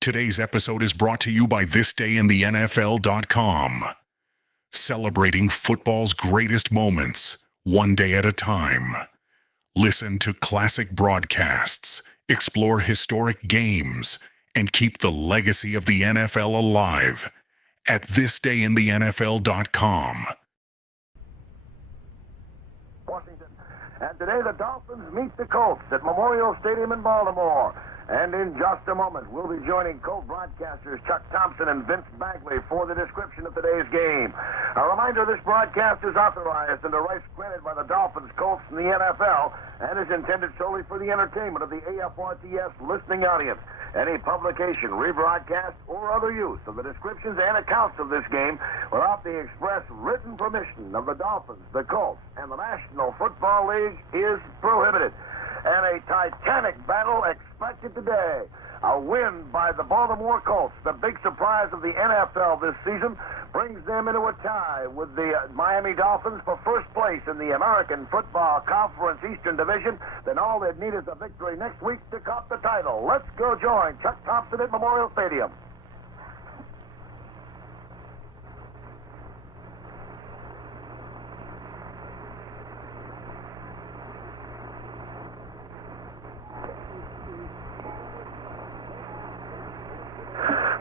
Today's episode is brought to you by thisdayintheNFL.com. Celebrating football's greatest moments, one day at a time. Listen to classic broadcasts, explore historic games, and keep the legacy of the NFL alive at thisdayintheNFL.com. Washington. And today the Dolphins meet the Colts at Memorial Stadium in Baltimore. And in just a moment, we'll be joining Colt broadcasters Chuck Thompson and Vince Bagley for the description of today's game. A reminder, this broadcast is authorized under rights granted by the Dolphins, Colts, and the NFL, and is intended solely for the entertainment of the AFRTS listening audience. Any publication, rebroadcast, or other use of the descriptions and accounts of this game without the express written permission of the Dolphins, the Colts, and the National Football League is prohibited. And a titanic battle expected today. A win by the Baltimore Colts, the big surprise of the NFL this season, brings them into a tie with the Miami Dolphins for first place in the American Football Conference Eastern Division. Then all they need is a victory next week to cop the title. Let's go join Chuck Thompson at Memorial Stadium.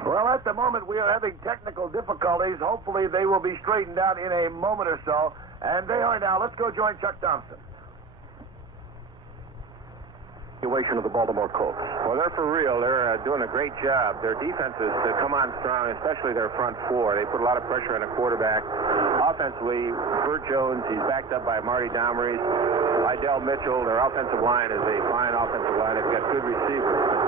Well, at the moment, we are having technical difficulties. Hopefully, they will be straightened out in a moment or so. And they are now. Let's go join Chuck Thompson. Evaluation of the Baltimore Colts. Well, they're for real. They're doing a great job. Their defenses come on strong, especially their front four. They put a lot of pressure on the quarterback. Offensively, Burt Jones, he's backed up by Marty Domrys, Idell Mitchell. Their offensive line is a fine offensive line. They've got good receivers. But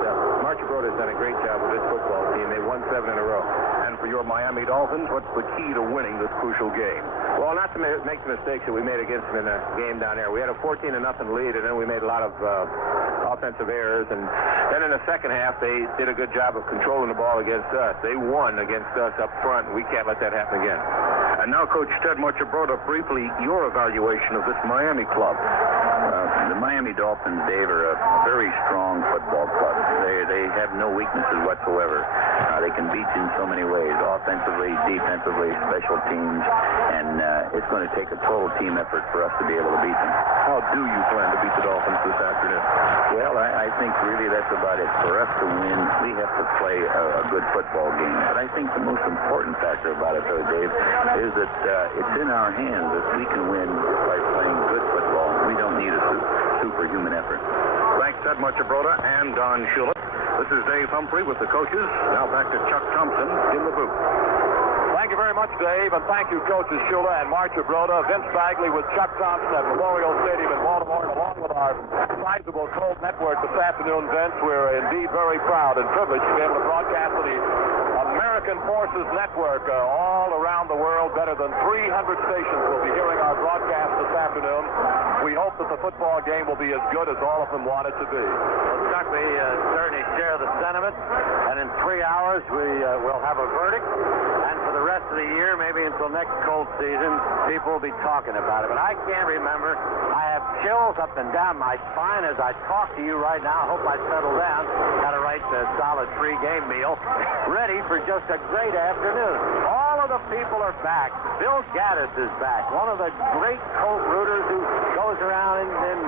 Marty Broder's done a great job with this football team. They've won 7 in a row. And for your Miami Dolphins, what's the key to winning this crucial game? Well, not to make the mistakes that we made against them in the game down there. We had a 14-0 lead, and then we made a lot of offensive errors. And then in the second half, they did a good job of controlling the ball against us. They won against us up front, and we can't let that happen again. And now, Coach Ted Mutcher brought up briefly your evaluation of this Miami club. The Miami Dolphins, Dave, are a very strong football club. They have no weaknesses whatsoever. They can beat you in so many ways, offensively, defensively, special teams, and it's going to take a total team effort for us to be able to beat them. How do you plan to beat the Dolphins this afternoon? Well, I think really that's about it. For us to win, we have to play a good football game. But I think the most important factor about it, though, Dave, is that it's in our hands that we can win by playing good football. We don't need a superhuman effort. Thanks, Ted Mutcher and Don Shula. This is Dave Humphrey with the coaches. Now back to Chuck Thompson in the booth. Thank you very much, Dave, and thank you, coaches Shula and Marcia Broda. Vince Bagley with Chuck Thompson at Memorial Stadium in Baltimore, and along with our sizable Colt network this afternoon, Vince, we're indeed very proud and privileged to be able to broadcast to the American Forces Network all around the world. Better than 300 stations will be hearing our broadcast this afternoon. We hope that the football game will be as good as all of them want it to be. Well, Chuck, we certainly share the sentiment, and in 3 hours we will have a verdict. And for the rest of the year, maybe until next Colts season, people will be talking about it. But I can't remember. I have chills up and down my spine as I talk to you right now. Hope I settle down. Got a right solid pre-game meal. Ready for just a great afternoon. All of the people are back. Bill Gaddis is back. One of the great Colt rooters who goes around and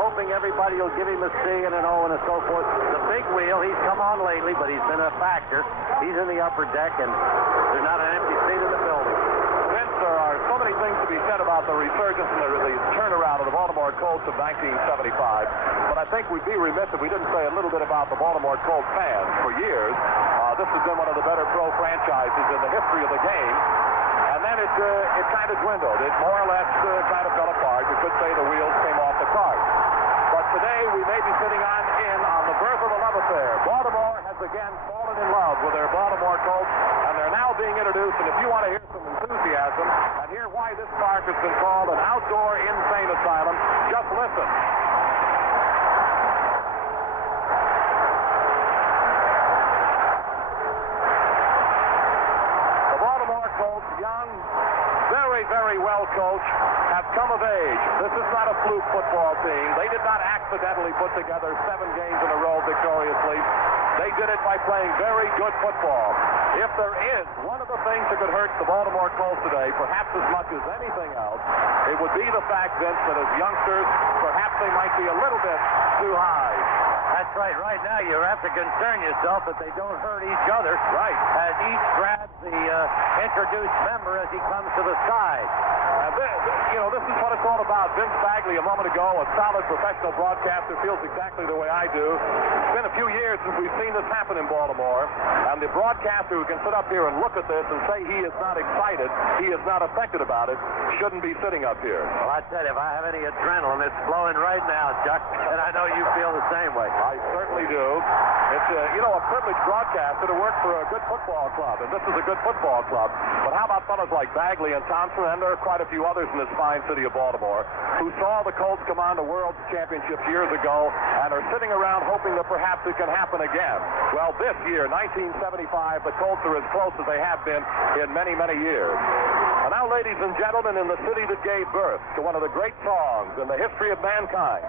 hoping everybody will give him a C and an O and so forth. The big wheel, he's come on lately, but he's been a factor. He's in the upper deck, and there's not an empty seat in the building. Vince, there are so many things to be said about the resurgence and the turnaround of the Baltimore Colts of 1975, but I think we'd be remiss if we didn't say a little bit about the Baltimore Colts fans. For years, this has been one of the better pro franchises in the history of the game, and then it kind of dwindled. It more or less kind of fell apart. You could say the wheels came off the cart. But today we may be sitting on the birth of a love affair. Baltimore has again fallen in love with their Baltimore Colts, and they're now being introduced. And if you want to hear some enthusiasm and hear why this park has been called an outdoor insane asylum, just listen. The Baltimore Colts, young, very, very well coached, have come of age. This is not a fluke football team. They did not accidentally put together 7 games in a row victoriously. They did it by playing very good football. If there is one of the things that could hurt the Baltimore Colts today, perhaps as much as anything else, it would be the fact, Vince, that as youngsters, perhaps they might be a little bit too high. That's right. Right now, you have to concern yourself that they don't hurt each other. Right. As each grabs the introduced member as he comes to the side. And this is what it's all about. Vince Bagley, a moment ago, a solid professional broadcaster, feels exactly the way I do. It's been a few years since we've seen this happen in Baltimore, and the broadcaster who can sit up here and look at this and say he is not excited, he is not affected about it, shouldn't be sitting up here. Well, I tell you, if I have any adrenaline, it's flowing right now, Chuck, and I know you feel the same way. I certainly do. It's a privileged broadcaster to work for a good football club, and this is a good football club. But how about fellas like Bagley and Thompson, and there are quite a few others in this fine city of Baltimore, who saw the Colts come on to World Championships years ago and are sitting around hoping that perhaps it can happen again. Well, this year, 1975, the Colts are as close as they have been in many, many years. And now, ladies and gentlemen, in the city that gave birth to one of the great songs in the history of mankind,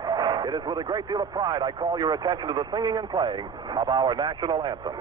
it is with a great deal of pride I call your attention to the singing and playing of our national anthem.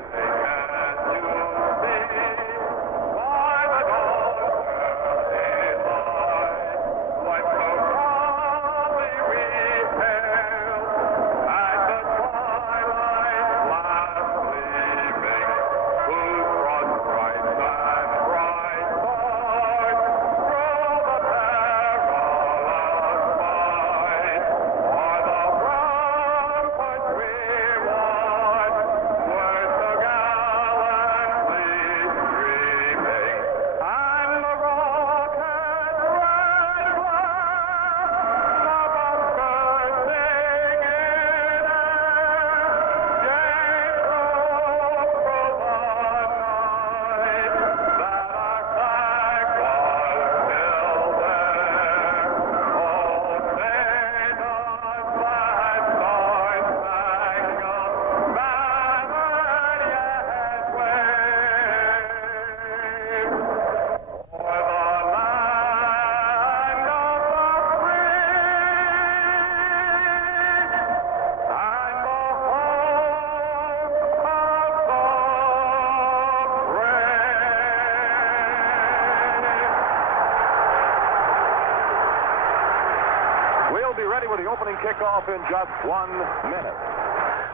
Kickoff in just 1 minute.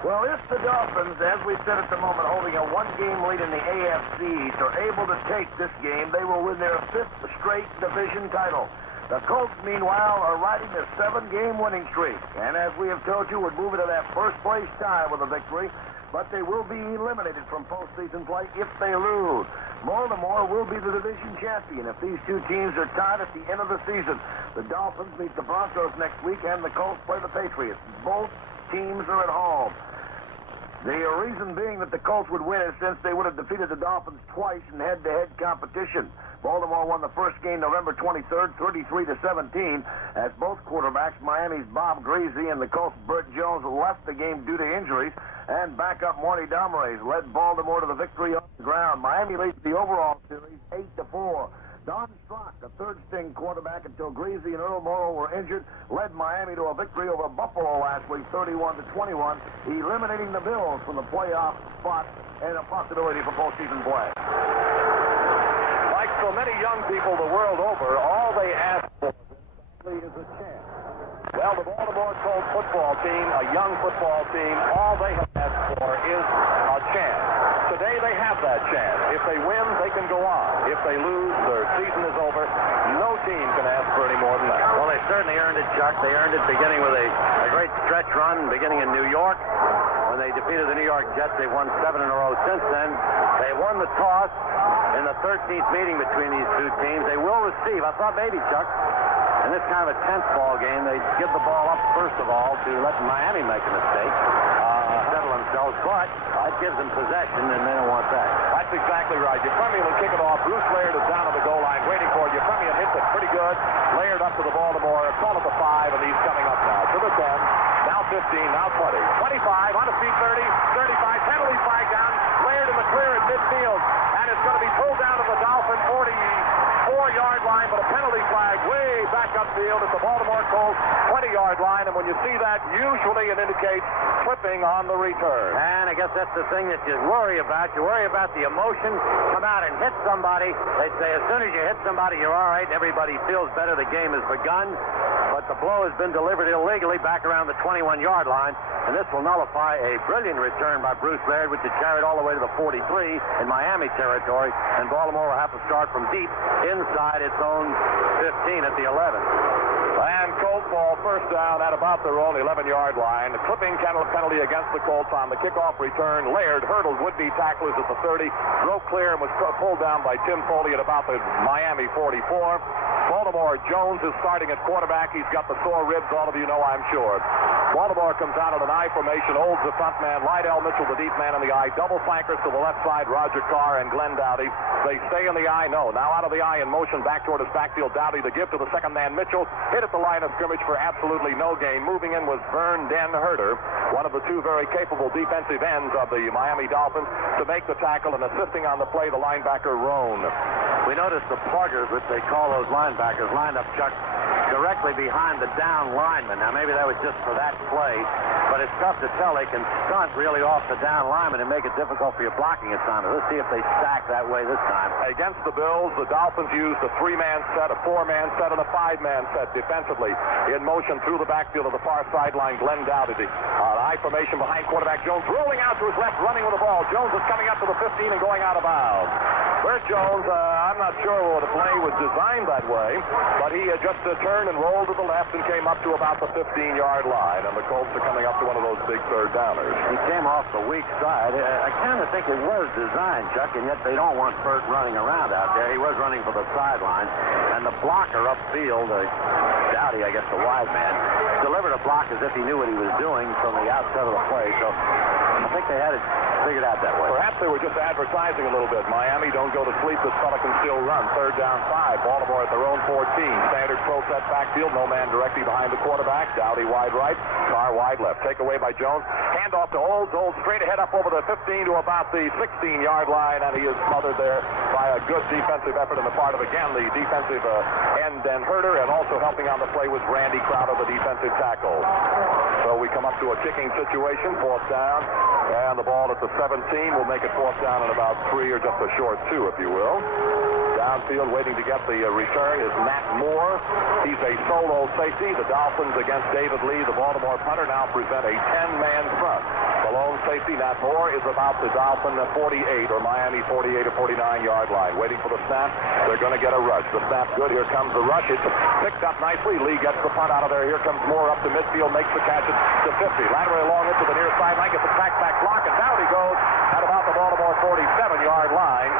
Well, if the Dolphins, as we said at the moment, holding a one-game lead in the AFC, are able to take this game, they will win their 5th straight division title. The Colts, meanwhile, are riding a 7-game winning streak, and as we have told you, would move into that first-place tie with a victory, but they will be eliminated from postseason play if they lose. Baltimore will be the division champion if these two teams are tied at the end of the season. The Dolphins meet the Broncos next week, and the Colts play the Patriots. Both teams are at home. The reason being that the Colts would win is since they would have defeated the Dolphins twice in head-to-head competition. Baltimore won the first game November 23rd, 33-17, as both quarterbacks, Miami's Bob Greasy and the Colts' Burt Jones, left the game due to injuries, and backup Marty Domres led Baltimore to the victory on the ground. Miami leads the overall series 8-4. Don Strock, the third-string quarterback until Greasy and Earl Morrow were injured, led Miami to a victory over Buffalo last week, 31-21, eliminating the Bills from the playoff spot and a possibility for postseason play. Like so many young people the world over, all they ask for is a chance. Well, the Baltimore Colts football team, a young football team, all they have asked for is a chance. Today they have that chance. If they win, they can go on. If they lose, their season is over. No team can ask for any more than that. Well, they certainly earned it, Chuck. They earned it beginning with a great stretch run beginning in New York. When they defeated the New York Jets, they've won 7 in a row since then. They won the toss in the 13th meeting between these two teams. They will receive. I thought maybe, Chuck, in this kind of a tense ball game, they'd give the ball up first of all to let Miami make a mistake, settle themselves, but that gives them possession, and they don't want that. That's exactly right. Yefremian will kick it off. Bruce Laird is down on the goal line waiting for it. Yefremian hits it pretty good. Laird up to the Baltimore. Call it the 5, and he's coming up now to the 10. Now 15, now 20. 25, on the feet 30, 35, penalty flag down. Laird in the clear at midfield, and it's going to be pulled down to the Dolphin 44 20-yard line, but a penalty flag way back upfield at the Baltimore Colts 20-yard line. And when you see that, usually it indicates tripping on the return. And I guess that's the thing that you worry about. You worry about the emotion. Come out and hit somebody. They say as soon as you hit somebody, you're all right. Everybody feels better. The game has begun. But the blow has been delivered illegally back around the 21-yard line. And this will nullify a brilliant return by Bruce Laird, which is carried all the way to the 43 in Miami territory. And Baltimore will have to start from deep inside its own 15 at the 11. And Colts ball first down at about their own 11-yard line. The clipping penalty against the Colts on the kickoff return. Laird hurdled would-be tacklers at the 30, broke clear and was pulled down by Tim Foley at about the Miami 44. Baltimore, Jones is starting at quarterback. He's got the sore ribs, all of you know, I'm sure. Baltimore comes out in an I formation, holds the front man, Lydell Mitchell, the deep man in the I, double flankers to the left side, Roger Carr and Glenn Dowdy. They stay in the I, no. Now out of the I in motion, back toward his backfield, Dowdy to give to the second man, Mitchell. Hit at the line of scrimmage for absolutely no gain. Moving in was Vern Den Herter, one of the two very capable defensive ends of the Miami Dolphins, to make the tackle, and assisting on the play, the linebacker, Roan. We noticed the pluggers, which they call those linebackers, lined up, Chuck, directly behind the down lineman. Now, maybe that was just for that play, but it's tough to tell. They can stunt really off the down lineman and make it difficult for your blocking assignment. Let's see if they stack that way this time. Against the Bills, the Dolphins used a 3-man set, a 4-man set, and a 5-man set defensively. In motion through the backfield of the far sideline, Glenn Dowdy. I formation behind quarterback Jones, rolling out to his left, running with the ball. Jones is coming up to the 15 and going out of bounds. Bert Jones, I'm not sure whether the play was designed that way, but he just turned and rolled to the left and came up to about the 15-yard line, and the Colts are coming up to one of those big third downers. He came off the weak side. I kind of think it was designed, Chuck, and yet they don't want Bert running around out there. He was running for the sideline, and the blocker upfield, Dowdy, I guess the wide man, delivered a block as if he knew what he was doing from the outset of the play, so I think they had it figured out that way. Perhaps they were just advertising a little bit. Miami, don't go to sleep. This fella can still run. Third down 5. Baltimore at their own 14. Standard pro set backfield. No man directly behind the quarterback. Dowdy wide right. Carr wide left. Take away by Jones. Hand off to Olds. Olds straight ahead up over the 15 to about the 16-yard line, and he is smothered there by a good defensive effort on the part of, again, the defensive end and Herter, and also helping on the play was Randy Crowder, the defensive tackle. So we come up to a kicking situation, 4th down, and the ball at the 17 will make it 4th down in about 3 or just a short 2, if you will. Downfield waiting to get the return is Nat Moore. He's a solo safety. The Dolphins against David Lee, the Baltimore punter, now present a 10-man front. The lone safety, Nat Moore, is about the Dolphin 48 or Miami 48 or 49-yard line. Waiting for the snap. They're going to get a rush. The snap's good. Here comes the rush. It's picked up nicely. Lee gets the punt out of there. Here comes Moore up to midfield, makes the catch to 50. Laterally along into the near sideline, gets a crackback block, and down he goes at about the Baltimore 47-yard line.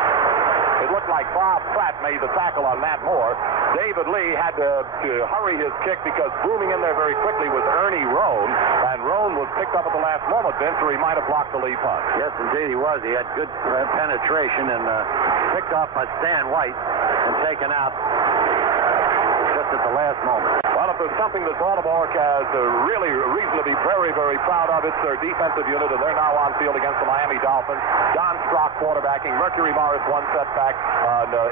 It looked like Bob Pratt made the tackle on Matt Moore. David Lee had to hurry his kick because booming in there very quickly was Ernie Roan, and Roan was picked up at the last moment, Vince, or he might have blocked the Lee punt. Yes, indeed he was. He had good penetration and picked off by Stan White and taken out just at the last moment. Well, if there's something that Baltimore has really reason to be very, very proud of, it's their defensive unit, and they're now on field against the Miami Dolphins. Don Strock quarterbacking. Mercury Morris one setback.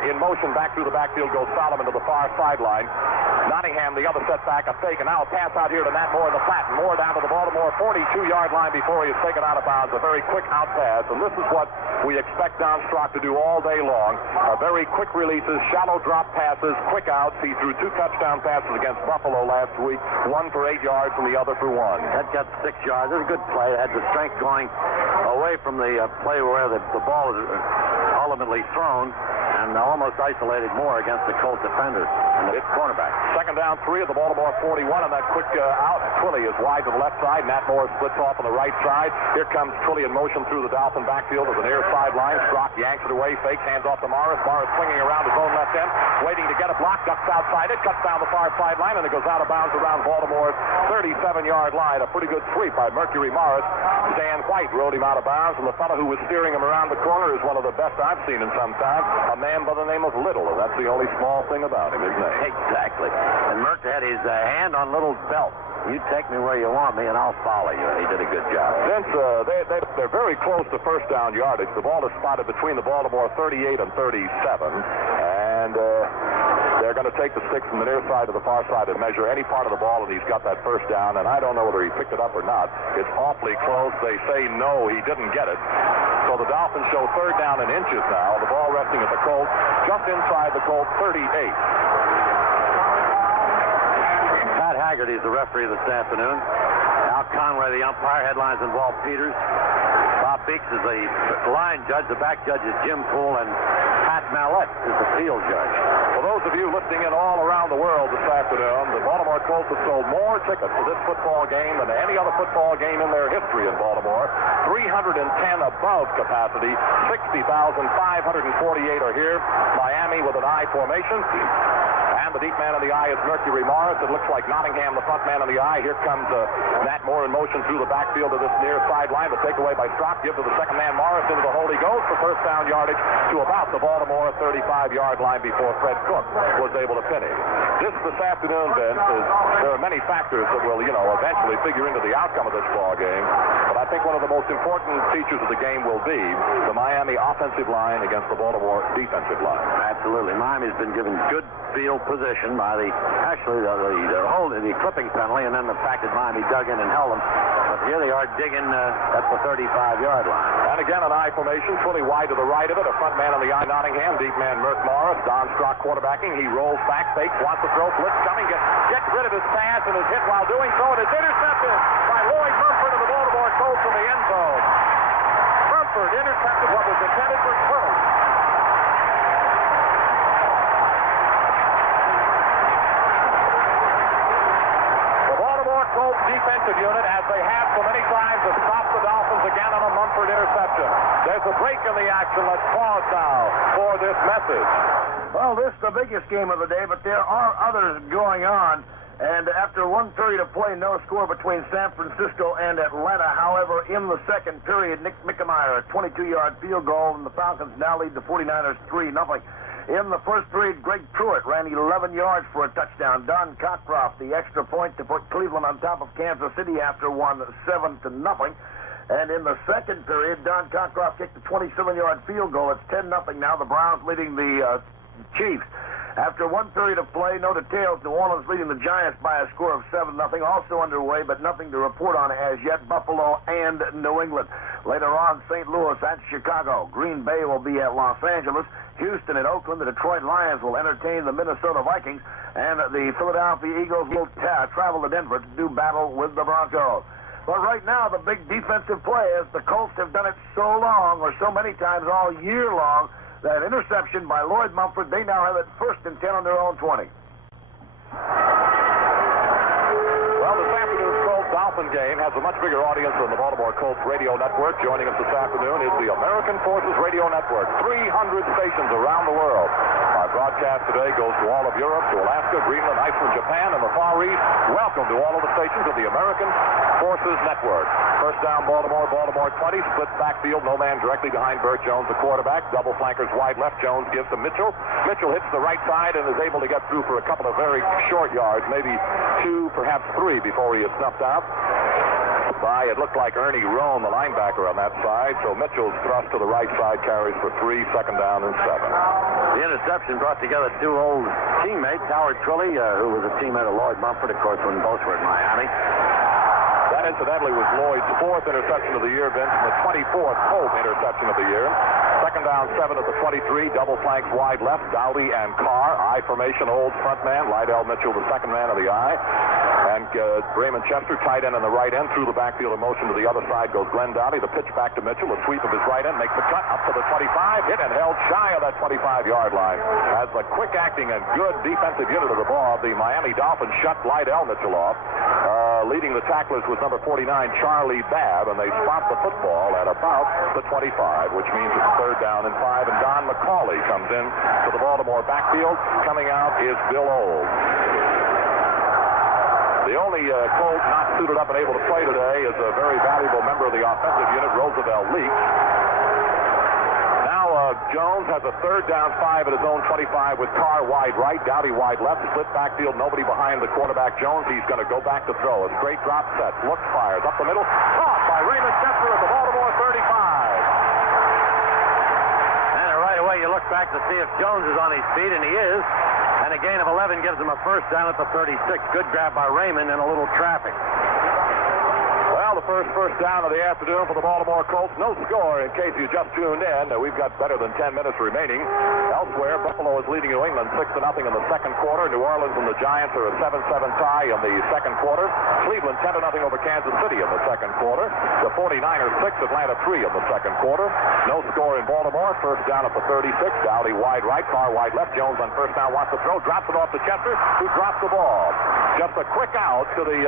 In motion back through the backfield goes Solomon to the far sideline. Nottingham, the other setback, a fake, and now a pass out here to Matt Moore in the flat, and Moore down to the Baltimore 42-yard line before he is taken out of bounds. A very quick out pass, and this is what we expect Don Strock to do all day long. Very quick releases, shallow drop passes, quick outs. He threw 2 touchdown passes against Buffalo last week, 1 for 8 yards and the other for 1. That got 6 yards. It was a good play. It had the strength going away from the play where the ball was ultimately thrown, and almost isolated Moore against the Colts defenders and the cornerback. Second down 3 of the Baltimore 41, and that quick out. Twilley is wide to the left side. Nat Moore splits off on the right side. Here comes Twilley in motion through the Dolphin backfield to the near sideline. Strock yanks it away, fakes, hands off to Morris. Morris swinging around his own left end, waiting to get a block, ducks outside it, cuts down the far sideline, and it goes out of bounds around Baltimore's 37-yard line. A pretty good sweep by Mercury Morris. Stan White rode him out of bounds, and the fellow who was steering him around the corner is one of the best I've seen in some time, a man by the name of Little, and that's the only small thing about him, isn't it? Exactly. And Merck had his hand on Little's belt. You take me where you want me, and I'll follow you. And he did a good job. Vince, they're very close to first down yardage. The ball is spotted between the Baltimore 38 and 37. And and they're going to take the sticks from the near side to the far side and measure any part of the ball, and he's got that first down, and I don't know whether he picked it up or not. It's awfully close. They say no, he didn't get it. So the Dolphins show third down in inches now. The ball resting at the Colts, just inside the Colts 38. Pat Haggerty is the referee this afternoon. Al Conway, the umpire. Headlines involve Peters. Bob Beeks is the line judge. The back judge is Jim Poole, and Pat Mallette is the field judge. For those of you listening in all around the world this afternoon, the Baltimore Colts have sold more tickets for this football game than any other football game in their history in Baltimore. 310 above capacity. 60,548 are here. Miami with an I formation. And the deep man in the eye is Mercury Morris. It looks like Nottingham, the front man in the eye. Here comes Nat Moore in motion through the backfield to this near sideline. The takeaway by Strock. Give to the second man, Morris, into the hole he goes for first down yardage to about the Baltimore 35-yard line before Fred Cook was able to finish. This afternoon, Vince, there are many factors that will, eventually figure into the outcome of this ball game. But I think one of the most important features of the game will be the Miami offensive line against the Baltimore defensive line. Absolutely. Miami's been given good field position by the clipping penalty, and then the fact that Miami dug in and held them. But here they are digging at the 35-yard line. And again, an I formation, fully wide to the right of it. A front man on the eye, Nottingham. Deep man, Merc Morris. Don Strock quarterbacking. He rolls back, fakes, wants to throw. Blitz coming. Gets rid of his pass and is hit while doing so. It is intercepted by Lloyd Mumford of the Baltimore Colts in the end zone. Mumford intercepted what was intended for Colts. Colts defensive unit, as they have so many times, have stopped the Dolphins again on a Mumford interception. There's a break in the action. Let's pause now for this message. Well, this is the biggest game of the day, but there are others going on. And after one period of play, no score between San Francisco and Atlanta. However, in the second period, Nick Mickemeyer, a 22-yard field goal, and the Falcons now lead the 49ers 3-0. In the first period, Greg Pruitt ran 11 yards for a touchdown. Don Cockcroft, the extra point to put Cleveland on top of Kansas City after one 7-0. And in the second period, Don Cockcroft kicked a 27-yard field goal. It's 10-0 now. The Browns leading the Chiefs. After one period of play, no details. New Orleans leading the Giants by a score of 7-0. Also underway, but nothing to report on as yet. Buffalo and New England. Later on, St. Louis at Chicago. Green Bay will be at Los Angeles. Houston and Oakland. The Detroit Lions will entertain the Minnesota Vikings. And the Philadelphia Eagles will travel to Denver to do battle with the Broncos. But right now, the big defensive play is the Colts have done it so long, or so many times all year long, that interception by Lloyd Mumford, they now have it 1st and 10 on their own 20. Well, this afternoon's Colts-Dolphin game has a much bigger audience than the Baltimore Colts radio network. Joining us this afternoon is the American Forces Radio Network, 300 stations around the world. Our broadcast today goes to all of Europe, to Alaska, Greenland, Iceland, Japan, and the Far East. Welcome to all of the stations of the American Forces Network. First down, Baltimore 20, split backfield, no man directly behind Burt Jones, the quarterback. Double flankers wide left, Jones gives to Mitchell. Mitchell hits the right side and is able to get through for a couple of very short yards, maybe 2, perhaps 3 before he is snuffed out by, it looked like Ernie Roan, the linebacker on that side. So Mitchell's thrust to the right side carries for 3, second down and 7. The interception brought together two old teammates, Howard Trilley, who was a teammate of Lloyd Mumford, of course, when both were at Miami. That, incidentally, was Lloyd's 4th interception of the year, Vince, and the 24th Colt interception of the year. Second down, 7 at the 23, double flanks wide left, Dowdy and Carr. I formation, old front man, Lydell Mitchell, the second man of the eye. And Raymond Chester, tight end in the right end, through the backfield in motion to the other side goes Glenn Dowdy. The pitch back to Mitchell, a sweep of his right end, makes the cut up to the 25, hit and held shy of that 25-yard line. As the quick-acting and good defensive unit of the ball, the Miami Dolphins shut Lydell Mitchell off. Leading the tacklers was number 49, Charlie Babb, and they spot the football at about the 25, which means it's 3rd down and 5, and Don McCauley comes in to the Baltimore backfield. Coming out is Bill Old. The only Colt not suited up and able to play today is a very valuable member of the offensive unit, Roosevelt Leaks. Now Jones has a 3rd down 5 at his own 25 with Carr wide right, Dowdy wide left, split backfield, nobody behind the quarterback Jones. He's going to go back to throw. A straight drop set, looks, fires up the middle, caught by Raymond Chester at the Baltimore 35. And right away you look look back to see if Jones is on his feet, and he is. And a gain of 11 gives him a first down at the 36. Good grab by Raymond and a little traffic. Well, the first down of the afternoon for the Baltimore Colts. No score in case you just tuned in. We've got better than 10 minutes remaining. Elsewhere, Buffalo is leading New England 6-0 in the second quarter. New Orleans and the Giants are a 7-7 tie in the second quarter. Cleveland 10-0 over Kansas City in the second quarter. The 49ers 6, Atlanta 3 in the second quarter. No score in Baltimore. First down at the 36. Dowdy wide right, Carr wide left. Jones on first down wants to throw. Drops it off to Chester, who drops the ball. Just a quick out to the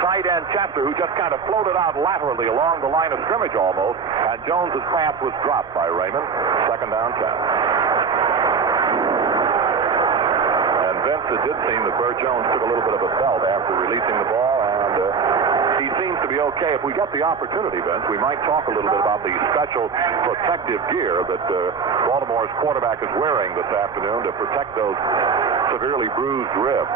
tight end Chester, who just kind of floated out laterally along the line of scrimmage almost, and Jones's pass was dropped by Raymond. Second down 10. And Vince, it did seem that Burt Jones took a little bit of a belt after releasing the ball, and he seems to be okay. If we get the opportunity, Vince, we might talk a little bit about the special protective gear that Baltimore's quarterback is wearing this afternoon to protect those severely bruised ribs.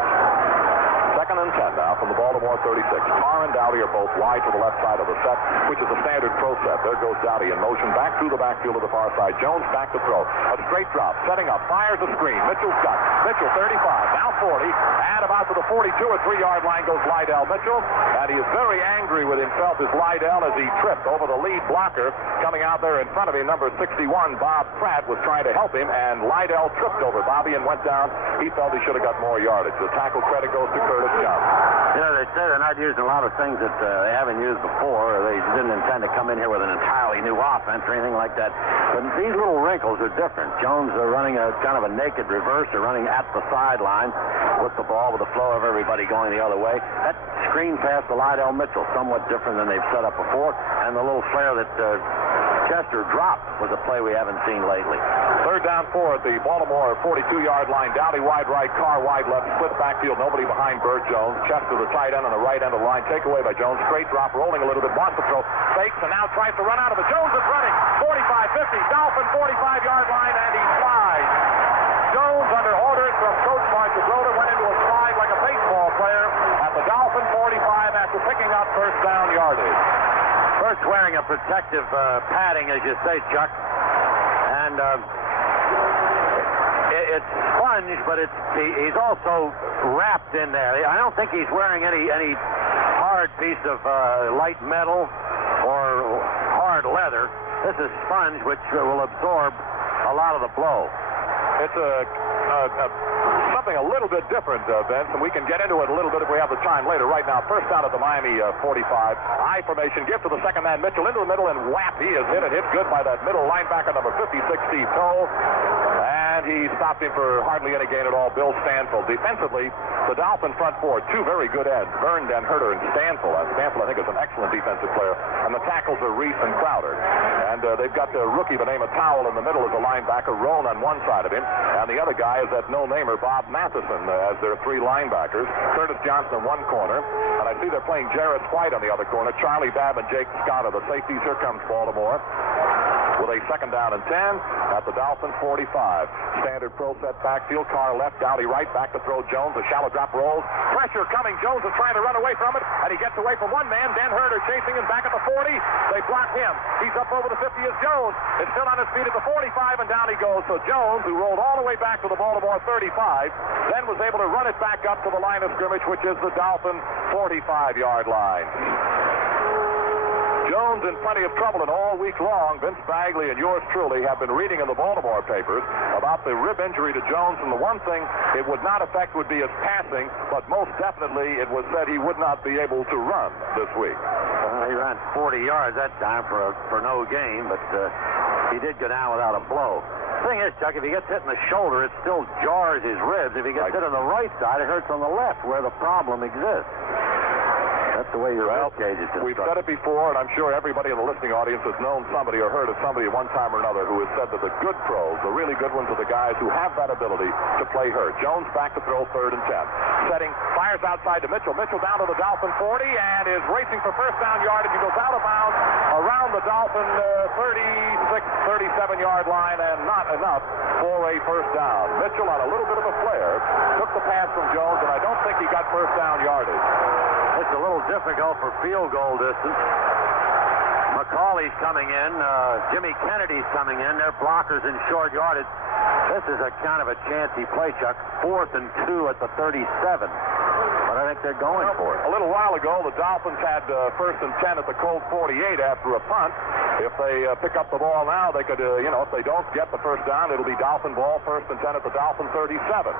Second and 10 now from the Baltimore 36. Carr and Dowdy are both wide to the left side of the set, which is a standard pro set. There goes Dowdy in motion back through the backfield to the far side. Jones back to throw. A straight drop, setting up, fires a screen. Mitchell's got. Mitchell 35, now 40, and about to the 42 or 3-yard line goes Lydell Mitchell, and he is very angry with himself as Lydell as he tripped over the lead blocker coming out there in front of him. Number 61, Bob Pratt, was trying to help him, and Lydell tripped over Bobby and went down. He felt he should have got more yardage. The tackle credit goes to Curtis Johnson. You know, they say they're not using a lot of things that they haven't used before. They didn't intend to come in here with an entirely new offense or anything like that. But these little wrinkles are different. Jones are running a kind of a naked reverse. They're running at the sideline with the ball, with the flow of everybody going the other way. That screen pass to Lydell Mitchell, somewhat different than they've set up before. And the little flare that Chester dropped was a play we haven't seen lately. Third down 4 at the Baltimore 42-yard line. Dowdy wide right, Carr wide left, split backfield, nobody behind Burt Jones. Chester the tight end on the right end of the line. Take away by Jones. Straight drop, rolling a little bit, wants to throw, fakes, and now tries to run out of it. Jones is running. 45-50, Dolphin 45-yard line, and he slides. Jones, under orders from Coach Marchibroda, went into a slide like a baseball player at the Dolphin 45 after picking up first down yardage. First wearing a protective padding, as you say, Chuck. And it's sponge, but he's also wrapped in there. I don't think he's wearing any hard piece of light metal or hard leather. This is sponge, which will absorb a lot of the blow. It's something a little bit different, Vince, and we can get into it a little bit if we have the time later. Right now, first down at the Miami 45. I formation, give to the second man, Mitchell into the middle, and whap, he is hit. It hit good by that middle linebacker, number 56, Steve Toll. And he stopped him for hardly any gain at all, Bill Stanfield. Defensively, the Dolphin front four, two very good ends, Byrne, Den Herter, and Stanfield. Stanfield, I think, is an excellent defensive player. And the tackles are Reese and Crowder. And they've got the rookie by the name of Towell in the middle as a linebacker, Roan on one side of him. And the other guy is that no-namer, Bob Matheson, as their three linebackers. Curtis Johnson in one corner. And I see they're playing Jarrett White on the other corner. Charlie Babb and Jake Scott are the safeties. Here comes Baltimore with a second down and 10 at the Dolphin 45. Standard pro set backfield. Carr left, Dowdy right, back to throw Jones. A shallow drop rolls. Pressure coming. Jones is trying to run away from it, and he gets away from one man. Den Herter chasing him back at the 40. They block him. He's up over the 50 as Jones is still on his feet at the 45, and down he goes. So Jones, who rolled all the way back to the Baltimore 35, then was able to run it back up to the line of scrimmage, which is the Dolphin 45-yard line. Jones in plenty of trouble, and all week long, Vince Bagley and yours truly have been reading in the Baltimore papers about the rib injury to Jones, and the one thing it would not affect would be his passing, but most definitely it was said he would not be able to run this week. He ran 40 yards that time for no gain, but he did go down without a blow. The thing is, Chuck, if he gets hit in the shoulder, it still jars his ribs. If he gets hit on the right side, it hurts on the left, where the problem exists. That's the way your rib cage is constructed. We've said it before, and I'm sure everybody in the listening audience has known somebody or heard of somebody at one time or another who has said that the good pros, the really good ones, are the guys who have that ability to play hurt. Jones back to throw, third and 10. Setting, fires outside to Mitchell. Mitchell down to the Dolphin 40 and is racing for first down yardage. He goes out of bounds around the Dolphin 36, 37-yard line, and not enough for a first down. Mitchell on a little bit of a flare took the pass from Jones, and I don't think he got first down yardage. It's a little difficult for field goal distance. McCauley's coming in. Jimmy Kennedy's coming in. They're blockers in short yardage. This is a kind of a chancy play, Chuck. 4th and 2 at the 37. But I think they're going for it. A little while ago, the Dolphins had 1st and 10 at the Colt 48 after a punt. If they pick up the ball now, they could, if they don't get the first down, it'll be Dolphin ball, 1st and 10 at the Dolphin 37.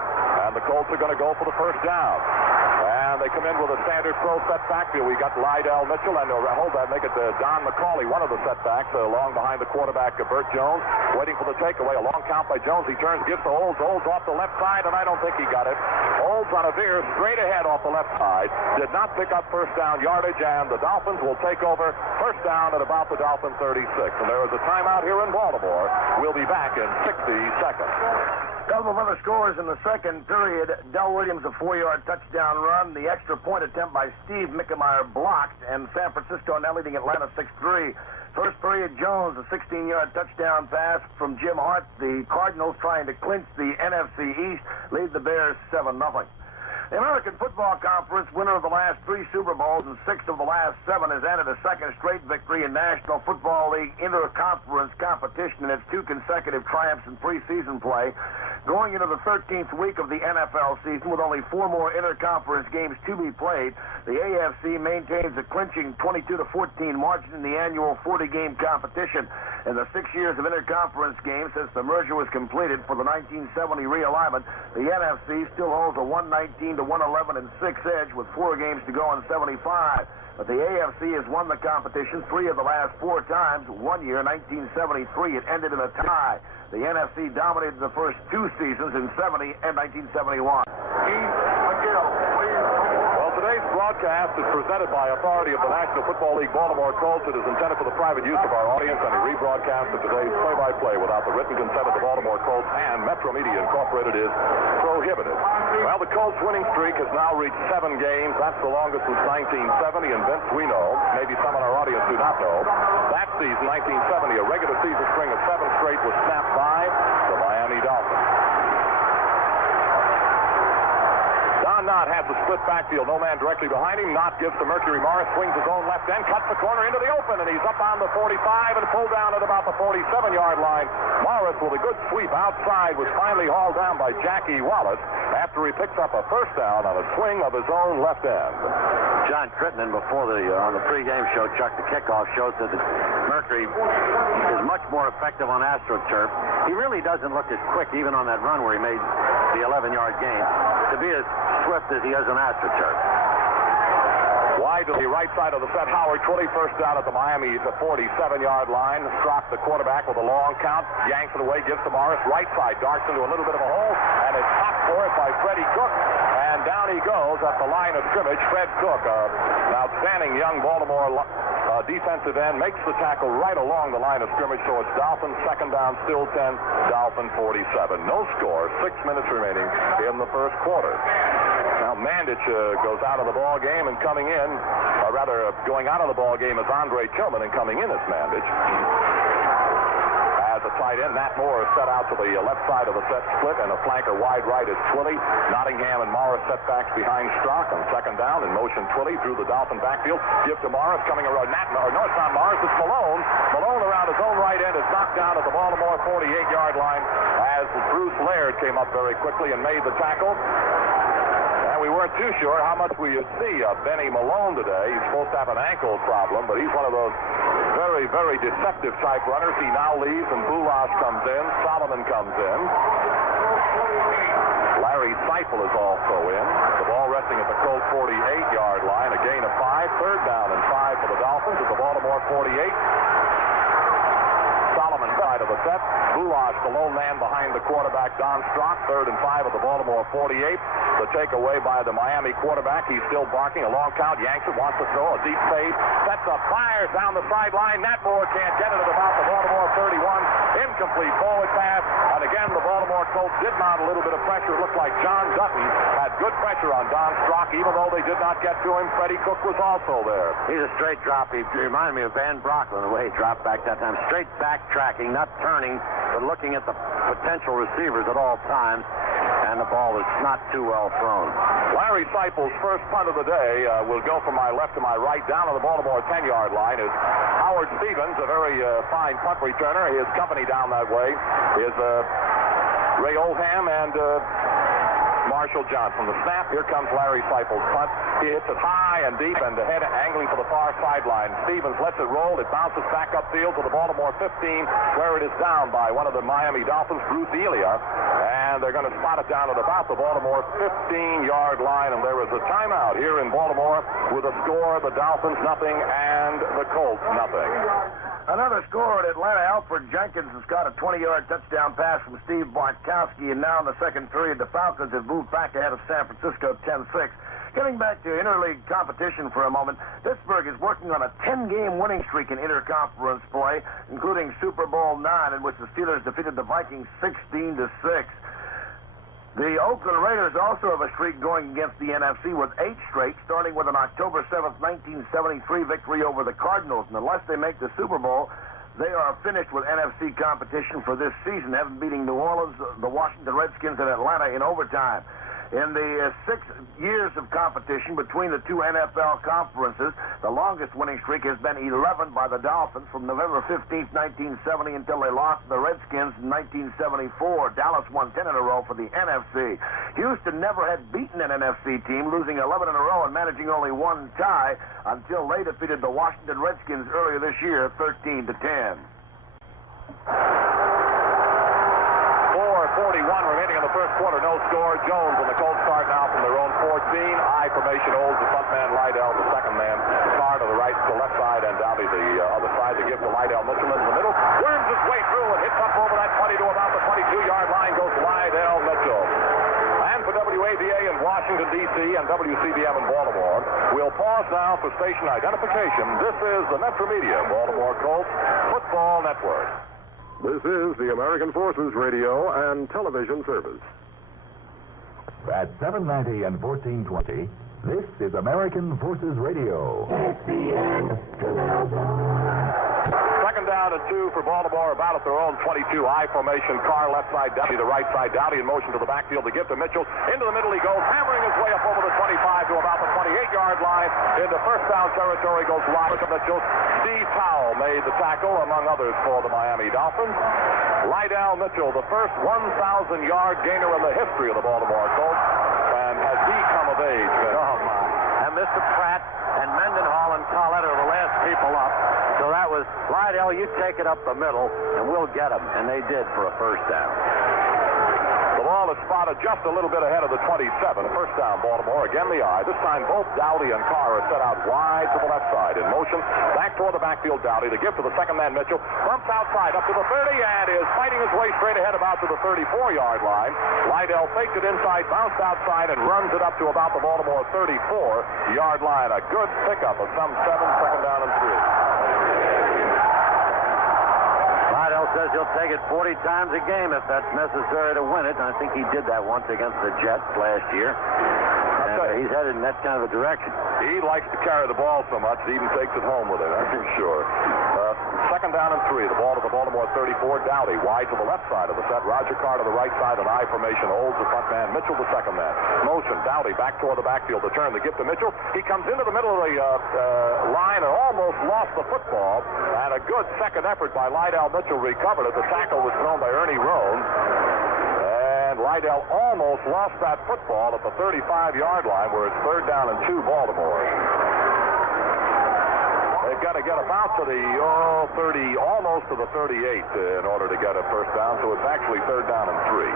And the Colts are going to go for the first down. And they come in with a standard pro set backfield. We got Lydell Mitchell and make it Don McCauley, one of the setbacks, along behind the quarterback, Burt Jones, waiting for the takeaway. A long count by Jones. He turns, gives to Olds. Olds off the left side, and I don't think he got it. Olds on a veer straight ahead off the left side. Did not pick up first down yardage, and the Dolphins will take over first down at about the Dolphin 36. And there is a timeout here in Baltimore. We'll be back in 60 seconds. Couple of other scores in the second period. Del Williams, a 4-yard touchdown run. The extra point attempt by Steve Mickemeyer blocked, and San Francisco now leading Atlanta 6-3. First period, Jones, a 16-yard touchdown pass from Jim Hart. The Cardinals trying to clinch the NFC East, lead the Bears 7-0. The American Football Conference, winner of the last 3 Super Bowls and 6 of the last 7, has added a second straight victory in National Football League inter-conference competition in its 2 consecutive triumphs in preseason play. Going into the 13th week of the NFL season with only 4 more inter-conference games to be played, the AFC maintains a clinching 22-14 margin in the annual 40-game competition. In the 6 years of inter-conference games since the merger was completed for the 1970 realignment, the NFC still holds a 119-111-6 edge with 4 games to go in 75. But the AFC has won the competition 3 of the last 4 times. One year, 1973, it ended in a tie. The NFC dominated the first 2 seasons in 70 and 1971. Well, today's broadcast is presented by authority of the National Football League Baltimore Colts. It is intended for the private use of our audience, and a rebroadcast of today's play-by-play without the written consent of the Baltimore Colts and Metro Media Incorporated is prohibited. Well, the Colts winning streak has now reached 7 games. That's the longest since 1970, and Vince, we know, maybe some in our audience do not know, that season, 1970, a regular season string of 7 straight was snapped by the Miami Dolphins. Don Knott has the split backfield. No man directly behind him. Knott gives to Mercury Morris, swings his own left end, cuts the corner into the open, and he's up on the 45 and pulled down at about the 47-yard line. Morris, with a good sweep outside, was finally hauled down by Jackie Wallace after he picks up a first down on a swing of his own left end. John Crittenden, before on the pregame show, Chuck, the kickoff show, said that Mercury is much more effective on AstroTurf. He really doesn't look as quick, even on that run where he made the 11-yard gain, to be as swift as he is on AstroTurf. Wide to the right side of the set. Howard Twilley, first down at the Miami 47-yard line. Strock, the quarterback, with a long count. Yanks it away, gives to Morris. Right side, darts into a little bit of a hole, and it's popped for it by Freddie Cook. And down he goes at the line of scrimmage. Fred Cook, an outstanding young Baltimore defensive end, makes the tackle right along the line of scrimmage. So it's Dolphins second down, still 10, Dolphin 47. No score, 6 minutes remaining in the first quarter. Now Mandich goes out of the ball game, and coming in, or rather going out of the ball game is Andre Tillman, and coming in is Mandich. As a tight end, Nat Moore is set out to the left side of the set split, and a flanker wide right is Twilley. Nottingham and Morris setbacks behind Strock on second down. In motion, Twilley through the Dolphin backfield. Give to Morris, coming around. No, it's not Morris, it's Malone. Malone around his own right end is knocked down at the Baltimore 48-yard line as Bruce Laird came up very quickly and made the tackle. And we weren't too sure how much we would see of Benny Malone today. He's supposed to have an ankle problem, but he's one of those very, very deceptive type runners. He now leaves, and Bulash comes in. Solomon comes in. Larry Seifel is also in. The ball resting at the Colt 48-yard line. A gain of 5. Third down and 5 for the Dolphins at the Baltimore 48. Solomon side of the set. Bulash, the lone man behind the quarterback, Don Strock. 3rd and 5 at the Baltimore 48. The takeaway by the Miami quarterback. He's still barking. A long count. Yanks it. Wants to throw. A deep fade. Sets up. Fires down the sideline. Nat Moore can't get it at about the Baltimore 31. Incomplete forward pass. And again, the Baltimore Colts did mount a little bit of pressure. It looked like John Dutton had good pressure on Don Strock. Even though they did not get to him, Freddie Cook was also there. He's a straight drop. He reminded me of Van Brocklin, the way he dropped back that time. Straight backtracking, not turning, but looking at the potential receivers at all times. And and the ball was not too well thrown. Larry Seipel's first punt of the day will go from my left to my right down to the Baltimore 10-yard line. Is Howard Stevens, a very fine punt returner. His company down that way is Ray Oldham and Marshall Johnson. The snap, here comes Larry Seipel's punt. He hits it high and deep and the head angling for the far sideline. Stevens lets it roll. It bounces back upfield to the Baltimore 15, where it is down by one of the Miami Dolphins, Bruce Elia. And they're going to spot it down at about the Baltimore 15-yard line. And there is a timeout here in Baltimore with a score, the Dolphins nothing and the Colts nothing. Another score at Atlanta. Alfred Jenkins has got a 20-yard touchdown pass from Steve Bartkowski, and now in the second period, the Falcons have moved back ahead of San Francisco 10-6. Getting back to interleague competition for a moment, Pittsburgh is working on a 10-game winning streak in interconference play, including Super Bowl IX, in which the Steelers defeated the Vikings 16-6. The Oakland Raiders also have a streak going against the NFC with 8 straight, starting with an October 7th, 1973 victory over the Cardinals. And unless they make the Super Bowl, they are finished with NFC competition for this season, having beating New Orleans, the Washington Redskins, and Atlanta in overtime. In the 6 years of competition between the two NFL conferences, the longest winning streak has been 11 by the Dolphins from November 15th, 1970 until they lost to the Redskins in 1974. Dallas won 10 in a row for the NFC. Houston never had beaten an NFC team, losing 11 in a row and managing only one tie until they defeated the Washington Redskins earlier this year, 13-10. 4:41 remaining in the first quarter, no score. Jones and the Colts start now from their own 14. I formation holds the front man, Lydell, the second man. Carr to the right, to the left side, and Dowdy the other side. They give to Lydell Mitchell in the middle. Worms his way through and hits up over that 20 to about the 22-yard line. Goes Lydell Mitchell. And for WAVA in Washington, D.C. and WCBM in Baltimore, we'll pause now for station identification. This is the Metro Media Baltimore Colts Football Network. This is the American Forces Radio and Television Service. At 790 and 1420, this is American Forces Radio. Second down and 2 for Baltimore, about at their own 22. I formation, Carr left side, Dowdy the right side. Dowdy in motion to the backfield to give to Mitchell. Into the middle he goes, hammering his way up over the 25 to about the 28-yard line. Into first down territory goes wide to Mitchell. Steve Powell made the tackle, among others, for the Miami Dolphins. Lydell Mitchell, the first 1,000-yard gainer in the history of the Baltimore Colts. And has he come of age? Oh, my. And Mr. Pratt and Mendenhall and Collette are the last people up. So that was, Lydell, you take it up the middle, and we'll get him. And they did for a first down. The ball is spotted just a little bit ahead of the 27. First down, Baltimore. Again, the eye. This time, both Dowdy and Carr are set out wide to the left side. In motion, back toward the backfield, Dowdy. The give to the second man, Mitchell. Bumps outside up to the 30 and is fighting his way straight ahead about to the 34-yard line. Lydell faked it inside, bounced outside, and runs it up to about the Baltimore 34-yard line. A good pickup of some 7, second down and 3. Lydell says he'll take it 40 times a game if that's necessary to win it. And I think he did that once against the Jets last year. And he's headed in that kind of a direction. He likes to carry the ball so much, he even takes it home with him, that's for sure. Second down and 3. The ball to the Baltimore 34. Dowdy wide to the left side of the set. Roger Carr to the right side. An I formation holds the front man. Mitchell the second man. Motion. Dowdy back toward the backfield. The turn. The give to Mitchell. He comes into the middle of the line and almost lost the football. And a good second effort by Lydell Mitchell recovered it. The tackle was thrown by Ernie Roan. And Lydell almost lost that football at the 35-yard line where it's third down and 2 Baltimore. They've got to get about to the 30, almost to the 38 in order to get a first down, so it's actually third down and 3.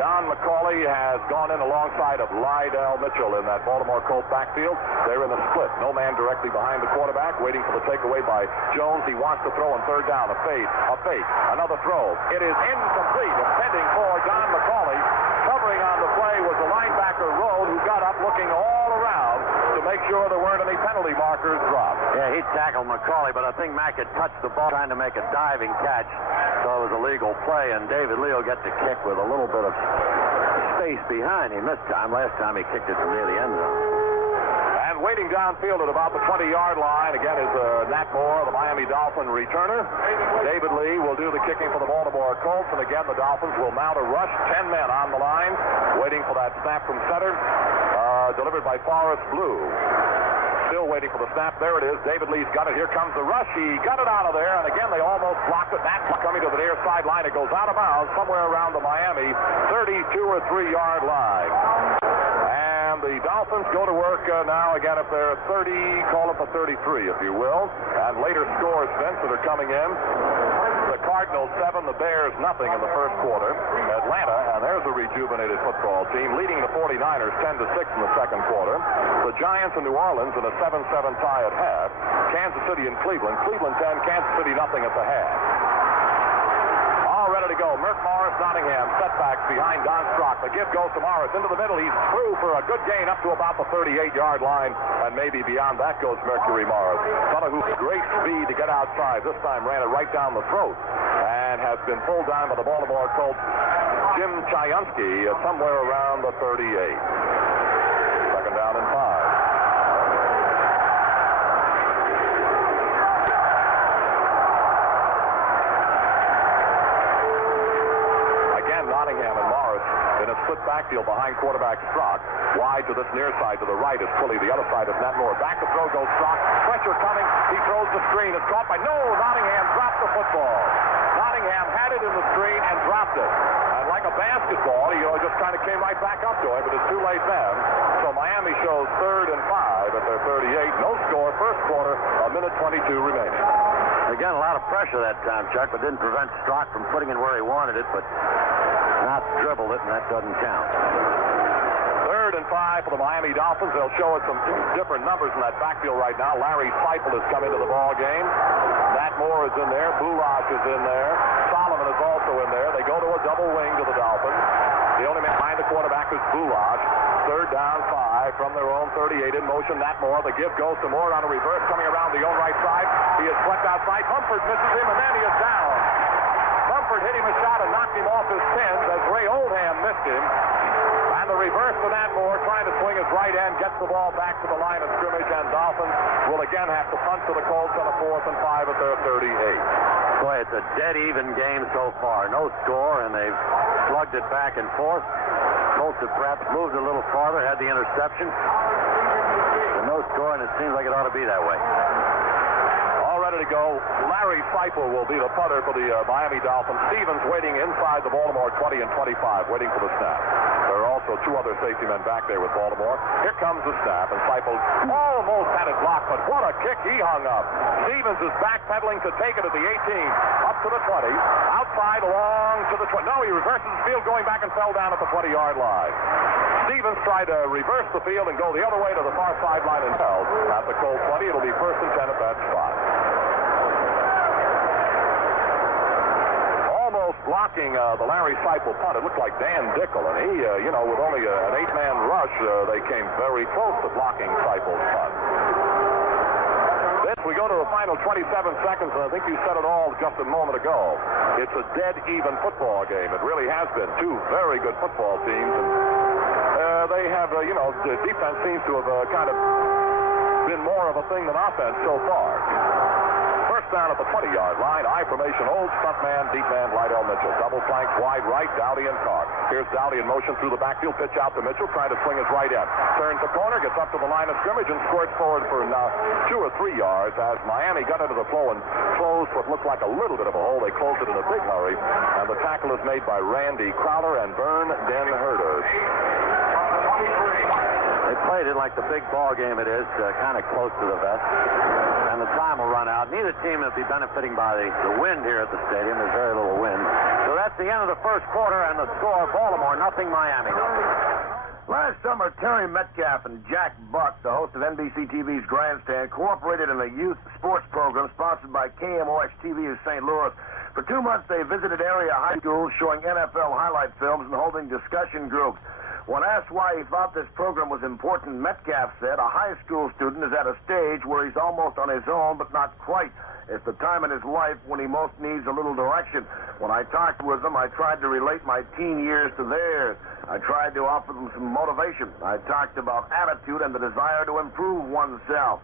Don McCauley has gone in alongside of Lydell Mitchell in that Baltimore Colts backfield. They're in the split. No man directly behind the quarterback, waiting for the takeaway by Jones. He wants to throw on third down. A fake, another throw. It is incomplete, intending for Don McCauley. Covering on the play was the linebacker Road, who got up looking all around to make sure there weren't any penalty markers dropped. Yeah, he tackled McCauley, but I think Mack had touched the ball trying to make a diving catch, so it was a legal play, and David Lee will get the kick with a little bit of space behind him this time. Last time he kicked it from near the end zone. And waiting downfield at about the 20-yard line, again, is Nat Moore, the Miami Dolphin returner. David Lee will do the the kicking for the Baltimore Colts, and again the Dolphins will mount a rush. 10 men on the line, waiting for that snap from center, delivered by Forrest Blue. Still waiting for the snap. There it is. David Lee's got it. Here comes the rush. He got it out of there, and again they almost blocked it. That's coming to the near sideline. It goes out of bounds somewhere around the Miami 32 or 3-yard line. And the Dolphins go to work now again at their 30, call it the 33, if you will. And later scores, Vince, that are coming in. The Cardinals 7, the Bears nothing in the first quarter. Atlanta, and there's a rejuvenated football team, leading the 49ers 10-6 in the second quarter. The Giants and New Orleans in a 7-7 tie at half. Kansas City and Cleveland. Cleveland 10, Kansas City nothing at the half. All ready to go. Merck Morris, Nottingham, setbacks behind Don Strock. The give goes to Morris into the middle. He's through for a good gain up to about the 38-yard line, and maybe beyond that goes Mercury Morris. Fellow who had great speed to get outside. This time ran it right down the throat and has been pulled down by the Baltimore Colts. Jim Chayunsky somewhere around the 38. Second down and 5. Nottingham and Morris in a split backfield behind quarterback Strock. Wide to this near side to the right is Pulley. The other side is Netmore. Back to throw goes Strock. Pressure coming. He throws the screen. It's caught by... No! Nottingham dropped the football. Nottingham had it in the screen and dropped it. And like a basketball, he just kind of came right back up to him, but it's too late then. So Miami shows 3rd and 5 at their 38. No score. First quarter, a minute 22 remaining. Again, a lot of pressure that time, Chuck, but didn't prevent Strock from putting it where he wanted it, but not dribbled it, and that doesn't count. 3rd and 5 for the Miami Dolphins. They'll show us some different numbers in that backfield right now. Larry Seifel has come into the ball game. Matt Moore is in there. Boulage is in there. Solomon is also in there. They go to a double wing to the Dolphins. The only man behind the quarterback is Boulage. 3rd down 5 from their own 38 in motion. Matt Moore. The give goes to Moore on a reverse coming around the own right side. He is swept outside. Humford misses him, and then he is down. Humford hit him a shot and knocked him off his pins as Ray Oldham missed him. And the reverse to Matt Moore, trying to swing his right end, gets the ball back to the line of scrimmage, and Dolphins will again have to punt to the Colts on a 4th and 5 at their 38. Boy, it's a dead even game so far. No score, and they've slugged it back and forth. Colts have perhaps moved a little farther, had the interception. But no score, and it seems like it ought to be that way. All ready to go. Larry Seifel will be the punter for the Miami Dolphins. Stevens waiting inside the Baltimore 20 and 25, waiting for the snap. There are also 2 other safety men back there with Baltimore. Here comes the snap, and Seifel almost had it blocked, but what a kick he hung up. Stevens is backpedaling to take it at the 18, up to the 20, outside along to the 20. No, he reverses the field, going back and fell down at the 20-yard line. Stevens tried to reverse the field and go the other way to the far sideline and fell at the Colt 20. It'll be 1st and 10 at that spot. Almost blocking the Larry Seifel punt. It looked like Dan Dickel, and he, with only an 8-man rush, they came very close to blocking Seifel's punt. We go to the final 27 seconds, and I think you said it all just a moment ago. It's a dead even football game. It really has been. 2 very good football teams, and they have, the defense seems to have kind of been more of a thing than offense so far. First down at the 20-yard line. I formation, old stunt man, deep man, Lydell Mitchell. Double flank, wide right, Dowdy and Carr. Here's Dowdy in motion through the backfield. Pitch out to Mitchell, trying to swing his right end. Turns the corner, gets up to the line of scrimmage, and squirts forward for 2 or 3 yards as Miami got into the flow and closed what looked like a little bit of a hole. They closed it in a big hurry, and the tackle is made by Randy Crowder and Vern Den Herder. They played it like the big ball game it is, kind of close to the vest. And the time will run out. Neither team will be benefiting by the wind here at the stadium. There's very little wind. So that's the end of the first quarter, and the score, Baltimore nothing, Miami nothing. Last summer, Terry Metcalf and Jack Buck, the host of NBC TV's Grandstand, cooperated in a youth sports program sponsored by KMOX-TV of St. Louis. For 2 months, they visited area high schools showing NFL highlight films and holding discussion groups. When asked why he thought this program was important, Metcalf said a high school student is at a stage where he's almost on his own, but not quite. It's the time in his life when he most needs a little direction. When I talked with them, I tried to relate my teen years to theirs. I tried to offer them some motivation. I talked about attitude and the desire to improve oneself.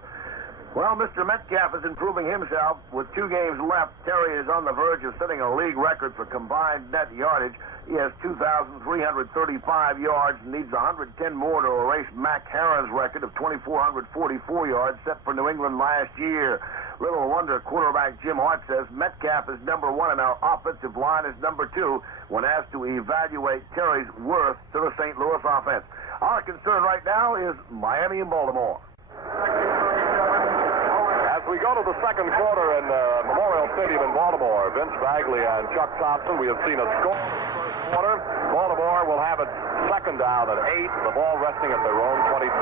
Well, Mr. Metcalf is improving himself. With 2 games left, Terry is on the verge of setting a league record for combined net yardage. He has 2,335 yards and needs 110 more to erase Mac Herron's record of 2,444 yards set for New England last year. Little wonder quarterback Jim Hart says Metcalf is number 1 and our offensive line is number 2 when asked to evaluate Terry's worth to the St. Louis offense. Our concern right now is Miami and Baltimore. As we go to the second quarter in Memorial Stadium in Baltimore, Vince Bagley and Chuck Thompson, we have seen a score in the first quarter. Baltimore will have it second down at 8, the ball resting at their own 23.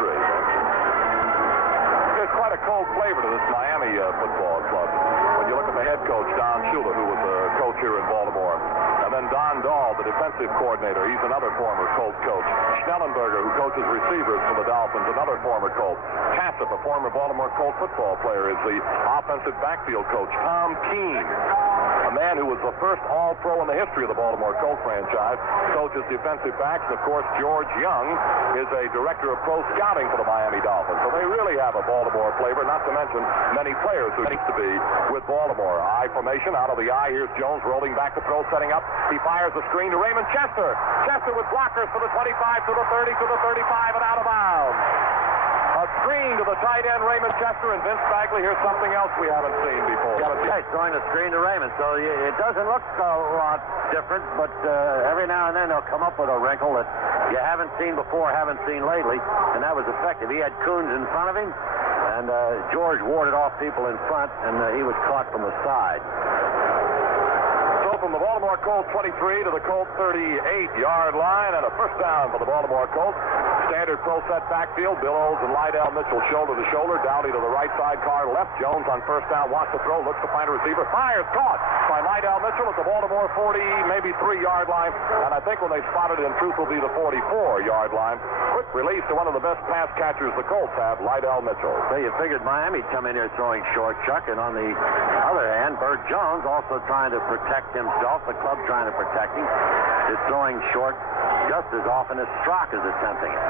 There's quite a cold flavor to this Miami football club. When you look at the head coach, Don Shula, who was a coach here in Baltimore. And then Don Dahl, the defensive coordinator. He's another former Colts coach. Schnellenberger, who coaches receivers for the Dolphins, another former Colt. Kassip, a former Baltimore Colt football player, is the offensive backfield coach. Tom Keene, a man who was the first All-Pro in the history of the Baltimore Colt franchise, coaches defensive backs. And, of course, George Young is a director of pro scouting for the Miami Dolphins. So they really have a Baltimore flavor, not to mention many players who need to be with Baltimore. I formation out of the I. Here's Jones rolling back to throw, setting up. He fires a screen to Raymond Chester. Chester with blockers for the 25, to the 30, to the 35, and out of bounds. A screen to the tight end, Raymond Chester, and Vince Bagley. Here's something else we haven't seen before. Yeah, he's throwing a screen to Raymond, so it doesn't look a lot different, but every now and then they'll come up with a wrinkle that you haven't seen before, haven't seen lately, and that was effective. He had Coons in front of him, and George warded off people in front, and he was caught from the side. So from the Baltimore Colts 23 to the Colts 38-yard line, and a first down for the Baltimore Colts. Standard pro set backfield. Bill Olds and Lydell Mitchell shoulder to shoulder. Dowdy to the right side, Carr left. Jones on first down, wants to throw, looks to find a receiver. Fires, caught by Lydell Mitchell at the Baltimore 40, maybe 3-yard line. And I think when they spotted it, in truth, will be the 44-yard line. Quick release to one of the best pass catchers the Colts have, Lydell Mitchell. So you figured Miami'd come in here throwing short, Chuck. And on the other hand, Burt Jones also trying to protect himself. The club trying to protect him. Is throwing short just as often as Strock is attempting it.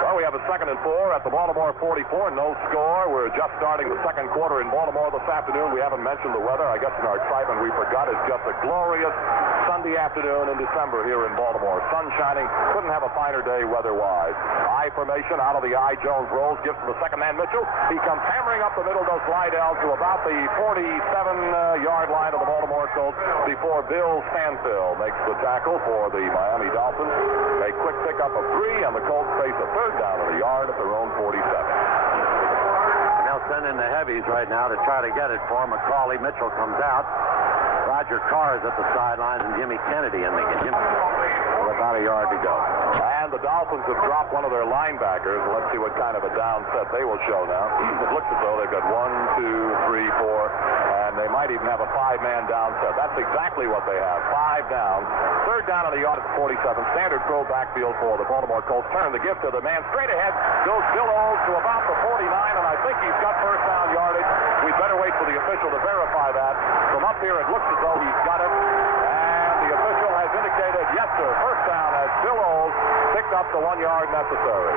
Well, we have a 2nd and 4 at the Baltimore 44. No score. We're just starting the second quarter in Baltimore this afternoon. We haven't mentioned the weather. I guess in our excitement we forgot. It's just a glorious Sunday afternoon in December here in Baltimore. Sun shining. Couldn't have a finer day weather-wise. I formation out of the I. Jones rolls. Gives to the second man, Mitchell. He comes hammering up the middle, does Lydell to about the 47-yard line of the Baltimore Colts before Bill Stanfill makes the tackle for the Miami Dolphins. A quick pickup of 3, and the Colts face a third down of the yard at their own 47. And they'll send in the heavies right now to try to get it for him. McCauley, Mitchell comes out. Roger Carr is at the sidelines, and Jimmy Kennedy in the game. With about a yard to go. And the Dolphins have dropped one of their linebackers. Let's see what kind of a down set they will show now. It looks as though they've got 1, 2, 3, 4, and they might even have a 5-man down set. That's exactly what they have. 5 down. Third down on the yard at the 47. Standard pro backfield for the Baltimore Colts. Turn the gift to the man. Straight ahead goes Bill Olds to about the 49, and I think he's got first down yardage. We'd better wait for the official to verify that. From up here, it looks as though he's got it. And the official has indicated, yes, sir, first down as Bill Olds picked up the 1 yard necessary.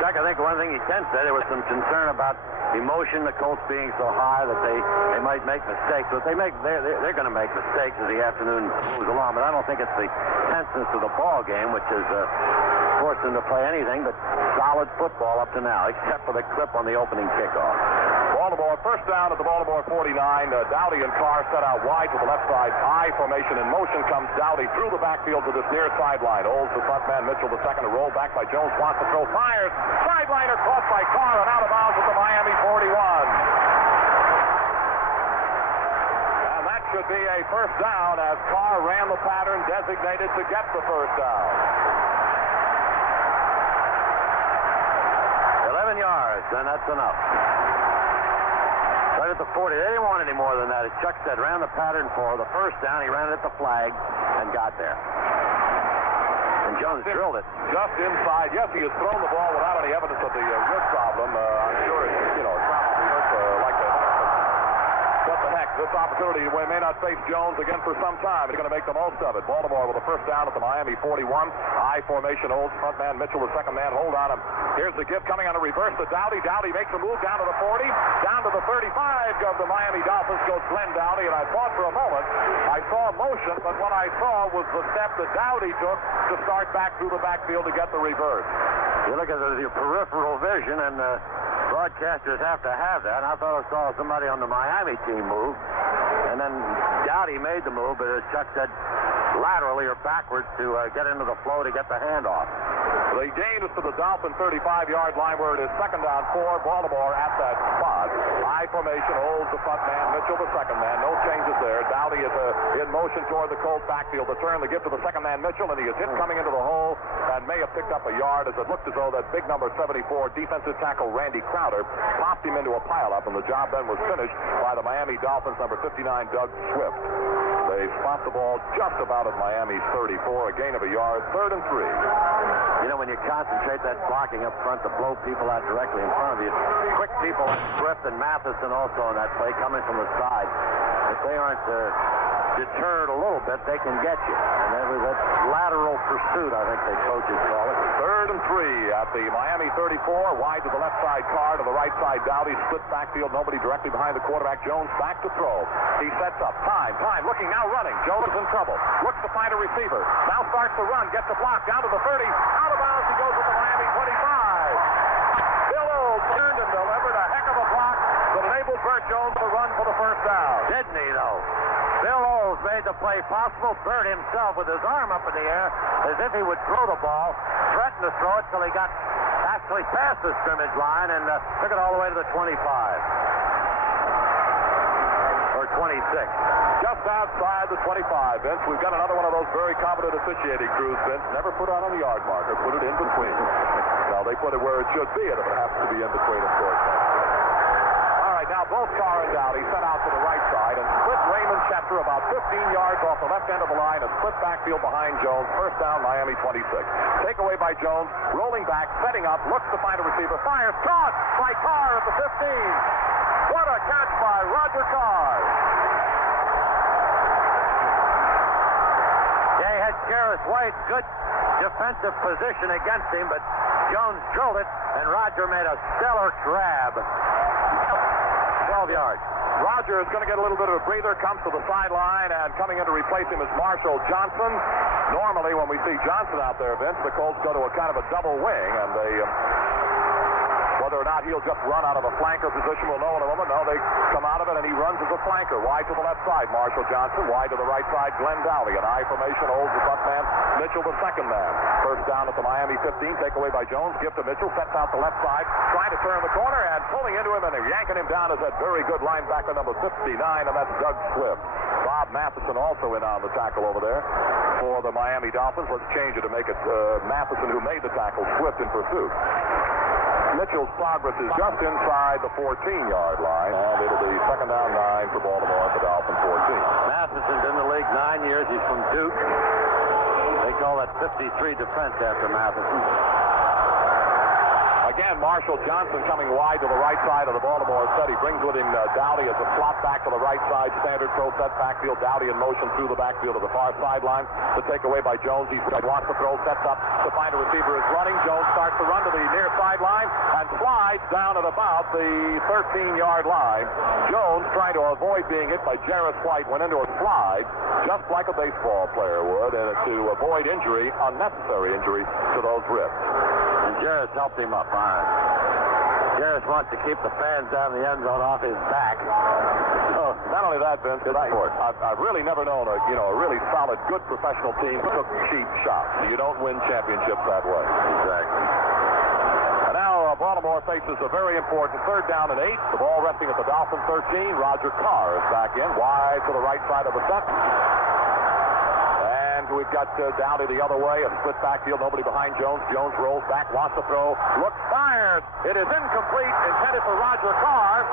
Chuck, I think one thing you can say, there was some concern about emotion, the Colts being so high that they might make mistakes. But they're going to make mistakes as the afternoon moves along. But I don't think it's the tenseness of the ball game, which is forced them to play anything but solid football up to now, except for the clip on the opening kickoff. Baltimore, first down at the Baltimore 49. Dowdy and Carr set out wide to the left side. I formation in motion comes Dowdy through the backfield to this near sideline. Olds the front man, Mitchell the second, a roll back by Jones, wants to throw, fires. Sideliner caught by Carr and out of bounds at the Miami 41. And that should be a first down as Carr ran the pattern designated to get the first down. 11 yards, and that's enough. Right at the 40. They didn't want any more than that. As Chuck said, ran the pattern for the first down. He ran it at the flag and got there. And Jones drilled it. Just inside. Yes, he has thrown the ball without any evidence of the rib problem. I'm sure it's, it's not like that. Just the neck. This opportunity, we may not face Jones again for some time. He's going to make the most of it. Baltimore with a first down at the Miami 41. I formation holds front man Mitchell, the second man. Hold on him. Here's the give coming on a reverse to Dowdy. Dowdy makes a move down to the 40, down to the 35 of the Miami Dolphins goes Glenn Dowdy, and I thought for a moment I saw motion, but what I saw was the step that Dowdy took to start back through the backfield to get the reverse. You look at your peripheral vision, and broadcasters have to have that. I thought I saw somebody on the Miami team move, and then Dowdy made the move, but as Chuck said, laterally or backwards to get into the flow to get the handoff. The gain is to the Dolphin 35-yard line where it is second down 4. Baltimore at that spot. I formation holds the front man. Mitchell the second man. No changes there. Dowdy is in motion toward the Colts backfield. The turn, the give to the second man Mitchell, and he is hit coming into the hole and may have picked up a yard as it looked as though that big number 74 defensive tackle Randy Crowder popped him into a pileup, and the job then was finished by the Miami Dolphins number 59 Doug Swift. They spot the ball just about at Miami's 34, a gain of a yard, 3rd and 3. You know, when you concentrate that blocking up front to blow people out directly in front of you, quick people like Swift and Matheson also on that play coming from the side. If they aren't deterred a little bit, they can get you. And that was that lateral pursuit, I think the coaches call it. 3rd and 3 at the Miami 34, wide to the left side Carr, to the right side Dowdy, split backfield, nobody directly behind the quarterback. Jones back to throw. He sets up. Time, looking, now running. Jones in trouble. Looks to find a receiver. Now starts to run, gets a block, down to the 30. Out of bounds he goes with the Miami 25. Bill Olds turned and delivered a heck of a block that enabled Burt Jones to run for the first down. Didn't he, though? Bill Olds made the play possible. Burt himself with his arm up in the air as if he would throw the ball, threatened to throw it till he got actually past the scrimmage line and took it all the way to the 25. Or 26. Just outside the 25, Vince. We've got another one of those very competent officiating crews, Vince. Never put on a yard marker. Put it in between. Now, they put it where it should be, and if it happens to be in between, of course. All right, now both Carr and Dowdy set out to the right side and split Raymond Chester about 15 yards off the left end of the line, a split backfield behind Jones. First down, Miami 26. Takeaway by Jones, rolling back, setting up, looks to find a receiver, fires, caught by Carr at the 15. What a catch by Roger Carr. They had Jarris White, good defensive position against him, but Jones drilled it, and Roger made a stellar grab. 12 yards. Roger is going to get a little bit of a breather, comes to the sideline, and coming in to replace him is Marshall Johnson. Normally, when we see Johnson out there, Vince, the Colts go to a kind of a double wing, and they... whether or not he'll just run out of a flanker position, we'll know in a moment. No, they come out of it, and he runs as a flanker. Wide to the left side, Marshall Johnson. Wide to the right side, Glenn Dowdy. An I formation holds the front man, Mitchell the second man. First down at the Miami 15, takeaway by Jones. Give to Mitchell, sets out the left side, trying to turn the corner, and pulling into him, and they're yanking him down is that very good linebacker, number 59, and that's Doug Swift. Bob Matheson also in on the tackle over there for the Miami Dolphins. Let's change it to make it Matheson who made the tackle, Swift in pursuit. Mitchell's progress is just inside the 14-yard line, and it'll be second down 9 for Baltimore at the Dolphin 14. Matheson's in the league 9 years. He's from Duke. They call that 53 defense after Matheson. Again, Marshall Johnson coming wide to the right side of the Baltimore set. He brings with him Dowdy as a slot back to the right side. Standard throw set backfield. Dowdy in motion through the backfield to the far sideline. The takeaway by Jones. He wants to throw, sets up to find a receiver is running. Jones starts to run to the near sideline and slides down at about the 13-yard line. Jones, trying to avoid being hit by Jarris White, went into a slide just like a baseball player would, and to avoid injury, unnecessary injury to those ribs. And Jarris helped him up. All right. Jarris wants to keep the fans down the end zone off his back. Oh, not only that, Vince, but I've really never known a really solid, good professional team who took cheap shots. You don't win championships that way. Exactly. And now Baltimore faces a very important third down and 8. The ball resting at the Dolphin 13. Roger Carr is back in, wide to the right side of the set. And we've got Dowdy the other way, a split backfield, nobody behind Jones. Jones rolls back, wants to throw, looks fired. It is incomplete, intended for Roger Carr.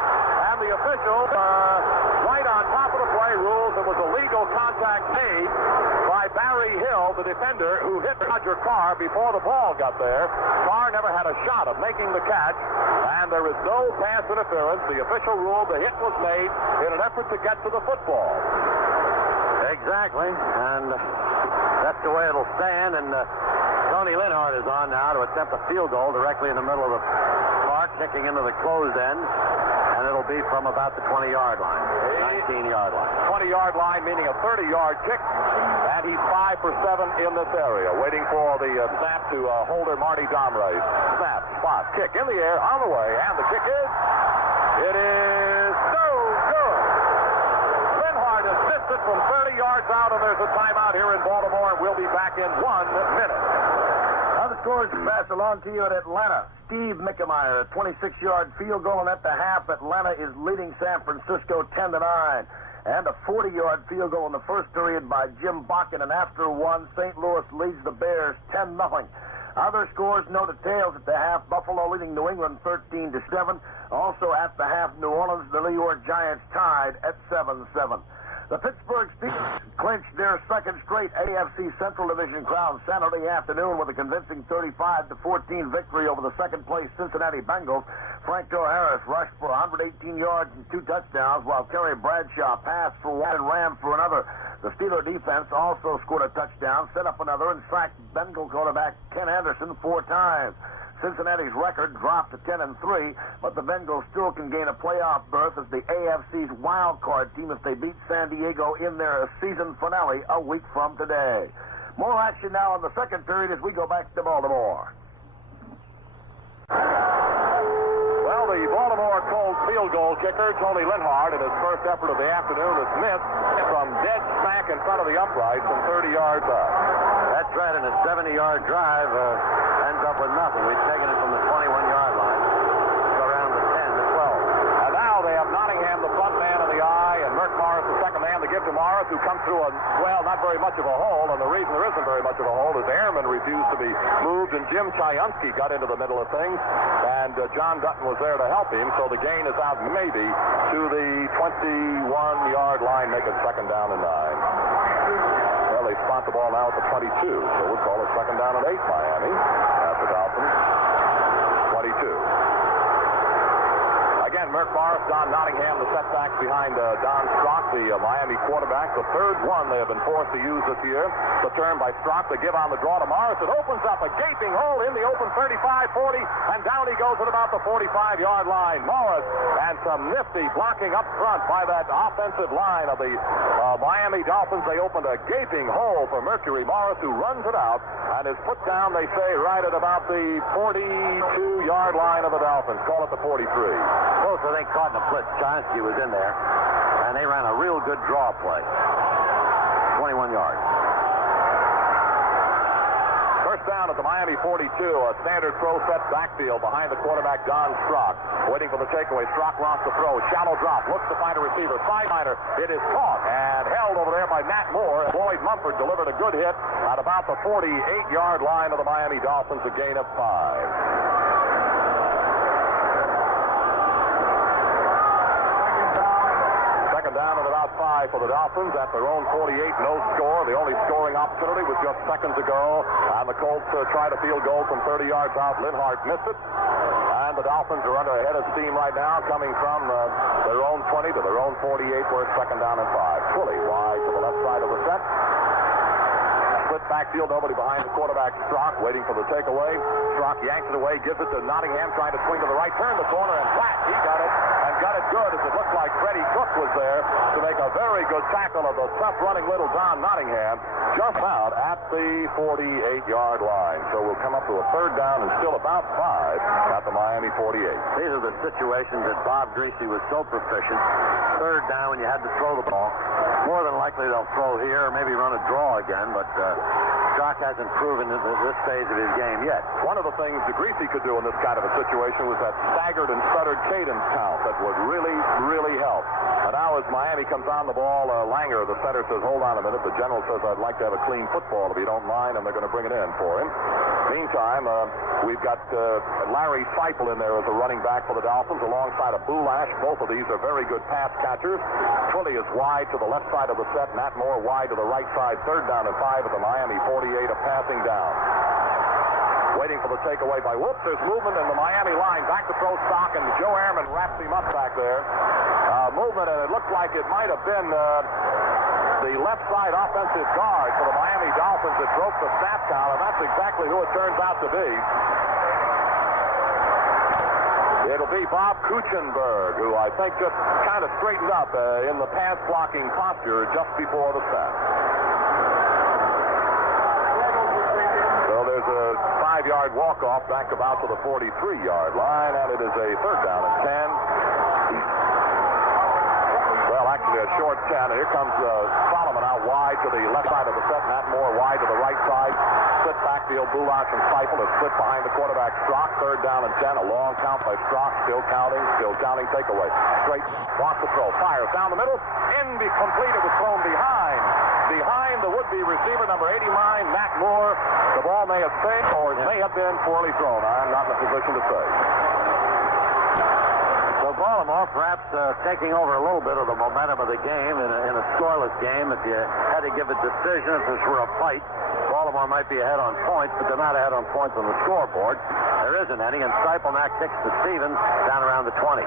And the official right on top of the play rules there was illegal contact made by Barry Hill, the defender, who hit Roger Carr before the ball got there. Carr never had a shot of making the catch, and there is no pass interference. The official ruled the hit was made in an effort to get to the football. Exactly, and that's the way it'll stand, and Tony Linhart is on now to attempt a field goal directly in the middle of the park, kicking into the closed end, and it'll be from about the 20-yard line, 19-yard line. 20-yard line, meaning a 30-yard kick, and he's 5 for 7 in this area, waiting for the snap to holder Marty Domre. Snap, spot, kick in the air, on the way, and the kick is, it is no good. Linhart has missed it from 30 yards out, and there's a timeout here in Baltimore, and we'll be back in 1 minute. Other scores pass along to you at Atlanta. Steve Mickemeyer, a 26-yard field goal, and at the half, Atlanta is leading San Francisco 10-9. And a 40-yard field goal in the first period by Jim Bakken, and after one, St. Louis leads the Bears 10-0. Other scores, no details at the half. Buffalo leading New England 13-7. Also at the half, New Orleans, the New York Giants tied at 7-7. The Pittsburgh Steelers clinched their second straight AFC Central Division crown Saturday afternoon with a convincing 35-14 victory over the second-place Cincinnati Bengals. Frank Joe Harris rushed for 118 yards and 2 touchdowns, while Terry Bradshaw passed for 1 and ran for another. The Steeler defense also scored a touchdown, set up another, and sacked Bengal quarterback Ken Anderson 4 times. Cincinnati's record dropped to 10-3, but the Bengals still can gain a playoff berth as the AFC's wild card team if they beat San Diego in their season finale a week from today. More action now in the second period as we go back to Baltimore. Well, the Baltimore Colts field goal kicker, Tony Linhart, in his first effort of the afternoon, has missed from dead smack in front of the uprights and 30 yards out. That's right, and a 70-yard drive ends up with nothing. We've taken it from the 21-yard line to around the 10, the 12. And now they have Nottingham, the front man in the eye, and Merck Morris, the second man, to give to Morris, who comes through not very much of a hole, and the reason there isn't very much of a hole is Airman refused to be moved, and Jim Chiunsky got into the middle of things, and John Dutton was there to help him, so the gain is out maybe to the 21-yard line, making second down and 9. Well, they spot the ball now at the 22, so we'll call it second down and 8, Miami, at the Dolphins. 22. Again, Merck Morris, Don Nottingham, the setbacks behind Don Strock, the Miami quarterback. The third one they have been forced to use this year. The turn by Strock, they give on the draw to Morris. It opens up a gaping hole in the open 35-40, and down he goes at about the 45-yard line. Morris and some nifty blocking up front by that offensive line of the Miami Dolphins. They opened a gaping hole for Mercury Morris, who runs it out and is put down, they say, right at about the 42-yard line of the Dolphins. Call it the 43. Both, I think, caught in a blitz. Chiunsky was in there, and they ran a real good draw play. 21 yards. First down at the Miami 42, a standard pro set backfield behind the quarterback, Don Strock. Waiting for the takeaway. Strock wants to throw. Shallow drop. Looks to find a receiver. Sideliner. It is caught and held over there by Matt Moore. Floyd Mumford delivered a good hit at about the 48-yard line of the Miami Dolphins, a gain of 5. Down at about 5 for the Dolphins at their own 48, no score. The only scoring opportunity was just seconds ago, and the Colts tried a field goal from 30 yards out. Linhart missed it, and the Dolphins are under a head of steam right now, coming from their own 20 to their own 48, where it's second down and 5. Fully wide to the left side of the set. Split backfield, nobody behind the quarterback, Strock, waiting for the takeaway. Strock yanks it away, gives it to Nottingham, trying to swing to the right, turn the corner, and flat. He got it, and got it good, as it looked like Freddie Cook was there to make a very good tackle of the tough-running little Don Nottingham, just out at the 48-yard line. So we'll come up to a third down and still about 5 at the Miami 48. These are the situations that Bob Greasy was so proficient. Third down when you had to throw the ball. More than likely they'll throw here, or maybe run a draw again, but Jock hasn't proven this phase of his game yet. One of the things that Greasy could do in this kind of a situation was that staggered and stuttered cadence count that would really, really help. And now as Miami comes on the ball, Langer, the center, says, hold on a minute. The general says, I'd like to have a clean football if you don't mind, and they're going to bring it in for him. Meantime, we've got Larry Seipel in there as a running back for the Dolphins alongside of Boulash. Both of these are very good pass catchers. Twilly is wide to the left side of the set. Matt Moore wide to the right side. 3rd down and 5 at the Miami 48, a passing down. Waiting for the takeaway by Whoops. There's movement in the Miami line. Back to throw Stock, and Joe Ehrman wraps him up back there. Movement, and it looked like it might have been the left side offensive guard for the Miami Dolphins that broke the snap count, and that's exactly who it turns out to be. It'll be Bob Kuchenberg, who I think just kind of straightened up in the pass blocking posture just before the snap. So there's a 5-yard walk-off back about to the 43-yard line, and it is a 3rd down and 10. Well, actually a short 10. And here comes Solomon out wide to the left side of the set. Matt Moore wide to the right side. Split backfield. Boulash and Seipel is split behind the quarterback. Strock, 3rd down and 10. A long count by Strock. Still counting. Takeaway. Straight. Wants to throw. Fires down the middle. Incomplete. It was thrown behind. Behind the would-be receiver, number 89, Matt Moore. The ball may have stayed, or it may have been poorly thrown. I'm not in a position to say. So Baltimore perhaps taking over a little bit of the momentum of the game in a scoreless game. If you had to give a decision, if this were a fight, Baltimore might be ahead on points, but they're not ahead on points on the scoreboard. There isn't any, and Seipel now kicks to Stevens down around the 20.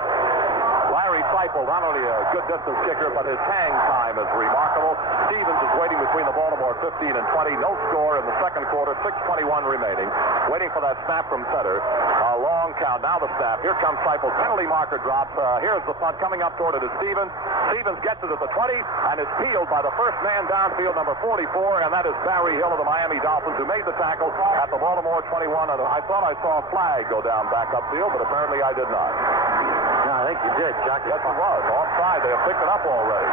Larry Seipel, not only a good distance kicker, but his hang time is remarkable. Stevens is waiting between the Baltimore 15 and 20. No score in the second quarter. 6:21 remaining. Waiting for that snap from center. A long count. Now the snap. Here comes Seipel. Penalty marker drops. Here's the punt coming up toward it is Stevens. Stevens gets it at the 20 and is peeled by the first man downfield, number 44, and that is Barry Hill of the Miami Dolphins, who made the tackle at the Baltimore 21. And I thought I saw a flag go down back upfield, but apparently I did not. No, I think you did, Chuck. Yes, it was. Offside. They have picked it up already.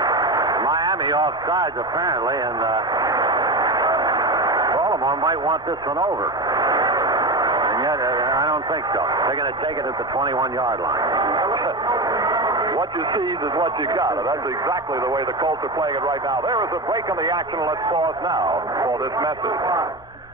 Miami offsides, apparently, and Baltimore might want this one over. And yet, I don't think so. They're going to take it at the 21-yard line. What you see is what you got. And that's exactly the way the Colts are playing it right now. There is a break in the action. Let's pause now for this message.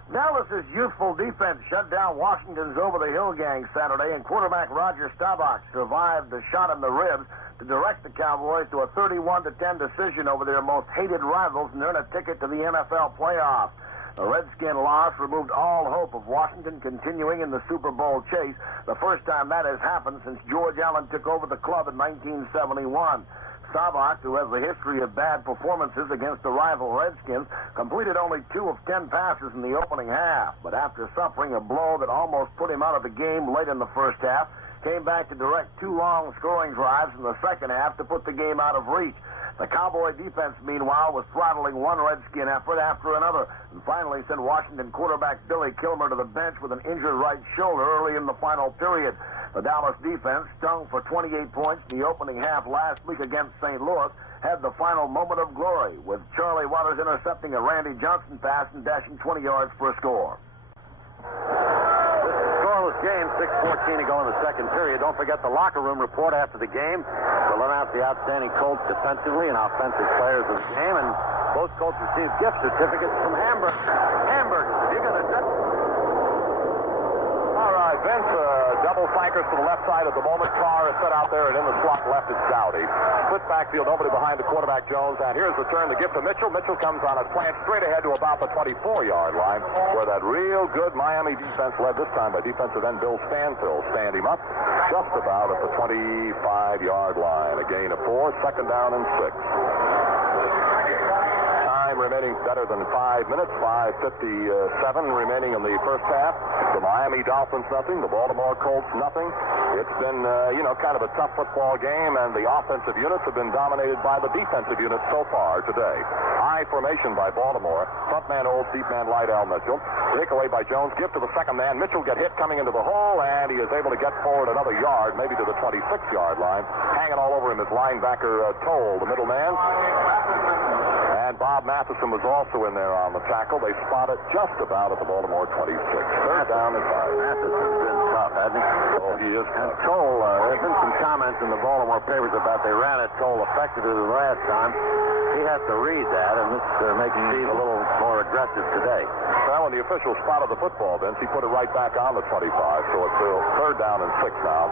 Dallas's youthful defense shut down Washington's over-the-hill gang Saturday, and quarterback Roger Staubach survived the shot in the ribs to direct the Cowboys to a 31-10 decision over their most hated rivals and earn a ticket to the NFL playoffs. The Redskin loss removed all hope of Washington continuing in the Super Bowl chase, the first time that has happened since George Allen took over the club in 1971. Staubach, who has a history of bad performances against the rival Redskins, completed only 2 of 10 passes in the opening half. But after suffering a blow that almost put him out of the game late in the first half, came back to direct 2 long scoring drives in the second half to put the game out of reach. The Cowboy defense, meanwhile, was throttling one Redskin effort after another, and finally sent Washington quarterback Billy Kilmer to the bench with an injured right shoulder early in the final period. The Dallas defense, stung for 28 points in the opening half last week against St. Louis, had the final moment of glory, with Charlie Waters intercepting a Randy Johnson pass and dashing 20 yards for a score. Scoreless game, 6:14 to go in the second period. Don't forget the locker room report after the game. We'll announce the outstanding Colts defensively and offensive players of the game, and both Colts received gift certificates from Hamburg. Hamburg, you're going to... All right, Vince, double flankers to the left side at the moment. Carr is set out there, and in the slot left is Dowdy. Split backfield, nobody behind the quarterback, Jones, and here's the turn, the gift to Mitchell. Mitchell comes on a slant straight ahead to about the 24-yard line, where that real good Miami defense, led this time by defensive end Bill Stanfill, stand him up just about at the 25-yard line. A gain of 4, second down and 6. Time remaining better than 5 minutes, 5:57 remaining in the first half. The Miami Dolphins nothing, the Baltimore Colts nothing. It's been, kind of a tough football game, and the offensive units have been dominated by the defensive units so far today. I formation by Baltimore. Front man Olds, deep man Lydell Mitchell. Takeaway by Jones. Give to the second man. Mitchell get hit coming into the hole, and he is able to get forward another yard, maybe to the 26-yard line. Hanging all over him is linebacker Toll, the middle man. And Bob Matheson was also in there on the tackle. They spot it just about at the Baltimore 26. Third down and 5. Matheson's been tough, hasn't he? Oh, he is. And Toll, there have been some comments in the Baltimore papers about they ran at Toll effectively the last time. He has to read that, and this makes Steve a little more aggressive today. Well, when the official spotted the football, Vince, he put it right back on the 25, so it's third down and 6 now.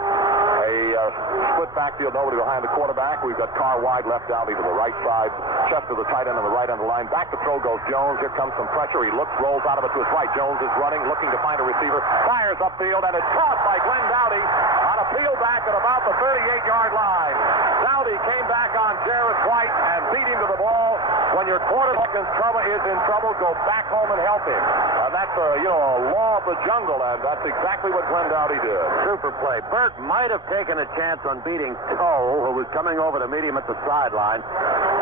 A split backfield, nobody behind the quarterback. We've got Carr wide left out, to the right side. Chester, the tight end, on the right end of the line. Back to throw goes Jones. Here comes some pressure. He looks, rolls out of it to his right. Jones is running, looking to find a receiver. Fires upfield, and it's caught by Glenn Dowdy on a peel back at about the 38-yard line. Dowdy came back on Jarrett White and beat him to the ball. When your quarterback is in trouble, go back home and help him. And that's a law of the jungle, and that's exactly what Glenn Dowdy did. Super play. Burt might have taken a chance on beating Toe, who was coming over to meet him at the sideline.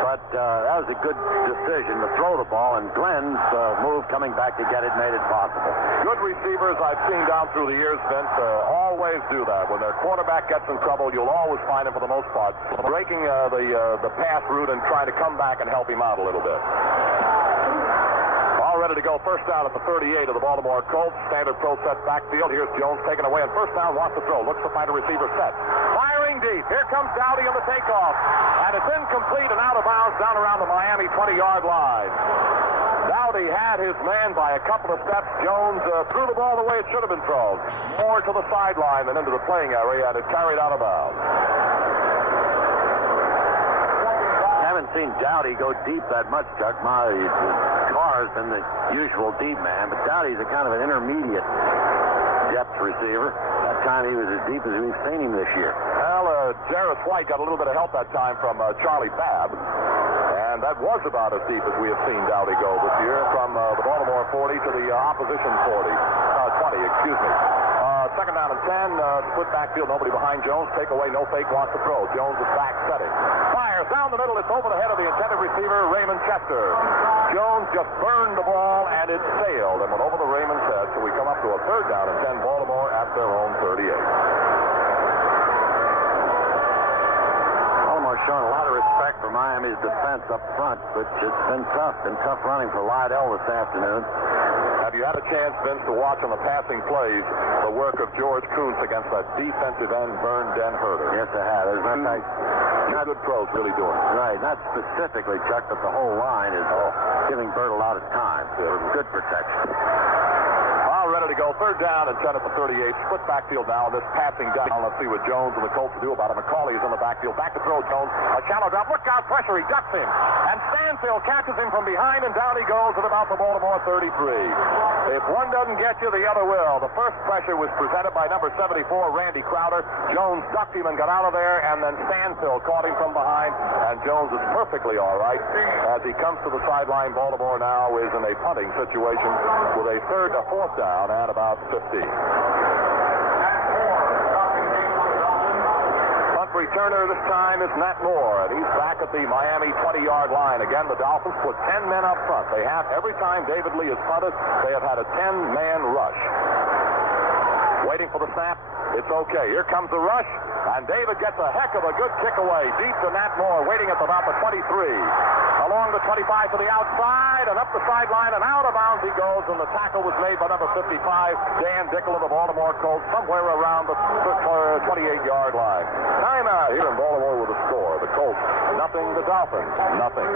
But that was a good decision to throw the ball, and Glenn's move coming back to get it made it possible. Good receivers I've seen down through the years, Vince, always do that. When their quarterback gets in trouble, you'll always find him, for the most part, breaking the pass route and trying to come back and help him out a little bit. All ready to go. First down at the 38 of the Baltimore Colts. Standard pro set backfield. Here's Jones taken away, and first down, wants to throw. Looks to find a receiver set. Firing deep. Here comes Dowdy on the takeoff. And it's incomplete and out of bounds down around the Miami 20-yard line. Dowdy had his man by a couple of steps. Jones threw the ball the way it should have been thrown. More to the sideline than into the playing area, and it carried out of bounds. Haven't seen Dowdy go deep that much, Chuck. Carr's been the usual deep man, but Dowdy's a kind of an intermediate depth receiver. That time he was as deep as we've seen him this year. Well, Jarrett White got a little bit of help that time from Charlie Babb. And that was about as deep as we have seen Dowdy go this year, from the Baltimore 40 to the opposition 20, excuse me. Second down and 10, split backfield, nobody behind Jones. Take away, no fake, wants to throw. Jones is back setting. Fires down the middle, it's over the head of the intended receiver, Raymond Chester. Jones just burned the ball, and it sailed and went over the Raymond's head, so we come up to a third down and 10, Baltimore at their own 38. Showing a lot of respect for Miami's defense up front, but it's been tough running for Lydell this afternoon. Have you had a chance, Vince, to watch on the passing plays the work of George Kuntz against that defensive end, Vern Den Herter? Yes, I have. There's not good pros really doing it. Right, not specifically, Chuck, but the whole line is giving Burt a lot of time. Good protection. All ready to go. Third down and 10 at the 38. Split backfield now. This passing down. Let's see what Jones and the Colts do about it. McCauley is on the backfield. Back to throw Jones. A shallow drop. Look out. Pressure. He ducks him. And Stanfield catches him from behind, and down he goes at about the Baltimore 33. If one doesn't get you, the other will. The first pressure was presented by number 74, Randy Crowder. Jones ducked him and got out of there, and then Stanfield caught him from behind, and Jones is perfectly all right. As he comes to the sideline, Baltimore now is in a punting situation with a fourth down at about 15. Punt returner this time is Nat Moore, and he's back at the Miami 20-yard line. Again, the Dolphins put 10 men up front. They have, every time David Lee has punted, they have had a 10-man rush. Waiting for the snap. It's okay. Here comes the rush, and David gets a heck of a good kick away. Deep to Nat Moore, waiting at about the 23. Along the 25 to the outside, and up the sideline, and out of bounds he goes, and the tackle was made by number 55, Dan Dickel of the Baltimore Colts, somewhere around the 28-yard line. Timeout here in Baltimore with a score. The Colts, nothing. The Dolphins, nothing.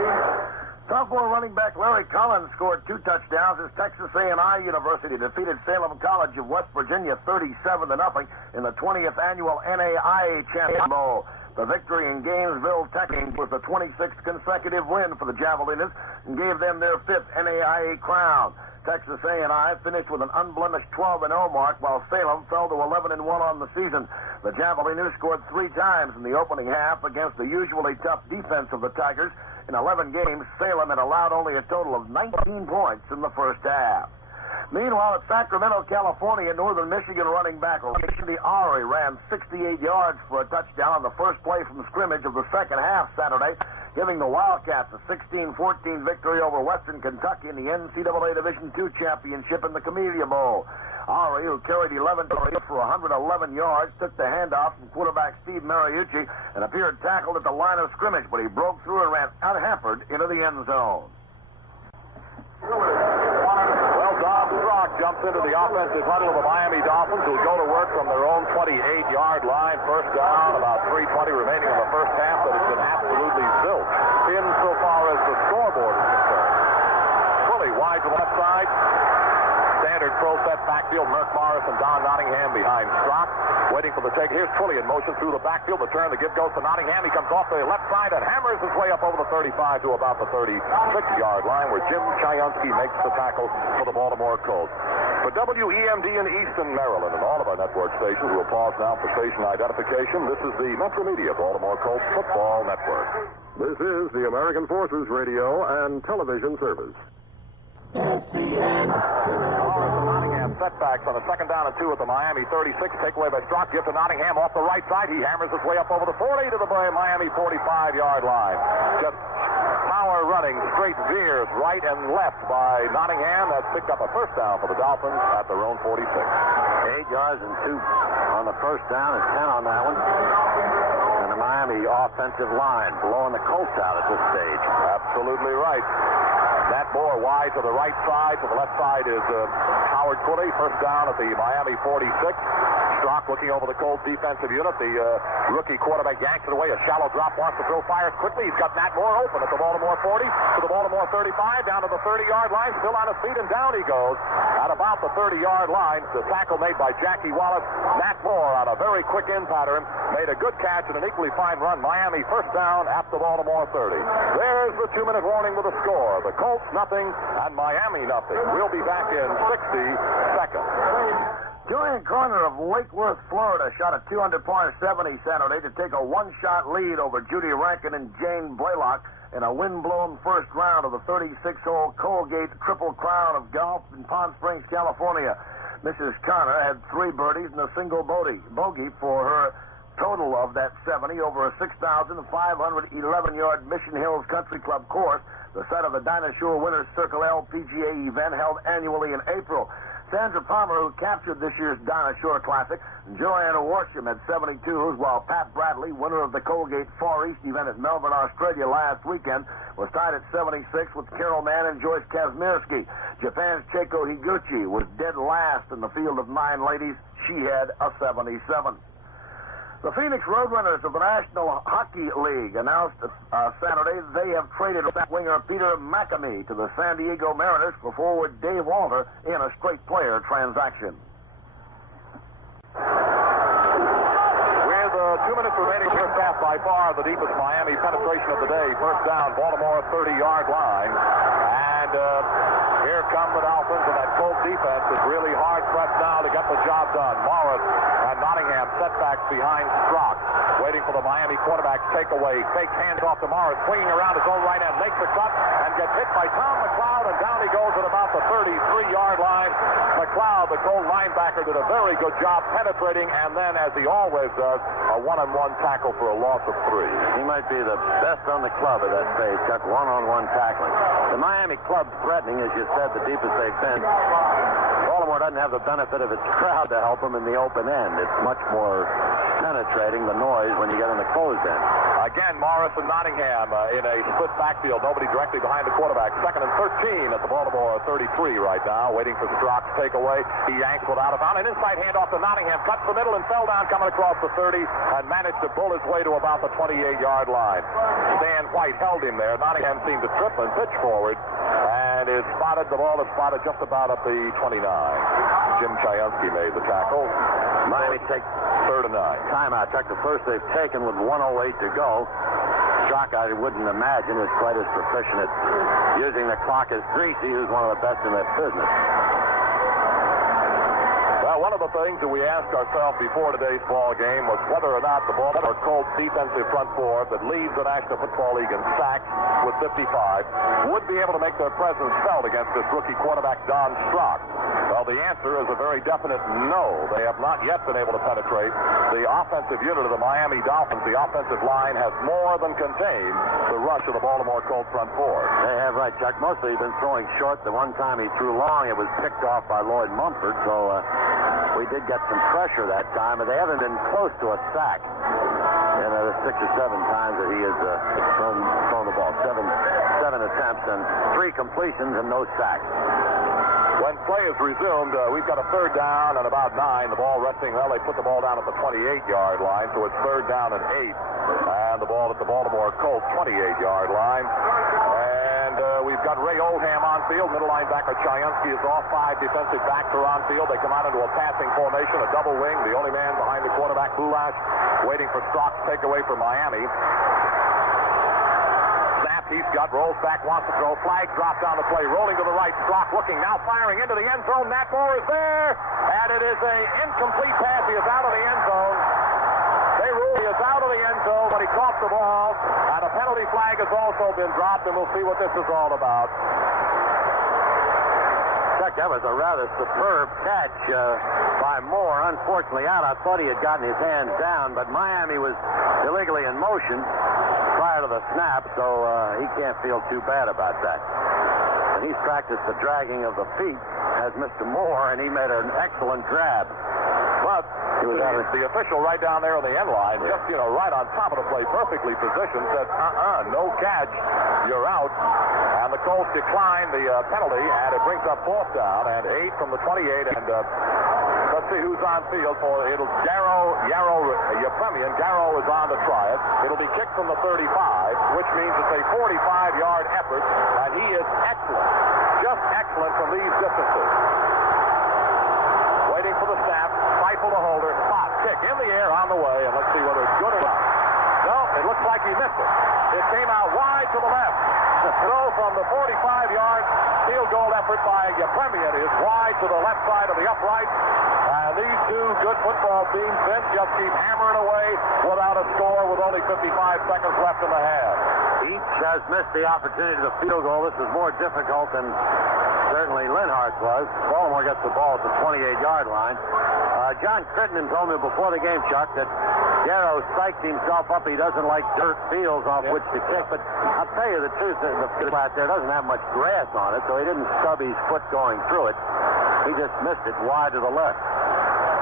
Sophomore running back Larry Collins scored 2 touchdowns as Texas A&I University defeated Salem College of West Virginia 37-0 in the 20th annual NAIA Championship Bowl. The victory in Gainesville, Texas was the 26th consecutive win for the Javelinas and gave them their 5th NAIA crown. Texas A&I finished with an unblemished 12-0 mark, while Salem fell to 11-1 on the season. The Javelinas scored 3 times in the opening half against the usually tough defense of the Tigers. In 11 games, Salem had allowed only a total of 19 points in the first half. Meanwhile, at Sacramento, California, Northern Michigan running back Randy Ari ran 68 yards for a touchdown on the first play from scrimmage of the second half Saturday. giving the Wildcats a 16-14 victory over Western Kentucky in the NCAA Division II championship in the Camellia Bowl. Ari, who carried 11 carries for 111 yards, took the handoff from quarterback Steve Mariucci and appeared tackled at the line of scrimmage, but he broke through and ran unhampered into the end zone. Well, Don Strock jumps into the offensive huddle of the Miami Dolphins, who go to work from their own 28-yard line. First down, about 3:20 remaining in the first half, that has been absolutely zilch insofar as the scoreboard is concerned. Fully wide to the left side. Standard pro set backfield. Merck Morris and Don Nottingham behind Strock, waiting for the take. Here's Twilly in motion through the backfield. The turn, the give goes to Nottingham. He comes off the left side and hammers his way up over the 35 to about the 36-yard line, where Jim Chiansky makes the tackle for the Baltimore Colts. For WEMD in Easton, Maryland, and all of our network stations, we'll pause now for station identification. This is the Metro Media Baltimore Colts Football Network. This is the American Forces Radio and Television Service. Morris and Nottingham setbacks on a second down and 2 at the Miami 36. Takeaway by Strock. Give to Nottingham off the right side. He hammers his way up over the 40 to the Miami 45-yard line. Just power running, straight veers right and left by Nottingham. That's picked up a first down for the Dolphins at their own 46. 8 yards and 2 on the first down and 10 on that one. And the Miami offensive line blowing the Colts out at this stage. Absolutely right. Matt Moore wide to the right side. To the left side is Howard Twilly. First down at the Miami 46. Strock looking over the Colts defensive unit. The rookie quarterback yanks it away. A shallow drop, wants to throw, fires quickly. He's got Matt Moore open at the Baltimore 40, to the Baltimore 35, down to the 30-yard line. Still on his feet, and down he goes at about the 30-yard line. The tackle made by Jackie Wallace. Matt Moore on a very quick in pattern made a good catch and an equally fine run. Miami first down at the Baltimore 30. There's the 2-minute warning with a score. The Colts nothing and Miami nothing. We'll be back in 60 seconds. Julian Corner of Lake Worth, Florida, shot a 200-point 70 Saturday to take a one-shot lead over Judy Rankin and Jane Blaylock in a wind-blown first round of the 36-hole Colgate Triple Crown of Golf in Palm Springs, California. Mrs. Connor had 3 birdies and a single bogey for her total of that 70 over a 6,511-yard Mission Hills Country Club course, the site of the Dinah Shore Winners Circle LPGA event held annually in April. Sandra Palmer, who captured this year's Dinah Shore Classic, and Joanna Worsham had 72s, while Pat Bradley, winner of the Colgate Far East event at Melbourne, Australia last weekend, was tied at 76 with Carol Mann and Joyce Kazmierski. Japan's Cheiko Higuchi was dead last in the field of 9 ladies. She had a 77. The Phoenix Roadrunners of the National Hockey League announced Saturday they have traded winger Peter McAmey to the San Diego Mariners for forward Dave Walter in a straight player transaction. With 2 minutes remaining first half, by far the deepest Miami penetration of the day. First down, Baltimore 30-yard line. And here come the Dolphins, and that Colts defense is really hard pressed now to get the job done. Morris and Nottingham setbacks behind Strock, waiting for the Miami quarterback takeaway. Fakes hands off to Morris, swinging around his own right end, makes the cut, and gets hit by Tom McLeod, and down he goes at about the 33-yard line. McLeod, the Colt linebacker, did a very good job penetrating, and then, as he always does, a one-on-one tackle for a loss of 3. He might be the best on the club at that phase, Chuck, one-on-one tackling. The Miami club threatening, as you said, the deepest they've been. Baltimore doesn't have the benefit of its crowd to help them in the open end. It's much more penetrating, the noise, when you get in the closed end. Again, Morris and Nottingham in a split backfield. Nobody directly behind the quarterback. 2nd and 13 at the Baltimore 33 right now, waiting for Strock's takeaway. He yanks without a foul. An inside handoff to Nottingham. Cuts the middle and fell down coming across the 30 and managed to pull his way to about the 28-yard line. Stan White held him there. Nottingham seemed to trip and pitch forward and is spotted. The ball is spotted just about at the 29. Jim Chiansky made the tackle. Miami takes 3rd and 9. Timeout, Chuck. The first they've taken with 1:08 to go. Strock, I wouldn't imagine, is quite as proficient at using the clock as Greasy, who's one of the best in that business. Well, one of the things that we asked ourselves before today's ball game was whether or not the Baltimore Colts defensive front four that leads the National Football League in sacks with 55 would be able to make their presence felt against this rookie quarterback, Don Strock. Well, the answer is a very definite no. They have not yet been able to penetrate the offensive unit of the Miami Dolphins. The offensive line has more than contained the rush of the Baltimore Colts front four. They have right, Chuck. Mostly he's been throwing short. The one time he threw long, it was picked off by Lloyd Mumford, so we did get some pressure that time, but they haven't been close to a sack. And the 6 or 7 times that he has thrown the ball. Seven attempts and 3 completions and no sacks. When play is resumed, we've got a third down and about 9. The ball resting, well, they put the ball down at the 28-yard line, so it's third down and 8. And the ball at the Baltimore Colts 28-yard line. And we've got Ray Oldham on field. Middle linebacker Chayunsky is off. 5 defensive backs are on field. They come out into a passing formation, a double wing. The only man behind the quarterback, Bulash, waiting for Strock to take away from Miami. He's got, rolls back, wants to throw, flag dropped on the play, rolling to the right, Strock looking, now firing into the end zone, that ball is there, and it is an incomplete pass. He is out of the end zone. They rule he is out of the end zone when he caught the ball, and a penalty flag has also been dropped, and we'll see what this is all about. Chuck, that was a rather superb catch by Moore. Unfortunately out. I thought he had gotten his hands down, but Miami was illegally in motion prior to the snap, so he can't feel too bad about that. And he's practiced the dragging of the feet, as Mr. Moore, and he made an excellent grab. But the official right down there on the end line, just, right on top of the play, perfectly positioned, said, no catch, you're out. And the Colts declined the penalty, and it brings up 4th down and 8 from the 28, and let's see who's on field for it. It'll Yepremian. Garrow is on to try it. It'll be kicked from the 35, which means it's a 45-yard effort, and he is excellent, just excellent from these distances. Waiting for the snap, rifle the holder, pop, kick in the air on the way, and let's see whether it's good or not. No, it looks like he missed it. It came out wide to the left. The throw from the 45-yard field goal effort by Yepremian is wide to the left side of the upright. And these two good football teams, Vince, just keep hammering away without a score with only 55 seconds left in the half. Each has missed the opportunity to field goal. This is more difficult than certainly Linhart's was. Baltimore gets the ball at the 28-yard line. John Crittenden told me before the game, Chuck, that Garrow psyched himself up. He doesn't like dirt fields off which to kick. But I'll tell you the truth, the field out there doesn't have much grass on it, so he didn't stub his foot going through it. He just missed it wide to the left.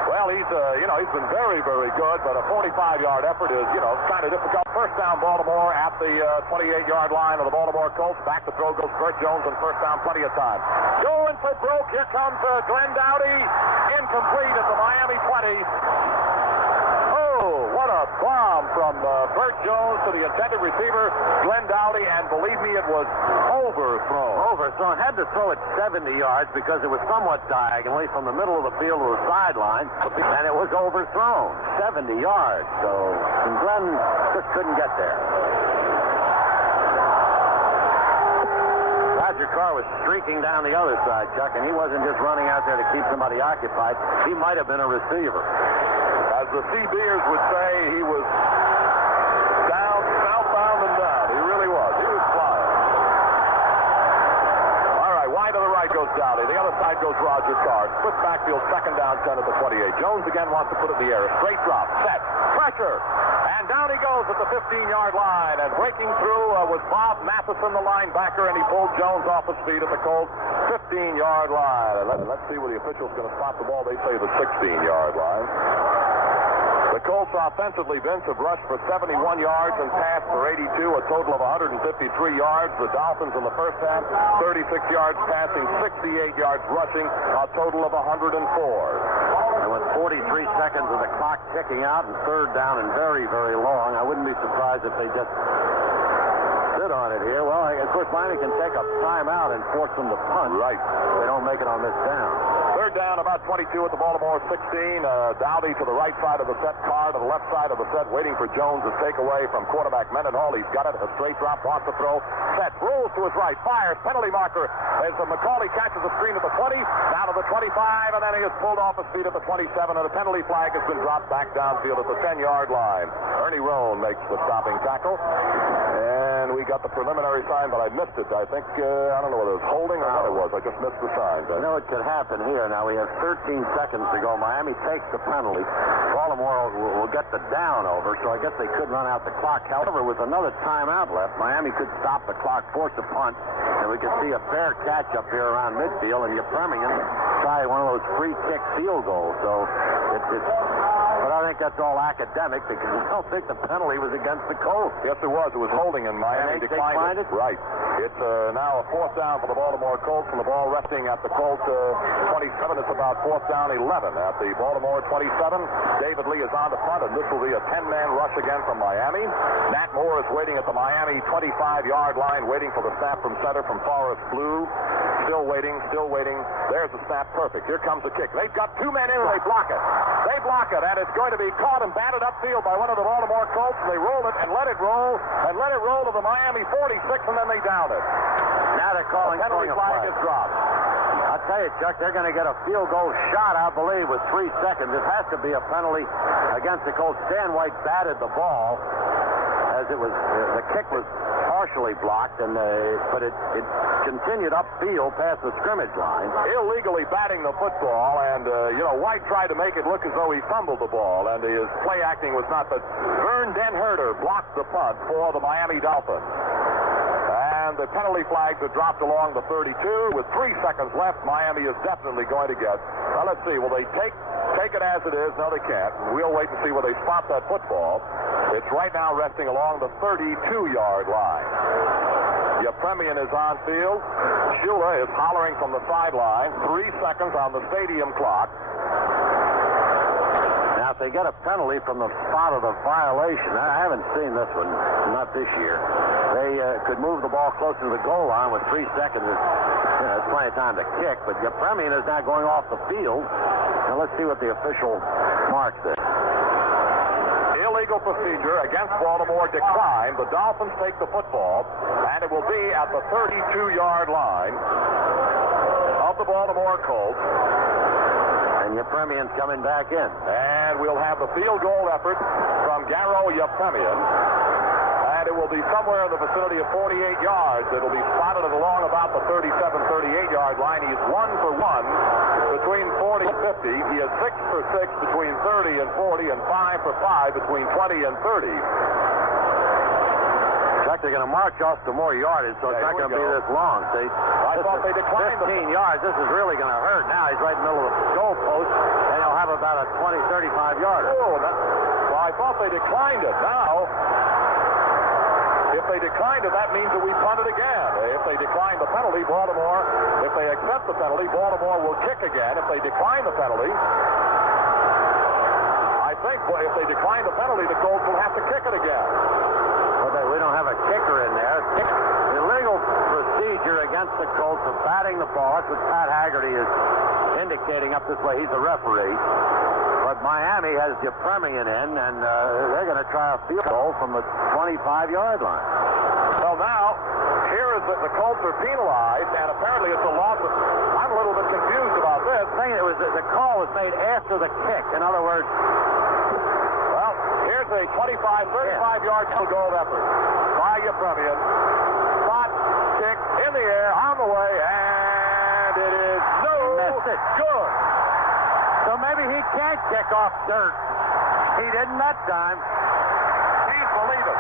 Well, he's been very, very good, but a 45-yard effort is, kind of difficult. First down, Baltimore at the 28-yard line of the Baltimore Colts. Back to throw goes Burt Jones, and first down, plenty of time. Going for broke. Here comes Glenn Dowdy. Incomplete at the Miami 20. Oh, what a bomb from Burt Jones to the intended receiver, Glenn Dowdy, and believe me, it was overthrown. Overthrown. Had to throw it 70 yards because it was somewhat diagonally from the middle of the field to the sideline, and it was overthrown 70 yards. So Glenn just couldn't get there. Roger Carr was streaking down the other side, Chuck, and he wasn't just running out there to keep somebody occupied. He might have been a receiver. As the Seabeers would say, he was down, southbound and down. He really was. He was flying. All right, wide to the right goes Dowdy. The other side goes Roger Carr. Split backfield, second down, 10 at the 28. Jones again wants to put it in the air. Straight drop, set, pressure. And down he goes at the 15-yard line. And breaking through was Bob Matheson, the linebacker, and he pulled Jones off his feet at the Colts 15-yard line. And let's see where the official's going to stop the ball. They say the 16-yard line. The Colts offensively, Vince, have rushed for 71 yards and passed for 82, a total of 153 yards. The Dolphins in the first half, 36 yards passing, 68 yards rushing, a total of 104. And with 43 seconds of the clock ticking out and third down and very, very long, I wouldn't be surprised if they just sit on it here. Well, of course, Miami can take a timeout and force them to punt. Right. They don't make it on this down. Third Third down, about 22 at the Baltimore 16. Dowdy to the right side of the set, Carr to the left side of the set, waiting for Jones to take away from quarterback Mendenhall. He's got it. A straight drop, wants to throw. Set, rolls to his right, fires, penalty marker as McCauley catches the screen at the 20, down to the 25, and then he is pulled off his feet at the 27, and the penalty flag has been dropped back downfield at the 10-yard line. Ernie Roan makes the stopping tackle, and we got the preliminary sign, but I missed it. I think, I don't know whether it was holding or what it was. I just missed the sign. You know what could happen here. Now we have 13 seconds to go. Miami takes the penalty. Baltimore will get the down over, so I guess they could run out the clock. However, with another timeout left, Miami could stop the clock, force a punt, and we could see a fair catch up here around midfield, and Birmingham try one of those free kick field goals. So but I think that's all academic because I don't think the penalty was against the Colts. Yes, it was. It was holding, and Miami declined it. Right. It's now a fourth down for the Baltimore Colts, and the ball resting at the Colts 27. It's about fourth down 11 at the Baltimore 27. David Lee is on the front, and this will be a 10-man rush again from Miami. Nat Moore is waiting at the Miami 25-yard line, waiting for the snap from center from Forrest Blue. Still waiting, still waiting. There's the snap. Perfect. Here comes the kick. They've got two men in, and they block it. They block it, and it's going to be caught and batted upfield by one of the Baltimore Colts. They roll it and let it roll to the Miami 46, and then they down it. Now they're calling the penalty flag is dropped. I'll tell you, Chuck, they're going to get a field goal shot, I believe, with 3 seconds. It has to be a penalty against the Colts. Stan White batted the ball as it was. The kick was partially blocked, and but it continued upfield past the scrimmage line. Illegally batting the football, and, White tried to make it look as though he fumbled the ball, and his play acting was not, but Vern Den-Herder blocked the punt for the Miami Dolphins. And the penalty flags are dropped along the 32. With 3 seconds left, Miami is definitely going to get. Well, let's see. Will they take it as it is? No, they can't. We'll wait and see where they spot that football. It's right now resting along the 32-yard line. Yepremian is on field. Shula is hollering from the sideline. 3 seconds on the stadium clock. Now, if they get a penalty from the spot of the violation, I haven't seen this one, not this year. They could move the ball closer to the goal line with 3 seconds. There's plenty of time to kick, but Yepremian is now going off the field. Now, let's see what the official marks there. Illegal procedure against Baltimore declined. The Dolphins take the football, and it will be at the 32-yard line of the Baltimore Colts. And Yepremian's coming back in. And we'll have the field goal effort from Garo Yepremian. And it will be somewhere in the vicinity of 48 yards. It'll be spotted at along about the 37, 38-yard line. He's 1 for 1 between 40 and 50. He is 6 for 6 between 30 and 40, and 5 for 5 between 20 and 30. They're going to march off to more yardage, so it's not going to be this long. See, I thought they declined 15 yards. This is really going to hurt. Now he's right in the middle of the goal post, and he'll have about a 20, 35 yarder. Oh, well, I thought they declined it. Now, if they declined it, that means that we punt it again. If they decline the penalty, Baltimore, if they accept the penalty, Baltimore will kick again. If they decline the penalty, I think if they decline the penalty, the Colts will have to kick it again. We don't have a kicker in there. Illegal procedure against the Colts of batting the ball. That's what Pat Haggerty is indicating up this way. He's the referee. But Miami has Yepremian in, and they're going to try a field goal from the 25-yard line. Well, now, here is that the Colts are penalized, and apparently it's a loss of... I'm a little bit confused about this. The call was made after the kick. In other words... Here's a 35-yard field goal effort by Yepremian. Spot, kick, in the air, on the way, and it is no good. So maybe he can't kick off dirt. He didn't that time. Please believe it.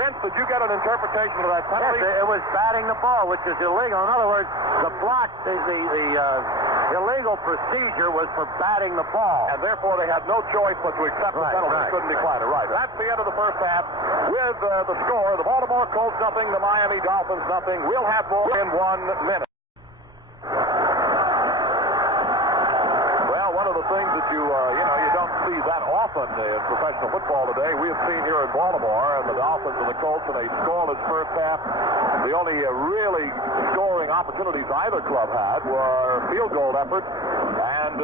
Vince, did you get an interpretation of that penalty? Yes, it was batting the ball, which is illegal. In other words, the block, the illegal procedure was for batting the ball. And therefore they had no choice but to accept the penalty. They couldn't decline it. Right. That's the end of the first half with the score. The Baltimore Colts nothing, the Miami Dolphins nothing. We'll have more in 1 minute. Well, one of the things that you don't see that often often in professional football today. We have seen here in Baltimore and the Dolphins and the Colts in a scoreless first half. The only really scoring opportunities either club had were field goal efforts, and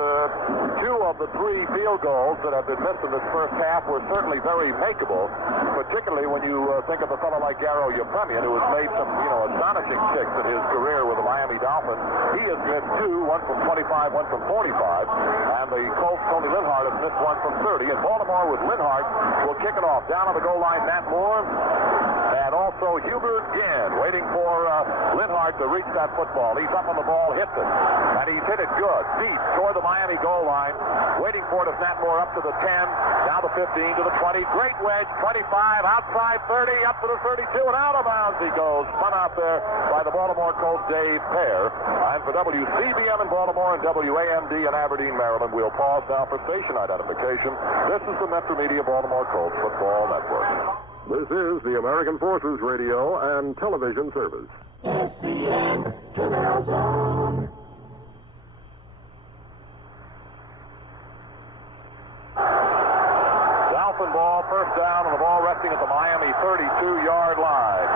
two of the three field goals that have been missed in this first half were certainly very makeable, particularly when you think of a fellow like Garo Yepremian, who has made some, astonishing kicks in his career with the Miami Dolphins. He has missed two, one from 25, one from 45, and the Colts, Tony Linhart, has missed one from 30. And Baltimore with Linhart will kick it off. Down on the goal line, Matt Moore, and also Hubert Ginn, waiting for Linhart to reach that football. He's up on the ball, hits it, and he's hit it good. Deep toward the Miami goal line, waiting for it is Matt Moore up to the 10, now the 15 to the 20. Great wedge, 25, outside 30, up to the 32, and out of bounds he goes. Spun out there by the Baltimore Colts, Dave Pear. And for WCBM in Baltimore and WAMD in Aberdeen, Maryland, we'll pause now for station identification. This is the Metro Media Baltimore Colts Football Network. This is the American Forces Radio and Television Service. SCN to their zone. Dolphin ball, first down, and the ball resting at the Miami 32-yard line.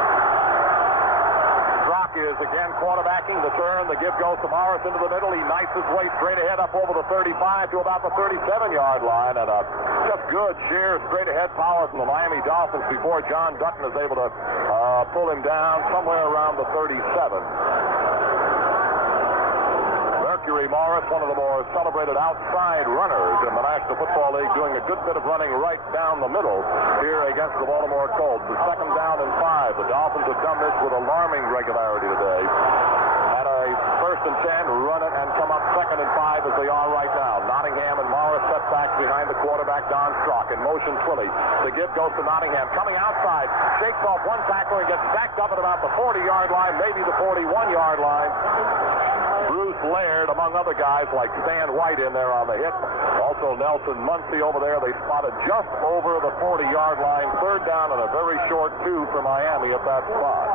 Strock is again quarterbacking the turn. The give goes to Morris into the middle. He knifes his way straight ahead up over the 35 to about the 37-yard line, and just good sheer straight ahead power from the Miami Dolphins before John Dutton is able to pull him down somewhere around the 37. Mercury Morris, one of the more celebrated outside runners in the National Football League, doing a good bit of running right down the middle here against the Baltimore Colts. The second down and 5. The Dolphins have done this with alarming regularity today. At a first and 10, run it and come up second and 5 as they are right now. Nottingham and Morris set back behind the quarterback, Don Strock. In motion, Twilley. The give goes to Nottingham. Coming outside, shakes off one tackler and gets backed up at about the 40-yard line, maybe the 41-yard line. Bruce Laird, among other guys like Stan White in there on the hit. Also Nelson Muncie over there. They spotted just over the 40-yard line. Third down and a very short 2 for Miami at that spot.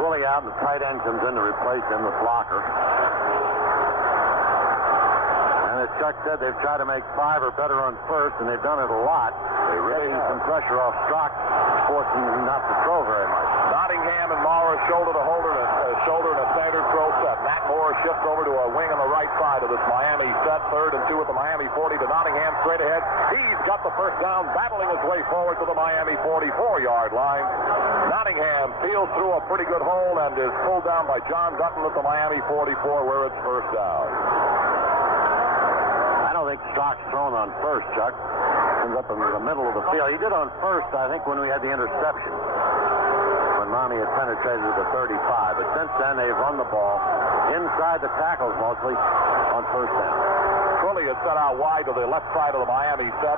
Twilley out, and the tight end comes in to replace him, the blocker. And as Chuck said, they've tried to make 5 or better on first, and they've done it a lot. They're taking some pressure off Strock, forcing him not to throw very much. Nottingham and Morris shoulder to shoulder in a standard throw set. Matt Moore shifts over to a wing on the right side of this Miami set. Third and 2 at the Miami 40 to Nottingham straight ahead. He's got the first down, battling his way forward to the Miami 44-yard line. Nottingham feels through a pretty good hole and is pulled down by John Dutton at the Miami 44 where it's first down. I don't think Strock's thrown on first, Chuck. Comes up in the middle of the field. He did on first, I think, when we had the interception. Miami has penetrated the 35, but since then they've run the ball inside the tackles mostly on first down. Twilley is set out wide to the left side of the Miami set.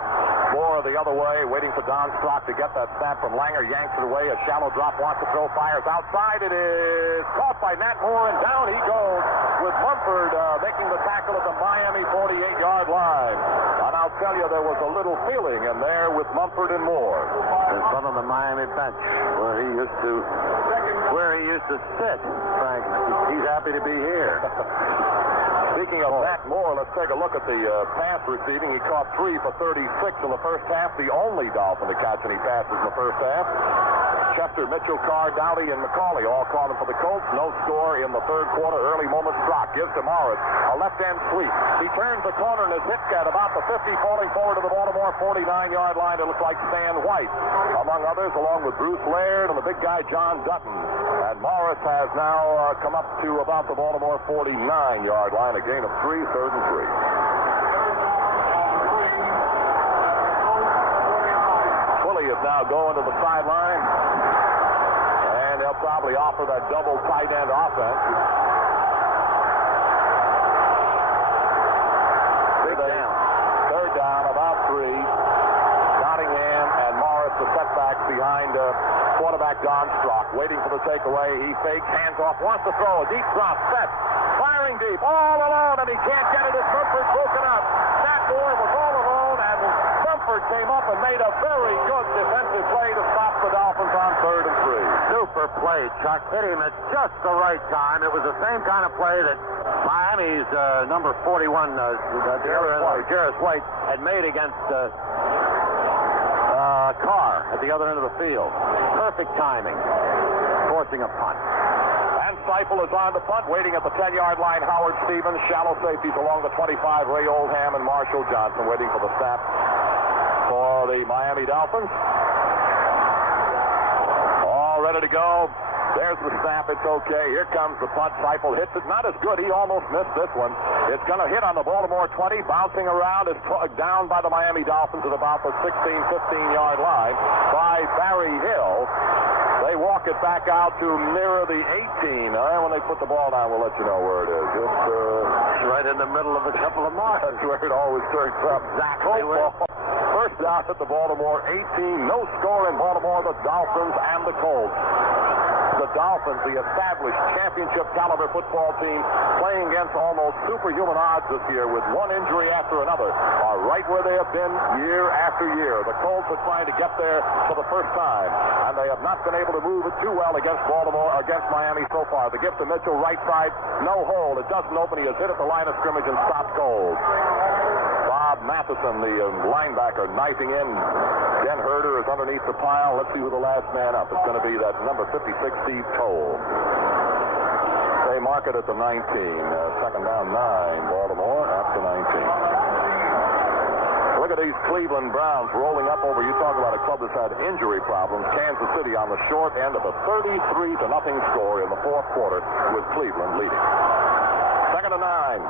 Moore the other way, waiting for Don Strock to get that snap from Langer. Yanks it away. A shallow drop, wants to throw, fires outside. It is caught by Matt Moore, and down he goes with Mumford making the tackle at the Miami 48-yard line. And I'll tell you, there was a little feeling in there with Mumford and Moore. In front of the Miami bench where he used to sit, Frank. He's happy to be here. Speaking of Matt Moore, let's take a look at the pass receiving. He caught 3 for 36 in the first half, the only Dolphin to catch any passes in the first half. Chester, Mitchell, Carr, Dowdy, and McCauley all calling for the Colts. No score in the third quarter. Early moment Strock gives to Morris. A left-hand sweep. He turns the corner and is hit at about the 50, falling forward to the Baltimore 49-yard line. It looks like Stan White, among others, along with Bruce Laird and the big guy John Dutton. And Morris has now come up to about the Baltimore 49-yard line. A gain of 3, third and 3. Twilley is now going to the sideline. And they'll probably offer that double tight end offense. Third down, about 3. Nottingham and Morris, the setback behind quarterback Don Strock waiting for the takeaway. He fakes, hands off, wants to throw. A deep drop, set. Firing deep, all alone, and he can't get it as Mumford broken up. Matt Moore was all alone, and Mumford came up and made a very good defensive play to stop the Dolphins on 3rd and 3. Super play, Chuck. Hit him at just the right time. It was the same kind of play that Miami's number 41, Jarvis White, had made against Carr at the other end of the field. Perfect timing. Forcing a punt. And Seifel is on the punt, waiting at the 10-yard line. Howard Stevens, shallow safeties along the 25. Ray Oldham and Marshall Johnson waiting for the snap for the Miami Dolphins. All ready to go. There's the snap. It's okay. Here comes the punt. Seifel hits it. Not as good. He almost missed this one. It's going to hit on the Baltimore 20. Bouncing around. It's down by the Miami Dolphins at about the 16, 15-yard line by Barry Hill. They walk it back out to nearer the 18. When they put the ball down, we'll let you know where it is. It's right in the middle of a couple of miles. That's where it always turns up. Exactly. First down at the Baltimore 18. No score in Baltimore, the Dolphins and the Colts. The Dolphins, the established championship caliber football team, playing against almost superhuman odds this year with one injury after another, are right where they have been year after year. The Colts are trying to get there for the first time, and they have not been able to move it too well against Miami so far. The gift to Mitchell, right side, no hold. It doesn't open. He has hit at the line of scrimmage and stopped cold. Bob Matheson, the linebacker, knifing in. Ken Herder is underneath the pile. Let's see who the last man up. It's going to be that number 56, Steve Toll. They mark it at the 19. Second down, 9. Baltimore after 19. Look at these Cleveland Browns rolling up over. You talk about a club that's had injury problems. Kansas City on the short end of a 33-0 score in the fourth quarter with Cleveland leading. Second and 9.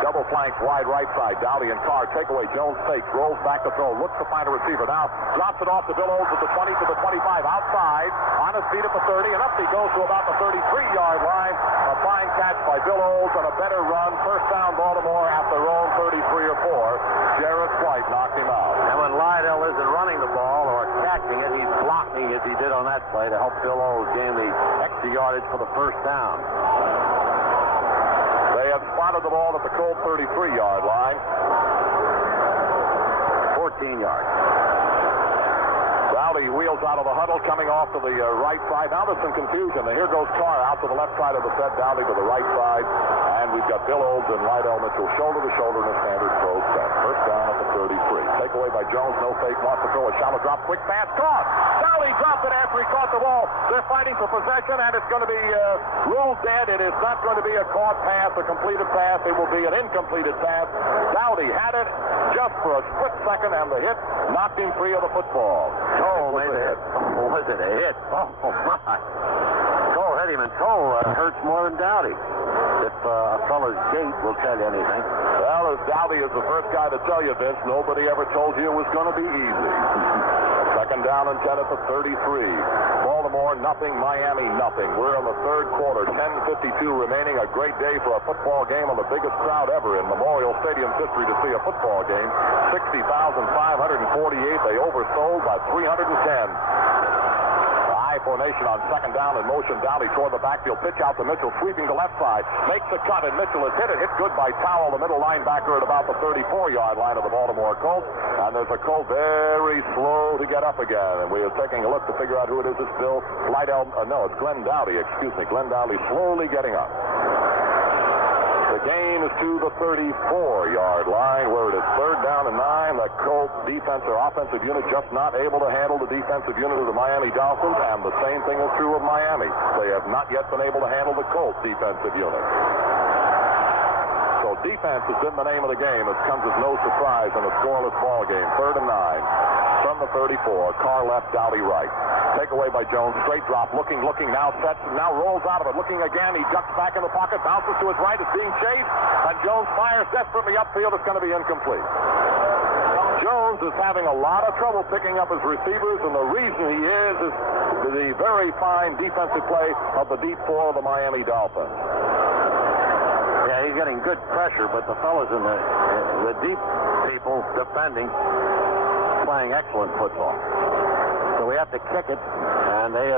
Double flanks wide right side. Dowdy and Carr take away. Jones fakes, rolls back to throw, looks to find a receiver. Now drops it off to Bill Olds at the 20 to the 25. Outside, on his feet at the 30, and up he goes to about the 33-yard line. A fine catch by Bill Olds and a better run. First down Baltimore at their own 33 or 4. Jarvis White knocked him out. And when Lydell isn't running the ball or catching it, he's blocking as he did on that play to help Bill Olds gain the extra yardage for the first down. They have spotted the ball at the Colt 33-yard line. 14 yards. Dowdy wheels out of the huddle, coming off to the right side. Now there's some confusion. Here goes Carr out to the left side of the set. Dowdy to the right side. And we've got Bill Olds and Lydell Mitchell shoulder to shoulder in a standard throw set. First down at the 33. Takeaway by Jones. No fake. Wants to throw a shallow drop. Quick pass. Caught. Dowdy dropped it after he caught the ball. They're fighting for possession, and it's going to be ruled dead. It is not going to be a caught pass, a completed pass. It will be an incompleted pass. Dowdy had it just for a split second, and the hit knocked him free of the football. Cole made a hit. Was it a hit? Oh, my. Cole hit him, and Cole hurts more than Dowdy. If a fella's gait will tell you anything. Well, as Dowdy is the first guy to tell you, Vince, nobody ever told you it was going to be easy. Second down and 10 at the 33. Baltimore, nothing. Miami, nothing. We're in the third quarter. 10:52 remaining. A great day for a football game on the biggest crowd ever in Memorial Stadium's history to see a football game. 60,548. They oversold by 310. High formation on second down in motion. Dowdy toward the backfield. Pitch out to Mitchell, sweeping to left side. Makes the cut, and Mitchell has hit it. Hit good by Powell, the middle linebacker, at about the 34-yard line of the Baltimore Colts. And there's a Colt very slow to get up again. And we are taking a look to figure out who it is. It's Bill Lydell. It's Glenn Dowdy. Excuse me. Glenn Dowdy slowly getting up. The gain is to the 34-yard line, where it is third down and 9. The Colts defense or offensive unit just not able to handle the defensive unit of the Miami Dolphins, and the same thing is true of Miami. They have not yet been able to handle the Colts defensive unit. So defense has been the name of the game. It comes as no surprise in a scoreless ball game. Third and 9 from the 34. Carr left, Dowdy right. Takeaway by Jones. Straight drop. Looking. Now sets. Now rolls out of it. Looking again. He ducks back in the pocket. Bounces to his right. It's being chased. And Jones fires desperately upfield. It's going to be incomplete. Jones is having a lot of trouble picking up his receivers, and the reason he is the very fine defensive play of the deep four of the Miami Dolphins. Yeah, he's getting good pressure, but the fellas in the deep people defending playing excellent football. So we have to kick it, and they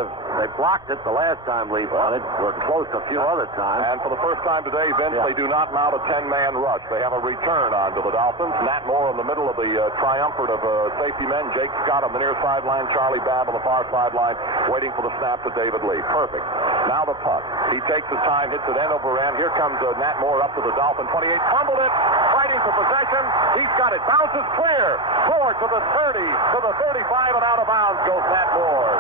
blocked it the last time Lee punted. We're close a few other times. And for the first time today, Vince, they do not mount a 10-man rush. They have a return on to the Dolphins. Nat Moore in the middle of the triumvirate of safety men. Jake Scott on the near sideline. Charlie Babb on the far sideline, waiting for the snap to David Lee. Perfect. Now the punt. He takes his time, hits it end over end. Here comes Nat Moore up to the Dolphin 28. Fumbled it, fighting for possession. He's got it. Bounces clear. Moore to the 30, to the 35, and out of bounds goes Nat Moore.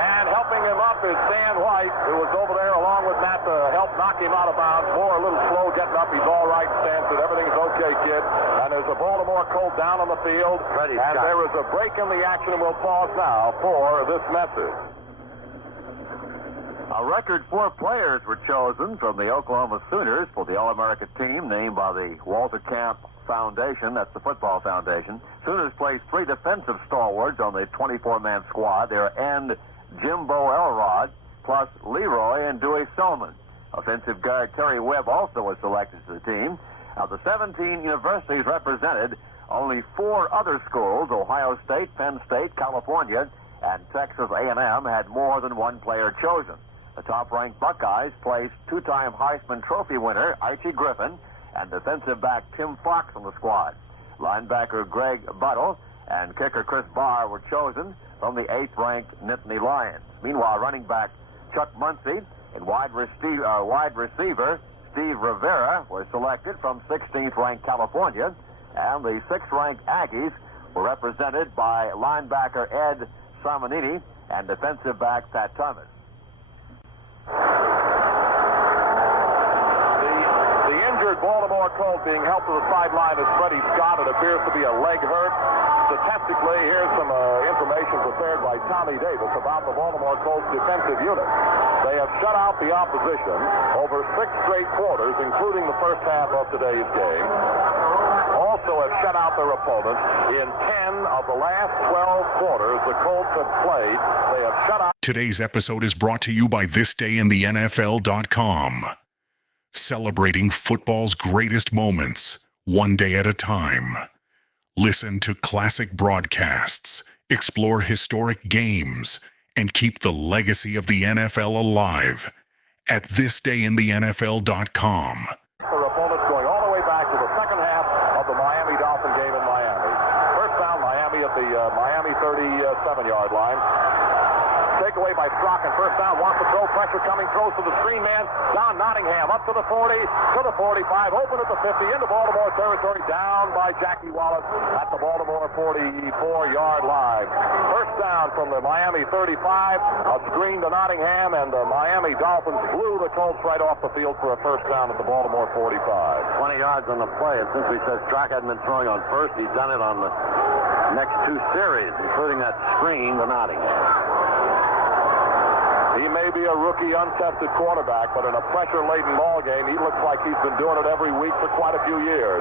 And helping him up is Dan White, who was over there along with Nat to help knock him out of bounds. Moore a little slow getting up. He's all right, stands it. Everything's okay, kid. And there's a Baltimore Colt down on the field. And there is a break in the action, and we'll pause now for this message. A record 4 players were chosen from the Oklahoma Sooners for the All-America team named by the Walter Camp Foundation. That's the football foundation. Sooners placed 3 defensive stalwarts on the 24-man squad. They're end Jimbo Elrod, plus Leroy and Dewey Solomon. Offensive guard Terry Webb also was selected to the team. Of the 17 universities represented, only 4 other schools, Ohio State, Penn State, California, and Texas A&M, had more than 1 player chosen. The top-ranked Buckeyes placed 2-time Heisman Trophy winner Archie Griffin and defensive back Tim Fox on the squad. Linebacker Greg Buttle and kicker Chris Barr were chosen from the 8th-ranked Nittany Lions. Meanwhile, running back Chuck Muncie and wide receiver Steve Rivera were selected from 16th-ranked California, and the 6th-ranked Aggies were represented by linebacker Ed Simonini and defensive back Pat Thomas. The injured Baltimore Colt being helped to the sideline is Freddie Scott. It appears to be a leg hurt. Statistically, here's some information prepared by Tommy Davis about the Baltimore Colts defensive unit. They have shut out the opposition over 6 straight quarters, including the first half of today's game. Also have shut out their opponents in 10 of the last 12 quarters the Colts have played. They have shut out. Today's episode is brought to you by thisdayinthenfl.com. Celebrating football's greatest moments, one day at a time. Listen to classic broadcasts, explore historic games, and keep the legacy of the NFL alive at thisdayinthenfl.com. Their opponents going all the way back to the second half of the Miami Dolphin game in Miami. First down, Miami at the Miami 37-yard line. Takeaway by Strachan. First down, wants to throw. Pressure coming. Throws to the screen man. Don Nottingham up to the 40, to the 45. Open at the 50. Into Baltimore territory. Down by Jackie Wallace at the Baltimore 44-yard line. First down from the Miami 35. A screen to Nottingham, and the Miami Dolphins blew the Colts right off the field for a first down at the Baltimore 45. 20 yards on the play, and since we said Strachan hadn't been throwing on first, he's done it on the next 2 series, including that screen to Nottingham. He may be a rookie, untested quarterback, but in a pressure-laden ball game, he looks like he's been doing it every week for quite a few years.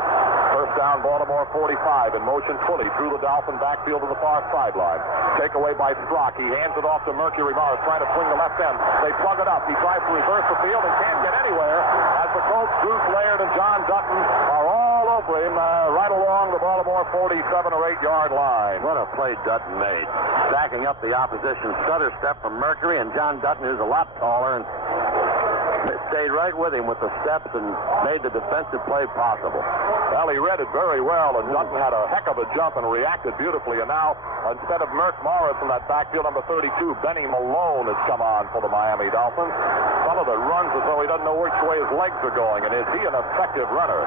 First down, Baltimore 45, in motion fully through the Dolphin backfield to the far sideline. Takeaway by Strock. He hands it off to Mercury Morris, trying to swing the left end. They plug it up. He tries to reverse the field and can't get anywhere as the Colts, Bruce Laird and John Dutton are all over him right along the Baltimore 47 or 8-yard line. What a play Dutton made. Stacking up the opposition stutter step from Mercury, and John Dutton, who's a lot taller, and stayed right with him with the steps and made the defensive play possible. Well, he read it very well, and Dutton had a heck of a jump and reacted beautifully. And now, instead of Merc Morris in that backfield, number 32, Benny Malone has come on for the Miami Dolphins. Some of it runs as though he doesn't know which way his legs are going, and is he an effective runner?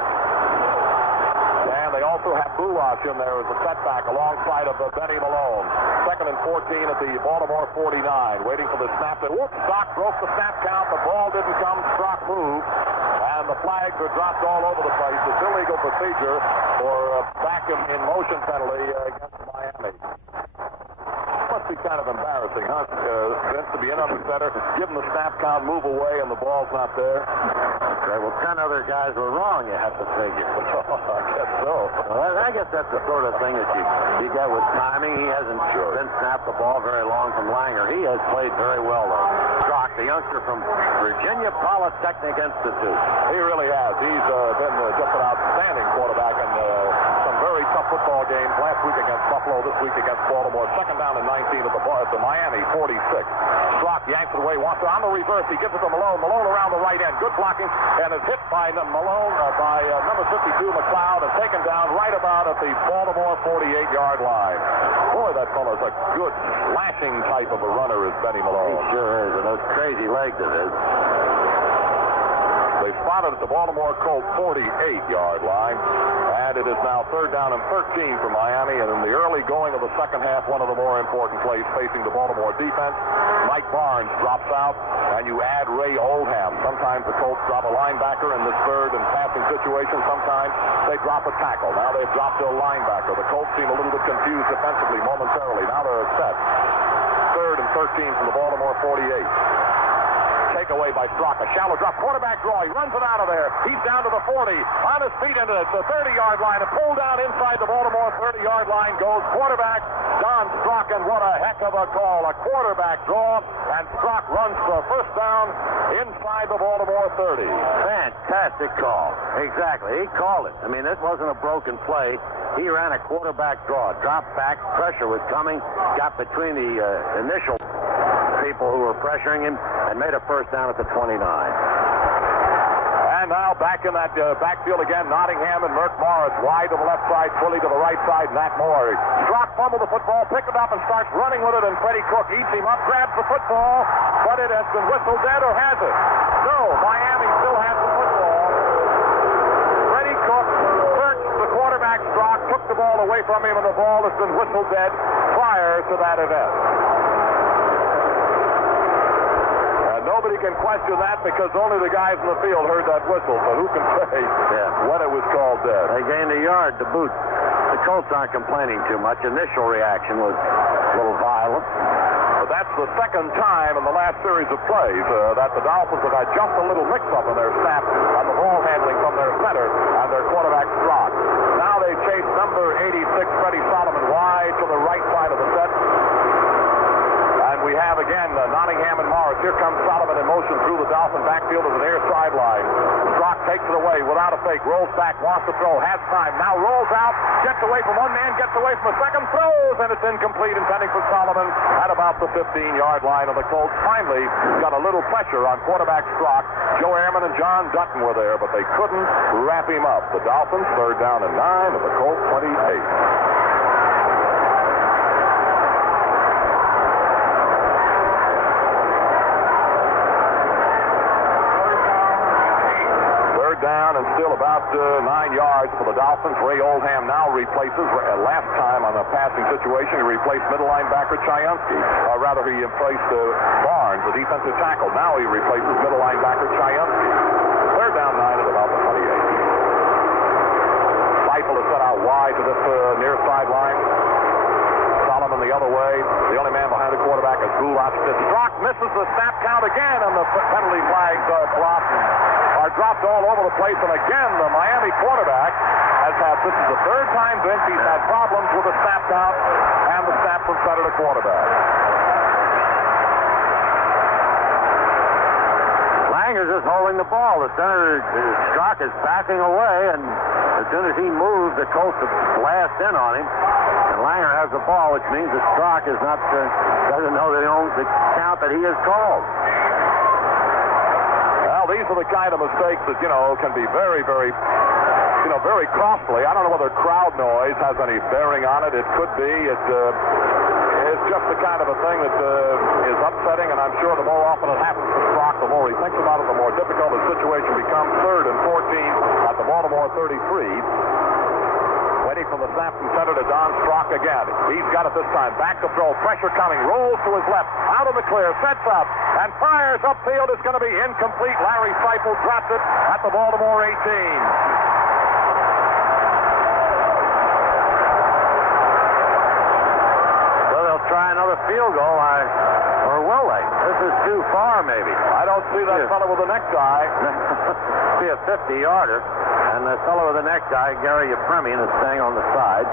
And they also have Buash in there as a setback alongside of Benny Malone. Second and 14 at the Baltimore 49. Waiting for the snap. Stock broke the snap count. The ball didn't come. Stock moved. And the flags are dropped all over the place. It's illegal procedure for back in motion penalty against Miami. Must be kind of embarrassing, huh, Vince, to be in under center, give him the snap count, move away, and the ball's not there. Okay, well, 10 other guys were wrong, you have to figure. I guess so. Well, I guess that's the sort of thing that you get with timing. He hasn't been snapped the ball very long from Langer. He has played very well, though. Strock Strock, the youngster from Virginia Polytechnic Institute. He really has. He's been just an outstanding quarterback in some very tough football games. Last week against Buffalo, this week against Baltimore. Second down and 19 at the Miami 46. Strock yanks it away, wants to on the reverse. He gives it to Malone. Malone around the right end. Good blocking, and is hit by Malone by number 52 McLeod and taken down right about at the Baltimore 48-yard line. Boy, that fellow's a good slashing type of a runner, is Benny Malone. He sure is, and those crazy legs of his. They spotted at the Baltimore Colts 48-yard line, and it is now third down and 13 for Miami. And in the early going of the second half, one of the more important plays facing the Baltimore defense, Mike Barnes drops out, and you add Ray Oldham. Sometimes the Colts drop a linebacker in this third and passing situation. Sometimes they drop a tackle. Now they've dropped to a linebacker. The Colts seem a little bit confused defensively momentarily. Now they're set. Third and 13 from the Baltimore 48. Takeaway by Strock. A shallow drop. Quarterback draw. He runs it out of there. He's down to the 40. On his feet into the 30-yard line. And pulled down inside the Baltimore 30-yard line goes quarterback Don Strock. And what a heck of a call. A quarterback draw. And Strock runs for a first down inside the Baltimore 30. Fantastic call. Exactly. He called it. I mean, this wasn't a broken play. He ran a quarterback draw. Dropped back. Pressure was coming. Got between the initial people who were pressuring him and made a first down at the 29. And now back in that backfield again, Nottingham and Merck Morris wide to the left side, Twilly to the right side, Nat Moore. Strock fumbled the football, picked it up and starts running with it, and Freddie Cook eats him up, grabs the football, but it has been whistled dead, or has it? No, Miami still has the football. Freddie Cook searched the quarterback Strock, took the ball away from him, and the ball has been whistled dead prior to that event. Nobody can question that because only the guys in the field heard that whistle, so who can say when it was called dead? They gained a yard to boot. The Colts aren't complaining too much. Initial reaction was a little violent. But that's the second time in the last series of plays that the Dolphins have had just a little mix-up in their snap and the ball handling from their center and their quarterback Strock. Now they chase number 86, Freddie Solomon, wide to the right side of the set. We have again Nottingham and Morris. Here comes Solomon in motion through the Dolphin backfield to the near sideline. Strock takes it away without a fake. Rolls back, wants to throw, has time. Now rolls out, gets away from one man, gets away from a second, throws, and it's incomplete, intending for Solomon at about the 15-yard line of the Colts. Finally got a little pressure on quarterback Strock. Joe Ehrman and John Dutton were there, but they couldn't wrap him up. The Dolphins third down and 9 of the Colts 28. Down and still about 9 yards for the Dolphins. Ray Oldham now replaces, last time on a passing situation, he replaced middle linebacker Chayunsky. Rather, he replaced Barnes, the defensive tackle. Now he replaces middle linebacker Chayunsky. Third down 9 at about the 28. Seifel is set out wide to this near sideline. Solomon the other way. The only man behind the quarterback is Gulach. Strock misses the snap count again, and the penalty flags are dropped all over the place. And again, the Miami quarterback has had, this is the third time, Vince, he's had problems with the snap count and the snap from center to quarterback. Langer's just holding the ball. The center, Strock, is backing away, and as soon as he moves, the Colts blast in on him. And Langer has the ball, which means that Strock is not, doesn't know that he owns the count that he has called. Well, these are the kind of mistakes that, can be very, very, very costly. I don't know whether crowd noise has any bearing on it. It could be. It's just the kind of a thing that is upsetting, and I'm sure the more often it happens to Strock, the more he thinks about it, the more difficult the situation becomes. Third and 14 at the Baltimore 33. Waiting from the snap from center to Don Strock again. He's got it this time. Back to throw. Pressure coming. Rolls to his left. Out of the clear. Sets up. And fires upfield. Is going to be incomplete. Larry Seifel dropped it at the Baltimore 18. So they'll try another field goal. Or will they? This is too far, maybe. I don't see that fellow with the necktie. Be a 50-yarder. And the fellow with the necktie, Gary Yepremian, is staying on the side.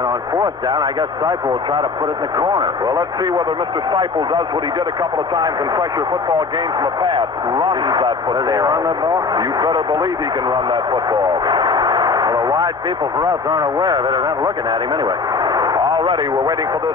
And on fourth down, I guess Seipel will try to put it in the corner. Well, let's see whether Mr. Seipel does what he did a couple of times in pressure football games in the past. Runs that football. Does he run that ball? You better believe he can run that football. Well, the wide people for us aren't aware of it. They're not looking at him anyway. Already, we're waiting for this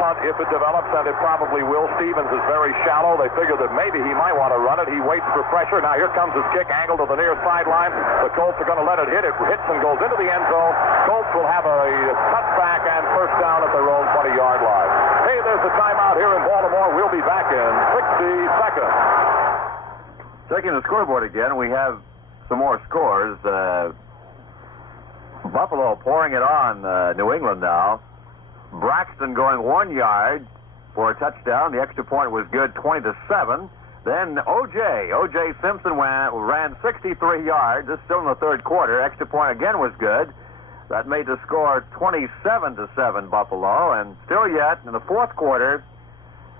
punt if it develops, and it probably will. Stevens is very shallow. They figure that maybe he might want to run it. He waits for pressure. Now here comes his kick, angled to the near sideline. The Colts are going to let it hit. It hits and goes into the end zone. Colts will have a touchback and first down at their own 20-yard line. Hey, there's a timeout here in Baltimore. We'll be back in 60 seconds. Checking the scoreboard again, we have some more scores. Buffalo pouring it on New England now. Braxton going 1 yard for a touchdown. The extra point was good, 20-7. Then O.J. Simpson ran 63 yards. This is still in the third quarter. Extra point again was good. That made the score 27-7 Buffalo. And still yet, in the fourth quarter,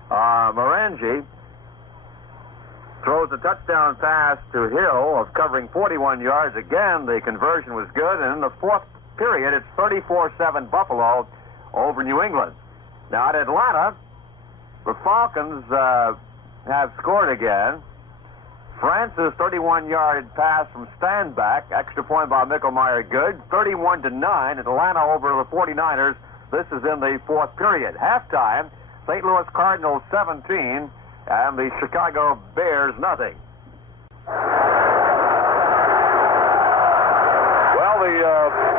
Morangi throws a touchdown pass to Hill of covering 41 yards. Again, the conversion was good. And in the fourth period, it's 34-7 Buffalo over New England. Now at Atlanta, the Falcons have scored again. Francis, 31-yard pass from Standback. Extra point by Mickelmeyer, good. 31-9. Atlanta over the 49ers. This is in the fourth period. Halftime, St. Louis Cardinals 17 and the Chicago Bears nothing. Well, the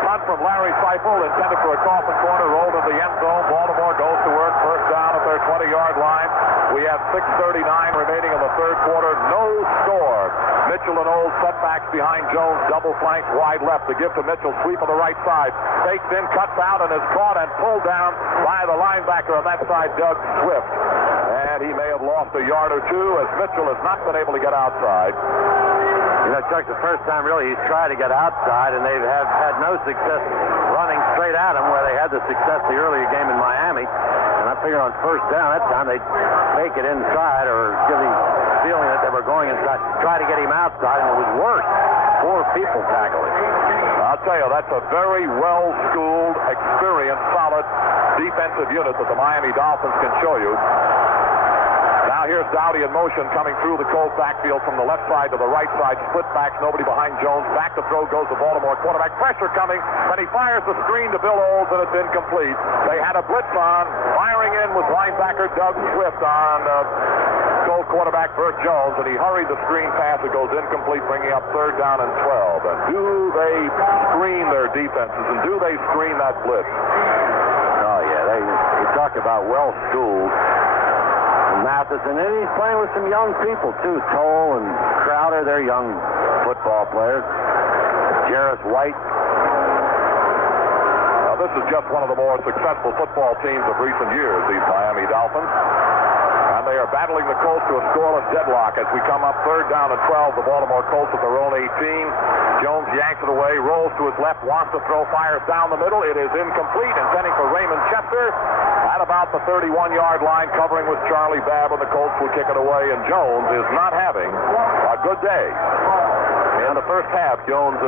punt from Larry Seipel, intended for a coffin corner, rolled in the end zone. Baltimore goes to work, first down at their 20-yard line. We have 6:39 remaining in the third quarter. No score. Mitchell and Olds setbacks behind Jones, double flank wide left. The give to Mitchell, sweep on the right side. Fakes in, cuts out, and is caught and pulled down by the linebacker on that side, Doug Swift. And he may have lost a yard or two as Mitchell has not been able to get outside. You know, Chuck, the first time really he's tried to get outside, and they've had no success running straight at him where they had the success the earlier game in Miami. And I figure on first down, that time they'd fake it inside or give the feeling that they were going inside, try to get him outside, and it was worse. 4 people tackled him. I'll tell you, that's a very well-schooled, experienced, solid defensive unit that the Miami Dolphins can show you. Now here's Dowdy in motion coming through the Colts backfield from the left side to the right side. Split backs, nobody behind Jones. Back to throw goes the Baltimore quarterback. Pressure coming, and he fires the screen to Bill Olds, and it's incomplete. They had a blitz on. Firing in was linebacker Doug Swift on Colt quarterback Burt Jones, and he hurried the screen pass. It goes incomplete, bringing up third down and 12. And do they screen their defenses, and do they screen that blitz? Oh, yeah. You talk about well-schooled. Matheson, and he's playing with some young people, too. Toll and Crowder, they're young football players. Jarris White. Now, this is just one of the more successful football teams of recent years, these Miami Dolphins. And they are battling the Colts to a scoreless deadlock as we come up third down and 12. The Baltimore Colts at their own 18. Jones yanks it away, rolls to his left, wants to throw, fires down the middle. It is incomplete, intending for Raymond Chester. At about the 31-yard line, covering with Charlie Babb, and the Colts will kick it away. And Jones is not having a good day. In the first half, Jones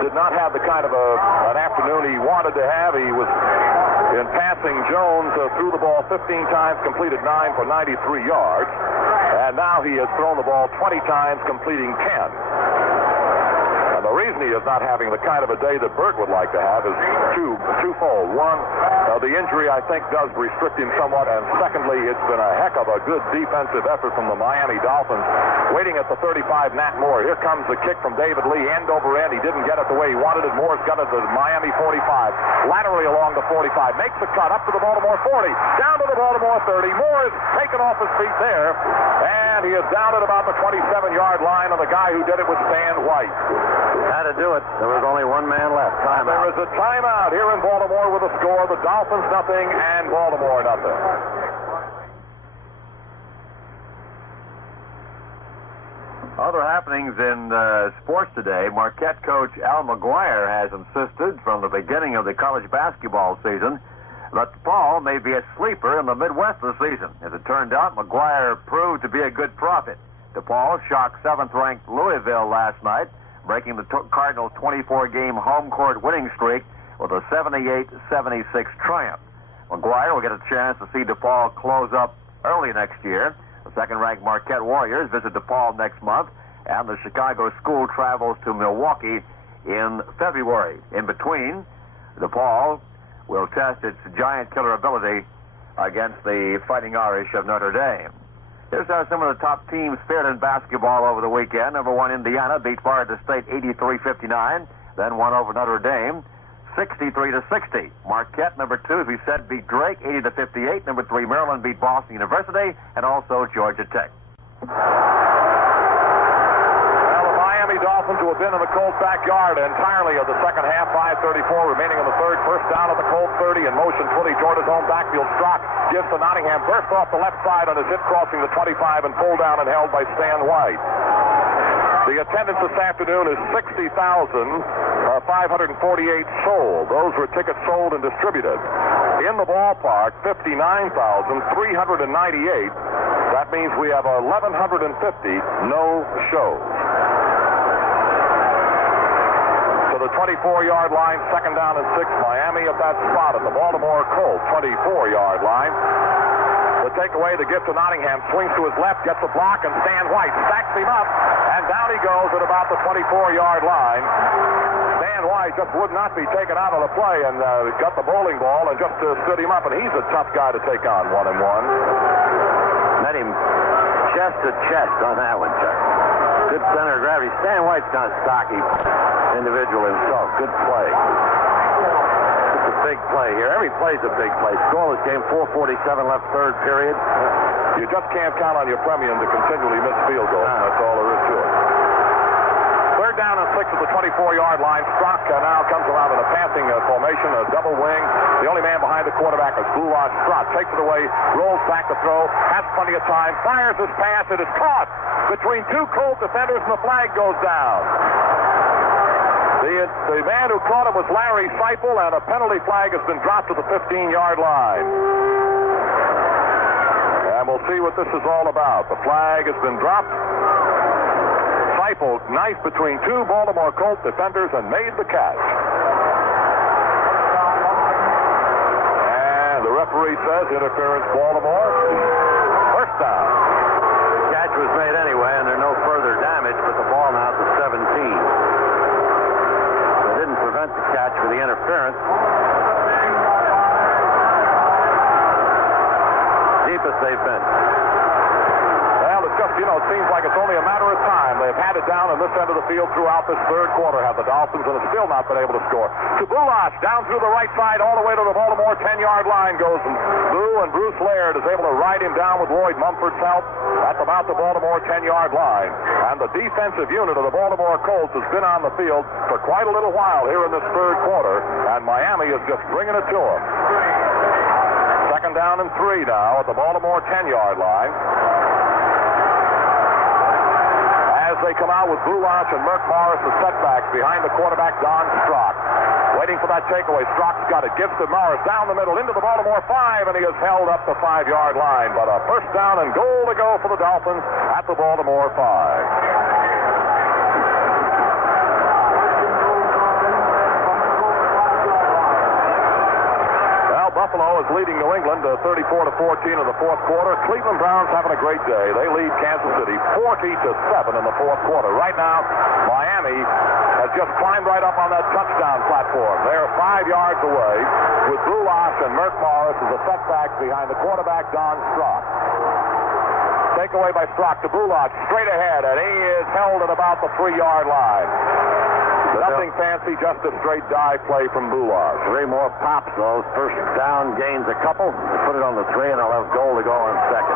did not have the kind of an afternoon he wanted to have. He was, in passing, Jones threw the ball 15 times, completed 9 for 93 yards. And now he has thrown the ball 20 times, completing 10. And the reason he is not having the kind of a day that Burt would like to have is twofold. One, the injury, I think, does restrict him somewhat. And secondly, it's been a heck of a good defensive effort from the Miami Dolphins. Waiting at the 35, Nat Moore. Here comes the kick from David Lee, end over end. He didn't get it the way he wanted it. Moore's got it to the Miami 45. Laterally along the 45. Makes the cut up to the Baltimore 40. Down to the Baltimore 30. Moore is taken off his feet there. And he is down at about the 27-yard line. And the guy who did it was Stan White. Had to do it. There was only one man left. Timeout. There is a timeout here in Baltimore with a score. The Dolphins nothing and Baltimore nothing. Other happenings in sports today. Marquette coach Al McGuire has insisted from the beginning of the college basketball season that Paul may be a sleeper in the Midwest this season. As it turned out, McGuire proved to be a good prophet. DePaul shocked 7th-ranked Louisville last night, breaking the Cardinals' 24-game home court winning streak with a 78-76 triumph. McGuire will get a chance to see DePaul close up early next year. The second-ranked Marquette Warriors visit DePaul next month, and the Chicago school travels to Milwaukee in February. In between, DePaul will test its giant killer ability against the Fighting Irish of Notre Dame. Here's how some of the top teams fared in basketball over the weekend. Number 1, Indiana beat Florida State 83-59, then won over Notre Dame 63-60. Marquette, number 2, as we said, beat Drake 80-58. Number 3, Maryland beat Boston University, and also Georgia Tech. Miami Dolphins, who have been in the Colts' backyard entirely of the second half, 5:34 remaining in the third. First down at the Colts 30 in motion 20 toward his own backfield. Strock gives to Nottingham, burst off the left side on his hit crossing the 25 and pulled down and held by Stan White. The attendance this afternoon is 60,548 sold. Those were tickets sold and distributed. In the ballpark, 59,398. That means we have 1,150 no-shows. To the 24-yard line, second down and 6. Miami at that spot at the Baltimore Colts 24-yard line. The takeaway, the gift to Nottingham, swings to his left, gets a block, and Stan White stacks him up, and down he goes at about the 24-yard line. Stan White just would not be taken out of the play and got the bowling ball and just stood him up, and he's a tough guy to take on 1-1. Met him chest to chest on that one, Chuck. Good center of gravity. Stan White's not stocky individual himself. Good play. It's a big play here. Every play's a big play. Scoreless game, 4:47 left, third period. You just can't count on your premium to continually miss field goals. That's all there is to it. Third down and 6 at the 24-yard line. Strock now comes around in a passing formation, a double wing. The only man behind the quarterback is Blue-Lock Strock. Takes it away, rolls back to throw, has plenty of time, fires his pass. It is caught between two Colt defenders, and the flag goes down. The man who caught him was Larry Seipel, and a penalty flag has been dropped to the 15-yard line. And we'll see what this is all about. The flag has been dropped. Seipel knifed between two Baltimore Colts defenders and made the catch. And the referee says interference, Baltimore. First down. The catch was made anyway, and there's no further damage, but the ball now to 17. They didn't prevent the catch for the interference. Deepest they've been. Well, it's just, it seems like it's only a matter of time. They've had it down in this end of the field throughout this third quarter, have the Dolphins, and have still not been able to score. Tabulas down through the right side all the way to the Baltimore 10-yard line goes, and Lou and Bruce Laird is able to ride him down with Lloyd Mumford's help at about the Baltimore 10-yard line. And the defensive unit of the Baltimore Colts has been on the field for quite a little while here in this third quarter, and Miami is just bringing it to them. Second down and 3 now at the Baltimore 10-yard line. As they come out with Blue-Lock and Merck Morris, the setbacks behind the quarterback, Don Strock. Waiting for that takeaway. Strock's got it. Gives to Morris down the middle into the Baltimore 5, and he is held up the 5-yard line. But a first down and goal to go for the Dolphins at the Baltimore 5. Buffalo is leading New England 34-14 in the fourth quarter. Cleveland Browns having a great day. They lead Kansas City 40-7 in the fourth quarter. Right now, Miami has just climbed right up on that touchdown platform. They're 5 yards away with Blue-Lock and Merck Morris as a setback behind the quarterback, Don Strock. Takeaway by Strock to Blue-Lock straight ahead, and he is held at about the 3-yard line. Nothing fancy, just a straight dive play from Blue-Lock. 3 more pops, though. First down gains a couple. They put it on the 3, and they'll have goal to go on second.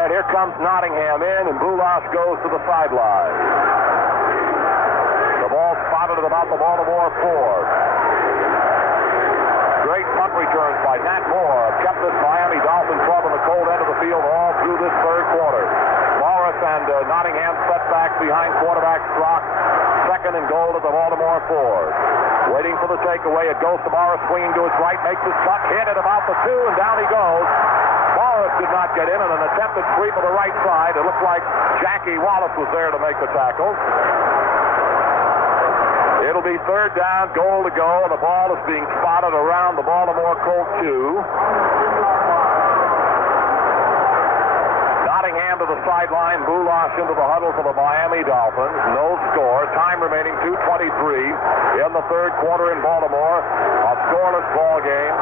And here comes Nottingham in, and Blue-Lock goes to the sideline. The ball spotted at about the Baltimore 4. Great punt returns by Nat Moore have kept this Miami Dolphin club on the cold end of the field all through this third quarter. Morris and Nottingham setback behind quarterback Strock. Second and goal to the Baltimore 4. Waiting for the takeaway. It goes to Morris, swinging to his right, makes his cut, hit at about the 2, and down he goes. Morris did not get in, and an attempted sweep of the right side. It looked like Jackie Wallace was there to make the tackle. It'll be third down, goal to go, and the ball is being spotted around the Baltimore Colts 2. Nottingham to the sideline, Bulash into the huddle for the Miami Dolphins. No score. Time remaining 2:23 in the third quarter in Baltimore. A scoreless ball game.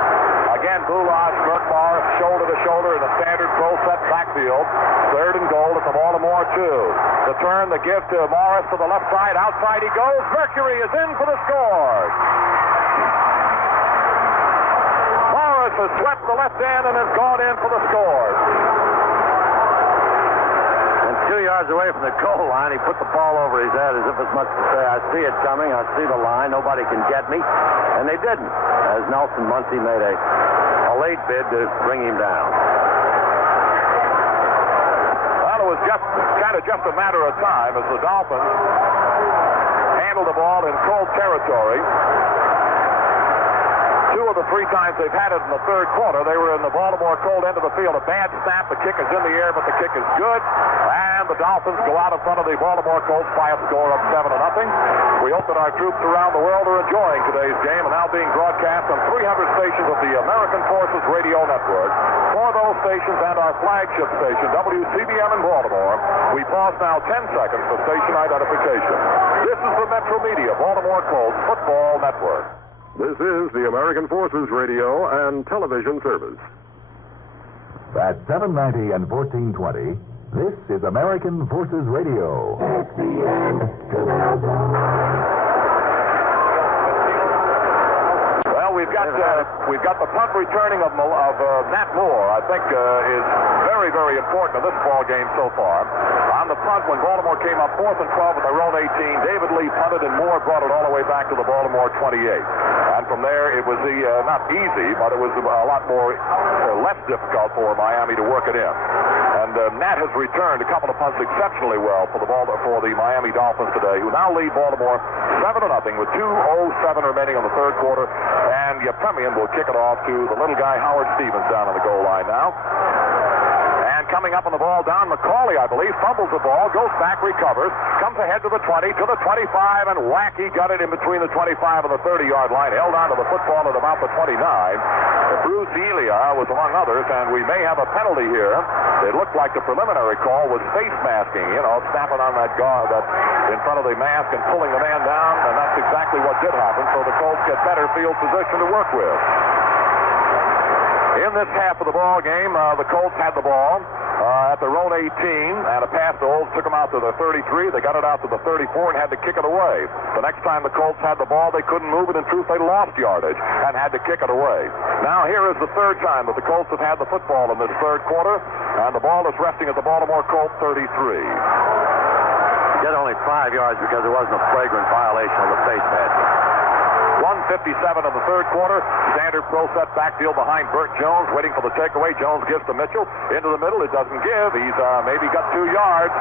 Again, Bulash, Merkmar, shoulder to shoulder in the standard pro set backfield. Third and goal at the Baltimore 2. The turn, the give to Morris to the left side. Outside he goes. Mercury is in for the score. Morris has swept the left end and has gone in for the score. 2 yards away from the goal line, he put the ball over his head as if as much to say, I see it coming, I see the line, nobody can get me. And they didn't, as Nelson Muncie made a late bid to bring him down. Well, it was just a matter of time as the Dolphins handled the ball in cold territory. 2 of the 3 times they've had it in the third quarter, they were in the Baltimore Colt end of the field. A bad snap, the kick is in the air, but the kick is good. And the Dolphins go out in front of the Baltimore Colts by a score of 7-0. We hope that our troops around the world are enjoying today's game, and now being broadcast on 300 stations of the American Forces Radio Network. For those stations and our flagship station, WCBM in Baltimore, we pause now 10 seconds for station identification. This is the Metro Media Baltimore Colts Football Network. This is the American Forces Radio and Television Service. At 790 and 1420, this is American Forces Radio. SCN to the zone. Well, we've got the punt returning of Matt Moore. I think is very, very important in this ball game so far. On the punt, when Baltimore came up 4th and 12 at their own 18, David Lee punted and Moore brought it all the way back to the Baltimore 28. And from there, it was not easy, but it was a lot more less difficult for Miami to work it in. And Nat has returned a couple of punts exceptionally well for the Miami Dolphins today, who now lead Baltimore 7-0 with 2:07 remaining in the third quarter. And Yepremian will kick it off to the little guy Howard Stevens down on the goal line now. And coming up on the ball, Don McCauley, I believe, fumbles the ball, goes back, recovers, comes ahead to the 20, to the 25, and whack, he got it in between the 25 and the 30-yard line, held on to the football at about the 29. Bruce Elia was among others, and we may have a penalty here. It looked like the preliminary call was face masking, snapping on that guard in front of the mask and pulling the man down, and that's exactly what did happen, so the Colts get better field position to work with. In this half of the ball game, the Colts had the ball at their own 18, and a pass to Olds took them out to the 33. They got it out to the 34 and had to kick it away. The next time the Colts had the ball, they couldn't move it. In truth, they lost yardage and had to kick it away. Now here is the third time that the Colts have had the football in this third quarter, and the ball is resting at the Baltimore Colts 33. Get only 5 yards because there wasn't a flagrant violation of the face masking. 1:57 in the third quarter. Standard pro set backfield behind Burt Jones, waiting for the takeaway. Jones gives to Mitchell. Into the middle, it doesn't give. He's maybe got 2 yards.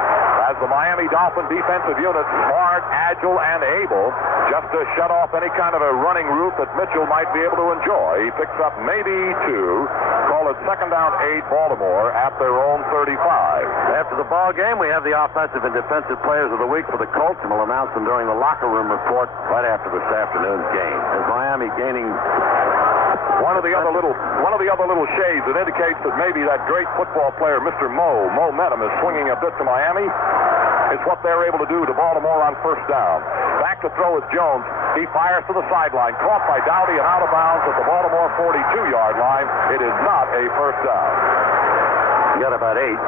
As the Miami Dolphin defensive unit, smart, agile, and able, just to shut off any kind of a running route that Mitchell might be able to enjoy. He picks up maybe 2. Call it second down 8, Baltimore at their own 35. After the ball game, we have the offensive and defensive players of the week for the Colts, and we'll announce them during the locker room report right after this afternoon's game. Is Miami gaining one of the other little shades that indicates that maybe that great football player, Mr. Mo Metum, is swinging a bit to Miami? It's what they're able to do to Baltimore on first down. Back to throw is Jones. He fires to the sideline, caught by Dowdy and out of bounds at the Baltimore 42-yard line. It is not a first down. You got about 8.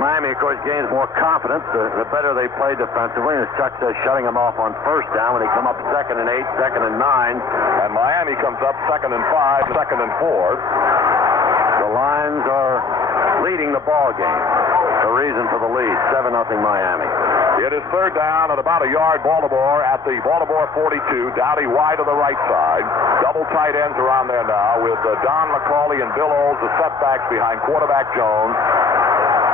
Miami, of course, gains more confidence the better they play defensively. And as Chuck says, shutting them off on first down when they come up second and 8, second and 9. And Miami comes up second and 5, second and 4. The Lions are leading the ball game. The reason for the lead, 7-0 Miami. It is third down at about a yard, Baltimore at the Baltimore 42. Dowdy wide to the right side. Double tight ends are on there now with Don McCauley and Bill Olds, the setbacks behind quarterback Jones.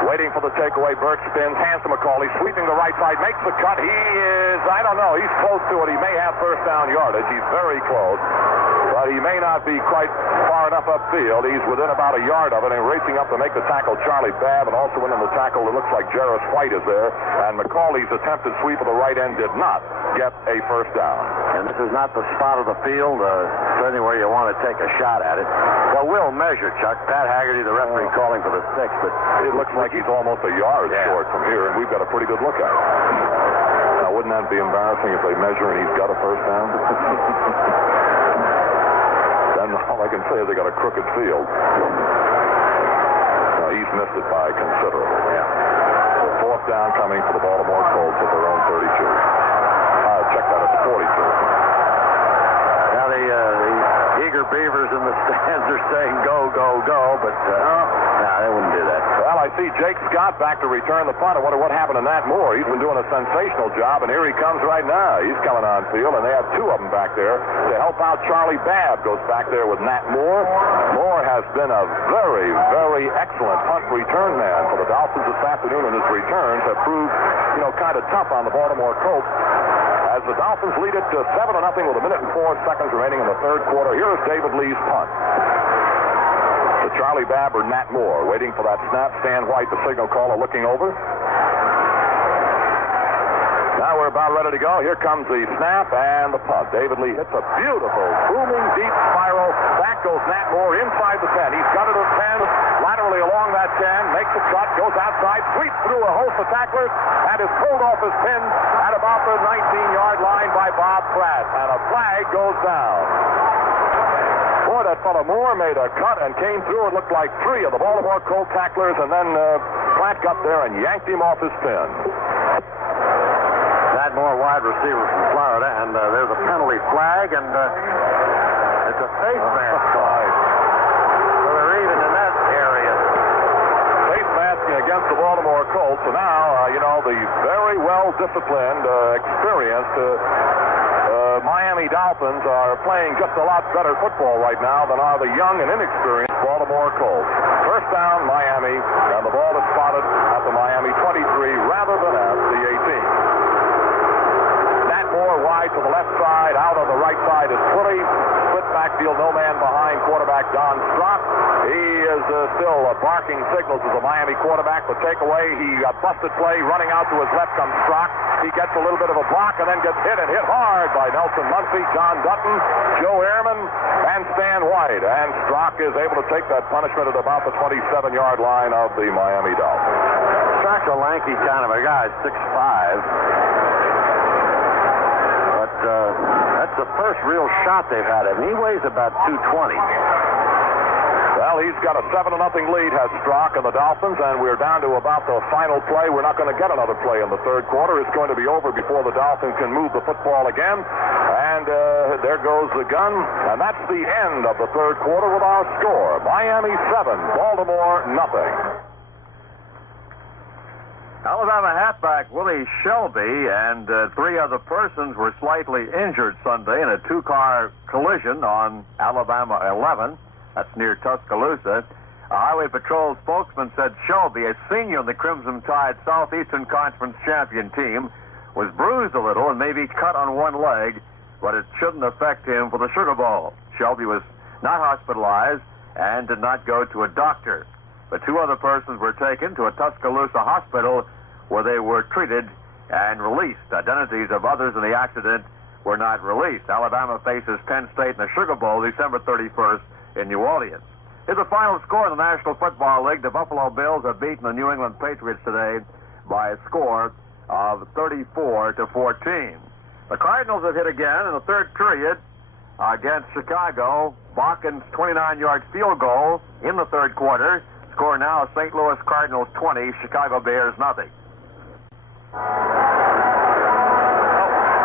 Waiting for the takeaway, Burt spins, hands to McCauley, sweeping the right side, makes the cut. He is, I don't know, he's close to it. He may have first down yardage. He's very close. but he may not be quite far enough upfield. He's within about a yard of it and racing up to make the tackle, Charlie Babb, and also in the tackle, it looks like Jarris White is there, and McCauley's attempted sweep of the right end did not get a first down. And this is not the spot of the field, certainly where you want to take a shot at it. Well, we'll measure, Chuck. Pat Haggerty, the referee, calling for the 6, but it looks like he's almost a yard short from here, and we've got a pretty good look at it. Now, wouldn't that be embarrassing if they measure and he's got a first down? Then all I can say is they got a crooked field. Now, he's missed it by considerable. So fourth down coming for the Baltimore Colts at their own 32. Check that at the 42. Now the eager beavers in the stands are saying go, go, go, but they wouldn't do that. Well, I see Jake Scott back to return the punt. I wonder what happened to Nat Moore. He's been doing a sensational job, and here he comes right now. He's coming on field, and they have 2 of them back there to help out. Charlie Babb goes back there with Nat Moore. Moore has been a very, very excellent punt return man for the Dolphins this afternoon, and his returns have proved, kind of tough on the Baltimore Colts. As the Dolphins lead it to 7-0 with 1 minute and 4 seconds remaining in the third quarter. Here is David Lee's punt. To Charlie Babb or Nat Moore, waiting for that snap. Stan White, the signal caller, looking over. Now we're about ready to go. Here comes the snap and the punt. David Lee hits a beautiful, booming, deep spiral. Back goes Nat Moore inside the 10. He's got it at 10, laterally along that 10, makes a cut, goes outside, sweeps through a host of tacklers, and is pulled off his pin at about the 19-yard line by Bob Pratt. And a flag goes down. Boy, that fellow Moore made a cut and came through. It looked like 3 of the Baltimore Colt tacklers, and then Pratt got there and yanked him off his pin. Nat Moore, wide receiver from Florida, and there's a penalty flag, and it's a face mask. So they're even in that area. Face masking against the Baltimore Colts, and now, the very well-disciplined, experienced Miami Dolphins are playing just a lot better football right now than are the young and inexperienced Baltimore Colts. First down, Miami, and the ball is spotted at the Miami 23 rather than at the 18. Nat Moore wide to the left side, out on the right side is Twilly. Split backfield, no man behind, quarterback Don Strock. He is still barking signals as the Miami quarterback for takeaway. He busted play, running out to his left comes Strock. He gets a little bit of a block and then gets hit hard by Nelson Muncy, John Dutton, Joe Ehrman, and Stan White. And Strock is able to take that punishment at about the 27-yard line of the Miami Dolphins. Strock's a lanky kind of a guy, 6'5". But that's the first real shot they've had of him. He weighs about 220. Well, he's got a 7-0 lead, has Strock and the Dolphins, and we're down to about the final play. We're not going to get another play in the third quarter. It's going to be over before the Dolphins can move the football again. And there goes the gun. And that's the end of the third quarter with our score. Miami 7, Baltimore nothing. Alabama halfback Willie Shelby and 3 other persons were slightly injured Sunday in a 2-car collision on Alabama 11. That's near Tuscaloosa. A Highway Patrol spokesman said Shelby, a senior in the Crimson Tide Southeastern Conference champion team, was bruised a little and maybe cut on one leg, but it shouldn't affect him for the Sugar Bowl. Shelby was not hospitalized and did not go to a doctor. But 2 other persons were taken to a Tuscaloosa hospital where they were treated and released. Identities of others in the accident were not released. Alabama faces Penn State in the Sugar Bowl December 31st in New Orleans. Here's the final score in the National Football League. The Buffalo Bills have beaten the New England Patriots today by a score of 34-14. The Cardinals have hit again in the third period against Chicago. Bachman's 29-yard field goal in the third quarter. Score now, St. Louis Cardinals 20, Chicago Bears nothing.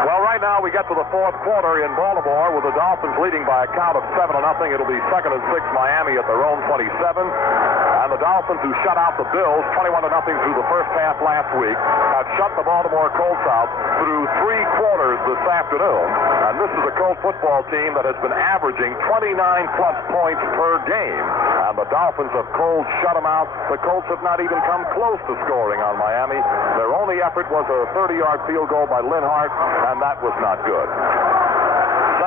Well, right now we get to the fourth quarter in Baltimore with the Dolphins leading by a count of 7-0. It'll be 2nd and 6 Miami at their own 27. And the Dolphins, who shut out the Bills 21-0 through the first half last week, have shut the Baltimore Colts out through 3 quarters this afternoon. And this is a Colt football team that has been averaging 29-plus points per game. And the Dolphins have cold shut them out. The Colts have not even come close to scoring on Miami. Their only effort was a 30-yard field goal by Linhart, and that was not good.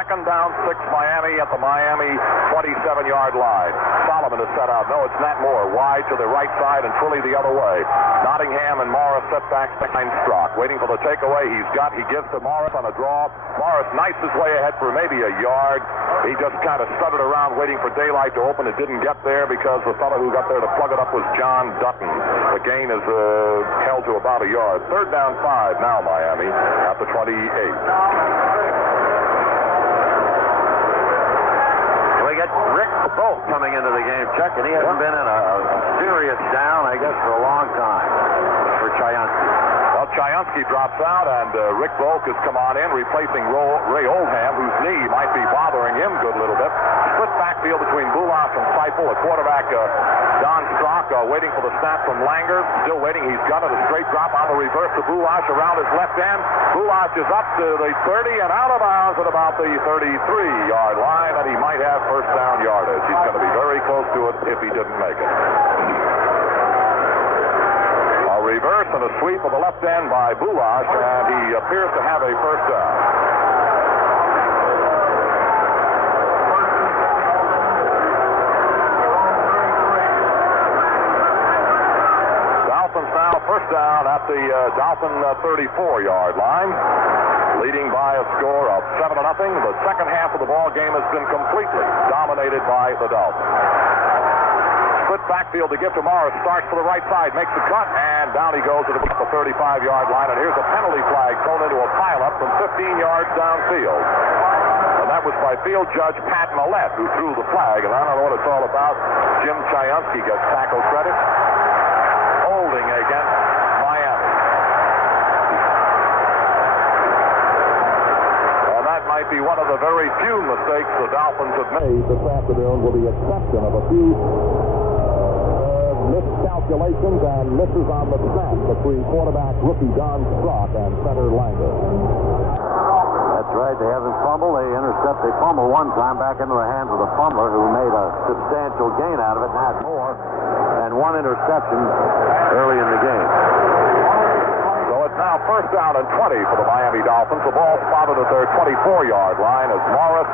Second down, 6 Miami at the Miami 27-yard line. Solomon is set out. No, it's Nat Moore. Wide to the right side and Twilly the other way. Nottingham and Morris set back behind Strock. Waiting for the takeaway. He gives to Morris on a draw. Morris knifes his way ahead for maybe a yard. He just kind of stuttered around waiting for daylight to open. It didn't get there because the fellow who got there to plug it up was John Dutton. The gain is held to about a yard. Third down 5 now, Miami at the 28. We get Rick Bolt coming into the game, Chuck, and he hasn't been in a serious down, I guess, for a long time for Chayonsky. Well, Chayonsky drops out, and Rick Volk has come on in, replacing Ray Oldham, whose knee might be bothering him good little bit. Split backfield between Bulash and Seifel. A quarterback, Don Strock, waiting for the snap from Langer. Still waiting. He's got it. A straight drop on the reverse to Bulash around his left end. Bulash is up to the 30 and out of bounds at about the 33-yard line, and he might have first down yardage. He's going to be very close to it if he didn't make it. A reverse and a sweep of the left end by Bulash, and he appears to have a first down. Now first down at the Dolphin 34-yard line, leading by a score of 7-0. The second half of the ball game has been completely dominated by the Dolphins. Split backfield to give to Morris. Starts to the right side, makes the cut, and down he goes at the 35-yard line. And here's a penalty flag thrown into a pileup from 15 yards downfield. And that was by field judge Pat Millett, who threw the flag. And I don't know what it's all about. Jim Chayonsky gets tackle credit. Holding against Miami. And that might be one of the very few mistakes the Dolphins have made this afternoon, with the exception of a few miscalculations and misses on the snap between quarterback rookie Don Strock and center Langer. That's right. They haven't fumbled. They intercept. They fumbled one time back into the hands of the fumbler, who made a substantial gain out of it, Nat Moore, and one interception early in the game. So it's now first down and 20 for the Miami Dolphins. The ball spotted at their 24-yard line as Morris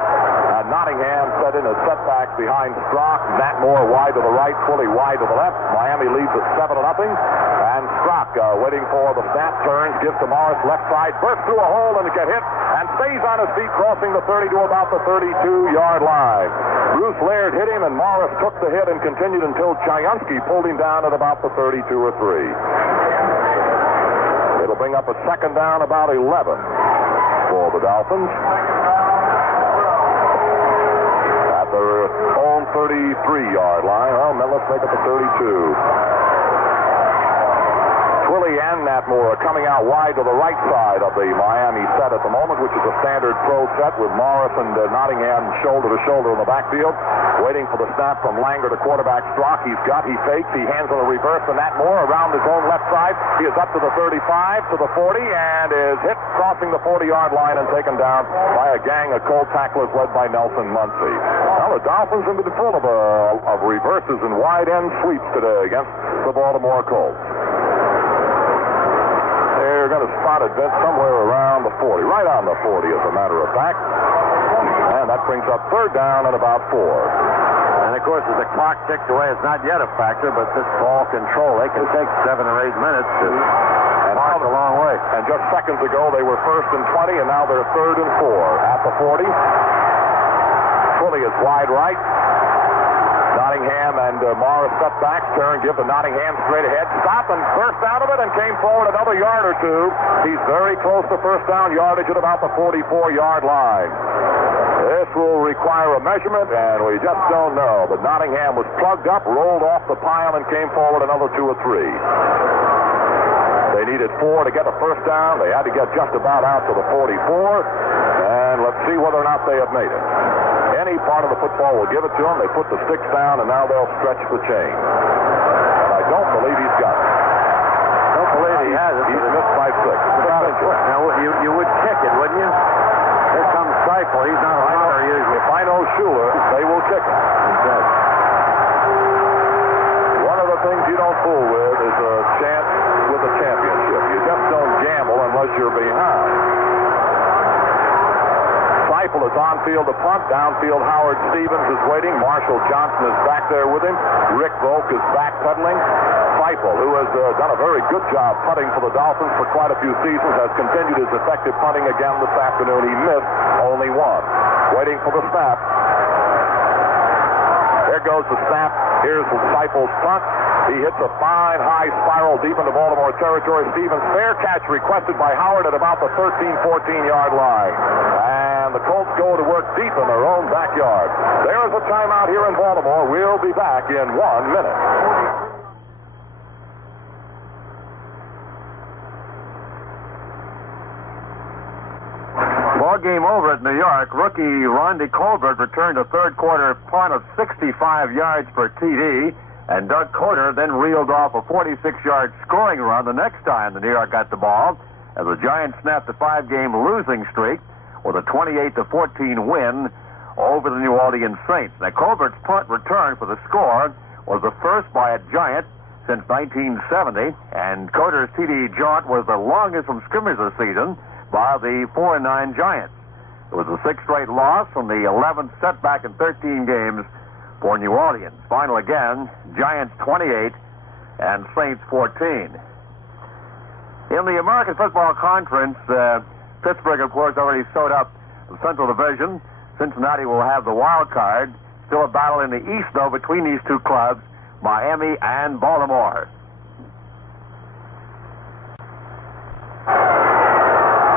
and Nottingham set in a setback behind Strock. Nat Moore wide to the right, Twilly wide to the left. Miami leads at 7-0. And Strock waiting for the snap, turns, gives to Morris left side, bursts through a hole and get hit, and stays on his feet, crossing the 30 to about the 32-yard line. Bruce Laird hit him, and Morris took the hit and continued until Chayonsky pulled him down at about the 32 or 3. It'll bring up a second down, about 11 for the Dolphins. At their own 33-yard line. Well, now let's make it the 32. Twilly and Nat Moore are coming out wide to the right side of the Miami set at the moment, which is a standard pro set with Morris and Nottingham shoulder to shoulder in the backfield. Waiting for the snap from Langer to quarterback Strock. He fakes, he hands on the reverse to Nat Moore around his own left side. He is up to the 35, to the 40, and is hit crossing the 40-yard line and taken down by a gang of Colt tacklers led by Nelson Muncie. Well, the Dolphins have been full of reverses and wide end sweeps today against the Baltimore Colts. They're going to spot it, Vince, somewhere around the 40, right on the 40 as a matter of fact. And that brings up third down at about 4. And of course, as the clock ticks away, it's not yet a factor, but this ball control, they can take 7 or 8 minutes to march a long way. And just seconds ago, they were first and 20, and now they're third and 4 at the 40. Twilly is wide right. Nottingham and Morris set back, turn, give to Nottingham straight ahead, stop and burst out of it and came forward another yard or two. He's very close to first down yardage at about the 44-yard line. This will require a measurement, and we just don't know. But Nottingham was plugged up, rolled off the pile, and came forward another 2 or 3. They needed 4 to get a first down. They had to get just about out to the 44, and let's see whether or not they have made it. Any part of the football will give it to them. They put the sticks down, and now they'll stretch the chain. I don't believe he's got it. Don't believe he has it. He's missed by 6. Now, you would kick it, wouldn't you? Here comes Seifel. He's not a runner usually. If I know Schuler, they will kick it. Okay. One of the things you don't fool with is a chance with a championship. You just don't gamble unless you're behind. Feifel is on field to punt. Downfield, Howard Stevens is waiting. Marshall Johnson is back there with him. Rick Volk is backpedaling. Feifel, who has done a very good job punting for the Dolphins for quite a few seasons, has continued his effective punting again this afternoon. He missed only one. Waiting for the snap. There goes the snap. Here's Feifel's punt. He hits a fine high spiral deep into Baltimore territory. Stevens, fair catch requested by Howard at about the 13-14-yard line. And the Colts go to work deep in their own backyard. There is a timeout here in Baltimore. We'll be back in 1 minute. Ball game over at New York. Rookie Rondy Colbert returned a third-quarter punt of 65 yards for TD. And Doug Coder then reeled off a 46-yard scoring run the next time the New York got the ball, as the Giants snapped a 5-game losing streak with a 28-14 win over the New Orleans Saints. Now, Colbert's punt return for the score was the first by a Giant since 1970, and Coder's TD jaunt was the longest from scrimmage this season by the 4-9 Giants. It was the 6th straight loss from the 11th setback in 13 games for New Orleans. Final again, Giants 28 and Saints 14. In the American Football Conference, Pittsburgh, of course, already sewed up the Central Division. Cincinnati will have the wild card. Still a battle in the East, though, between these two clubs, Miami and Baltimore.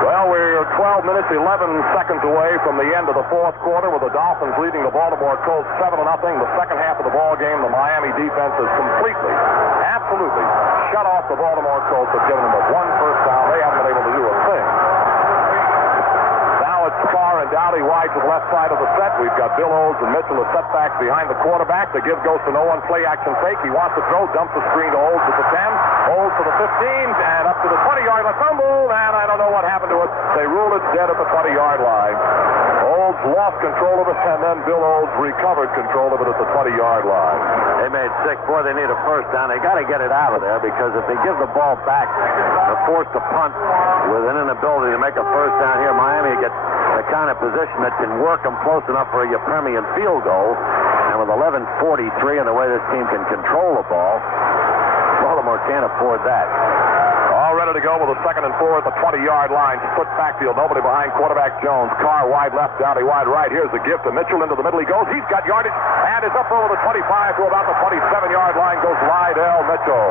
Well, we're 12 minutes, 11 seconds away from the end of the fourth quarter, with the Dolphins leading the Baltimore Colts 7-0. The second half of the ball game, the Miami defense has completely, absolutely shut off the Baltimore Colts. Have given them but one first down. They haven't been able to do a thing. Now it's Carr and Dowdy wide to the left side of the set. We've got Bill Olds and Mitchell as setbacks behind the quarterback. The give goes to no one. Play action fake. He wants to throw. Dumps the screen to Olds at the 10. Olds to the 15 and up to the 20-yard line. Fumble, and I don't know what happened to it. They ruled it dead at the 20-yard line. Olds lost control of it, and then Bill Olds recovered control of it at the 20-yard line. They made 6. Boy, they need a first down. They got to get it out of there, because if they give the ball back, they're forced to punt with an inability to make a first down here. Miami gets the kind of position that can work them close enough for a Permian field goal. And with 11:43 and the way this team can control the ball, Baltimore can't afford that. All ready to go with a 2nd and 4 at the 20-yard line. Split backfield. Nobody behind quarterback Jones. Carr wide left, Dowdy wide right. Here's the gift to Mitchell into the middle. He goes. He's got yardage and is up over the 25 to about the 27-yard line. Goes Lydell Mitchell.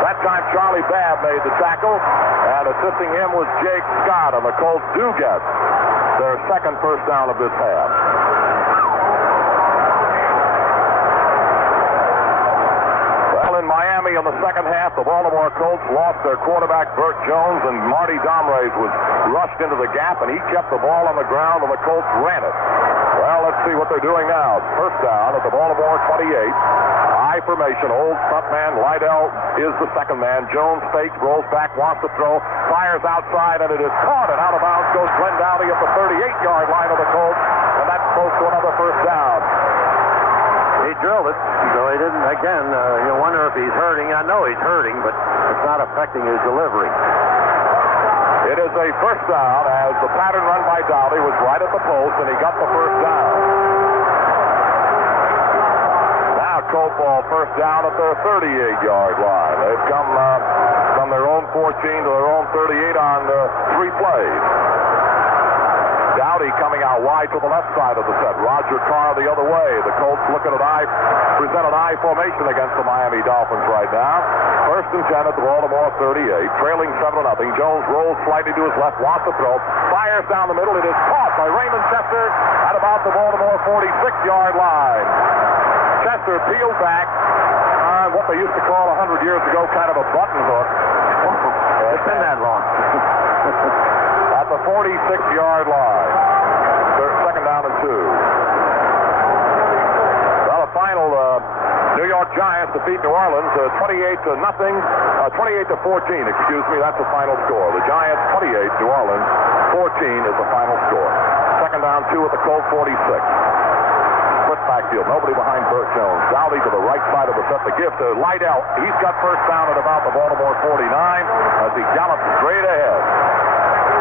That time Charlie Babb made the tackle, and assisting him was Jake Scott, and the Colts do get their second first down of this half. Well, in Miami in the second half, the Baltimore Colts lost their quarterback, Burt Jones, and Marty Domrese was rushed into the gap, and he kept the ball on the ground, and the Colts ran it. Well, let's see what they're doing now. First down at the Baltimore 28. High formation. Old front man. Lydell is the second man. Jones fakes, rolls back, wants to throw, fires outside, and it is caught, and out of bounds goes Glenn Dowdy at the 38-yard line of the Colts, and that's close to another first down. He drilled it, so he didn't. Again, you wonder if he's hurting. I know he's hurting, but it's not affecting his delivery. It is a first down, as the pattern run by Dowdy was right at the post, and he got the first down. Now Colt ball first down at their 38-yard line. They've come from their own 14 to their own 38 on 3 plays. Dowdy coming out wide to the left side of the set. Roger Carr the other way. The Colts looking at present an I formation against the Miami Dolphins right now. First and 10 at the Baltimore 38, trailing 7-0. Jones rolls slightly to his left, wants to throw, fires down the middle. It is caught by Raymond Chester at about the Baltimore 46-yard line. Chester peeled back on what they used to call 100 years ago kind of a button hook. It's been that long. At the 46-yard line. Second down and 2. Well, the final New York Giants defeat New Orleans 28-14, excuse me. That's the final score. The Giants 28, New Orleans 14 is the final score. Second down 2 at the Colt 46. Split backfield. Nobody behind Burt Jones. Dowdy to the right side of the set. The gift to Lydell. He's got first down at about the Baltimore 49 as he gallops straight ahead.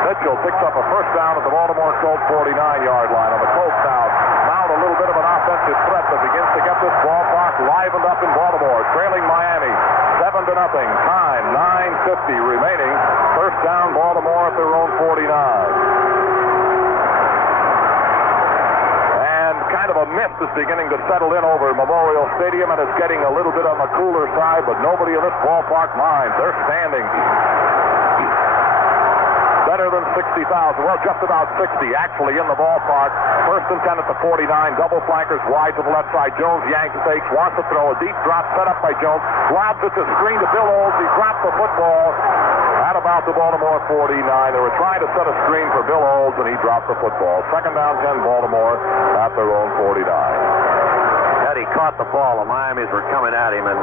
Mitchell picks up a first down at the Baltimore Colts 49-yard line. On the Colts now mount a little bit of an offensive threat that begins to get this ballpark livened up in Baltimore, trailing Miami 7-0. Time 9:50 remaining. First down, Baltimore at their own 49. And kind of a mist is beginning to settle in over Memorial Stadium, and it's getting a little bit on the cooler side, but nobody in this ballpark minds. They're standing. Better than 60,000. Well, just about 60 actually in the ballpark. First and 10 at the 49. Double flankers wide to the left side. Jones yanks, takes, wants to throw. A deep drop set up by Jones. Lobs it to screen to Bill Olds. He dropped the football at about the Baltimore 49. They were trying to set a screen for Bill Olds, and he dropped the football. Second down 10, Baltimore at their own 49. Had he caught the ball, the Miamis were coming at him, and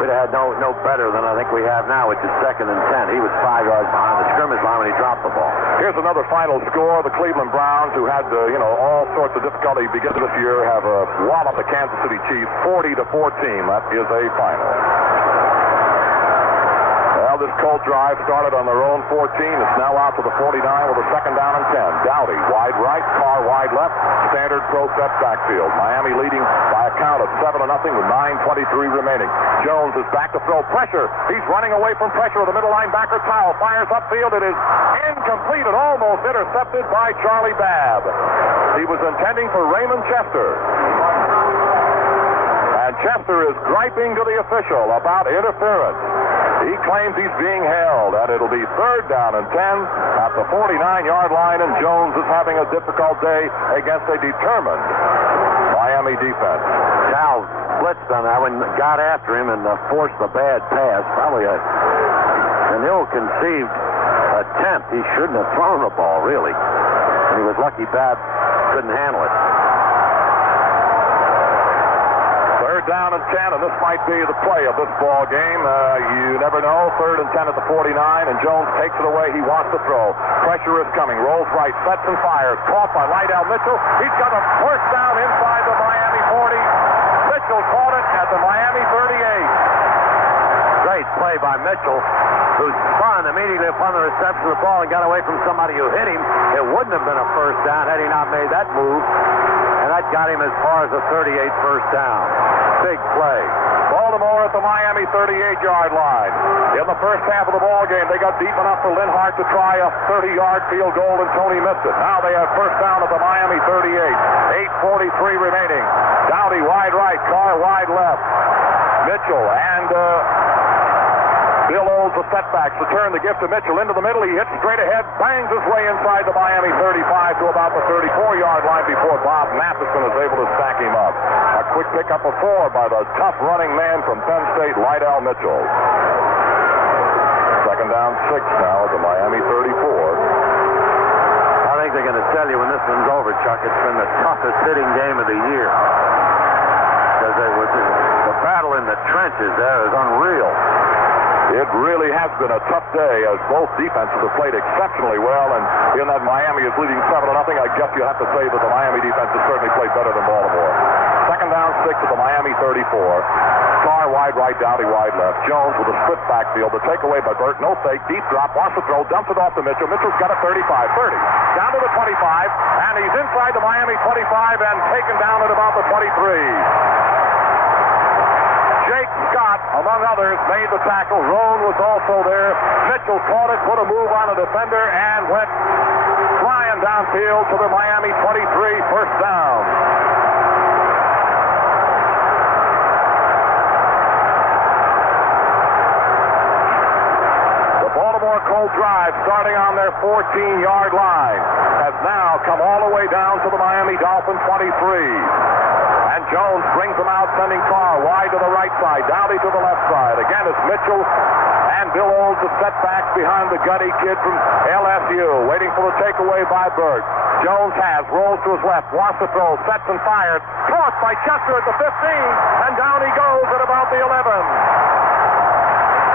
we'd have had no better than I think we have now, which is second and 10. He was 5 yards behind the scrimmage line when he dropped the ball. Here's another final score. The Cleveland Browns, who had all sorts of difficulty beginning this year, have walloped the Kansas City Chiefs 40-14. That is a final. Well, this Colt drive started on their own 14. It's now out to the 49 with a second down and 10. Dowdy wide right, Carr wide left. Standard pro set backfield. Miami leading by a count of 7-0 with 9:23 remaining. Jones is back to throw. Pressure. He's running away from pressure with the middle linebacker. Towle fires upfield. It is incomplete and almost intercepted by Charlie Babb. He was intending for Raymond Chester. And Chester is griping to the official about interference. He claims he's being held, and it'll be third down and 10 at the 49-yard line, and Jones is having a difficult day against a determined Miami defense. Cal blitzed on that one, got after him, and forced the bad pass. Probably an ill-conceived attempt. He shouldn't have thrown the ball, really. And he was lucky Babb couldn't handle it. Third down and 10, and this might be the play of this ball game. You never know. Third and 10 at the 49, and Jones takes it away. He wants to throw. Pressure is coming. Rolls right, sets and fires. Caught by Lydell Mitchell. He's got a first down inside the Miami 40. Mitchell caught it at the Miami 38. Great play by Mitchell, who spun immediately upon the reception of the ball and got away from somebody who hit him. It wouldn't have been a first down had he not made that move, and that got him as far as the 38 first down. Big play. Baltimore at the Miami 38-yard line. In the first half of the ball game, they got deep enough for Linhart to try a 30-yard field goal, and Tony missed it. Now they have first down at the Miami 38. 8:43 remaining. Dowdy wide right, Carr wide left. Mitchell and Bill Olds, the setbacks. The turn, the gift to Mitchell into the middle. He hits straight ahead, bangs his way inside the Miami 35 to about the 34-yard line before Bob Matheson is able to stack him up. A quick pickup of 4 by the tough running man from Penn State, Lydell Mitchell. Second down 6 now at the Miami 34. I think they're going to tell you when this one's over, Chuck, it's been the toughest hitting game of the year. Because the battle in the trenches there is unreal. It really has been a tough day as both defenses have played exceptionally well, and in that Miami is leading 7-0, I guess you have to say that the Miami defense has certainly played better than Baltimore. Second down 6 at the Miami 34. Carr wide right, Dowdy wide left. Jones with a split backfield. The takeaway by Burt. No fake. Deep drop. Wants to throw. Dumps it off to Mitchell. Mitchell's got a 35. 30. Down to the 25. And he's inside the Miami 25 and taken down at about the 23. Jake Scott, among others, made the tackle. Roan was also there. Mitchell caught it, put a move on a defender, and went flying downfield to the Miami 23, first down. The Baltimore Colts drive, starting on their 14-yard line, has now come all the way down to the Miami Dolphin 23. And Jones brings them out, sending Carr wide to the right side, Dowdy to the left side. Again, it's Mitchell and Bill Olds, the setbacks behind the gutty kid from LSU, waiting for the takeaway by Burt. Jones rolls to his left, wants to throw, sets and fires. Caught by Chester at the 15, and down he goes at about the 11.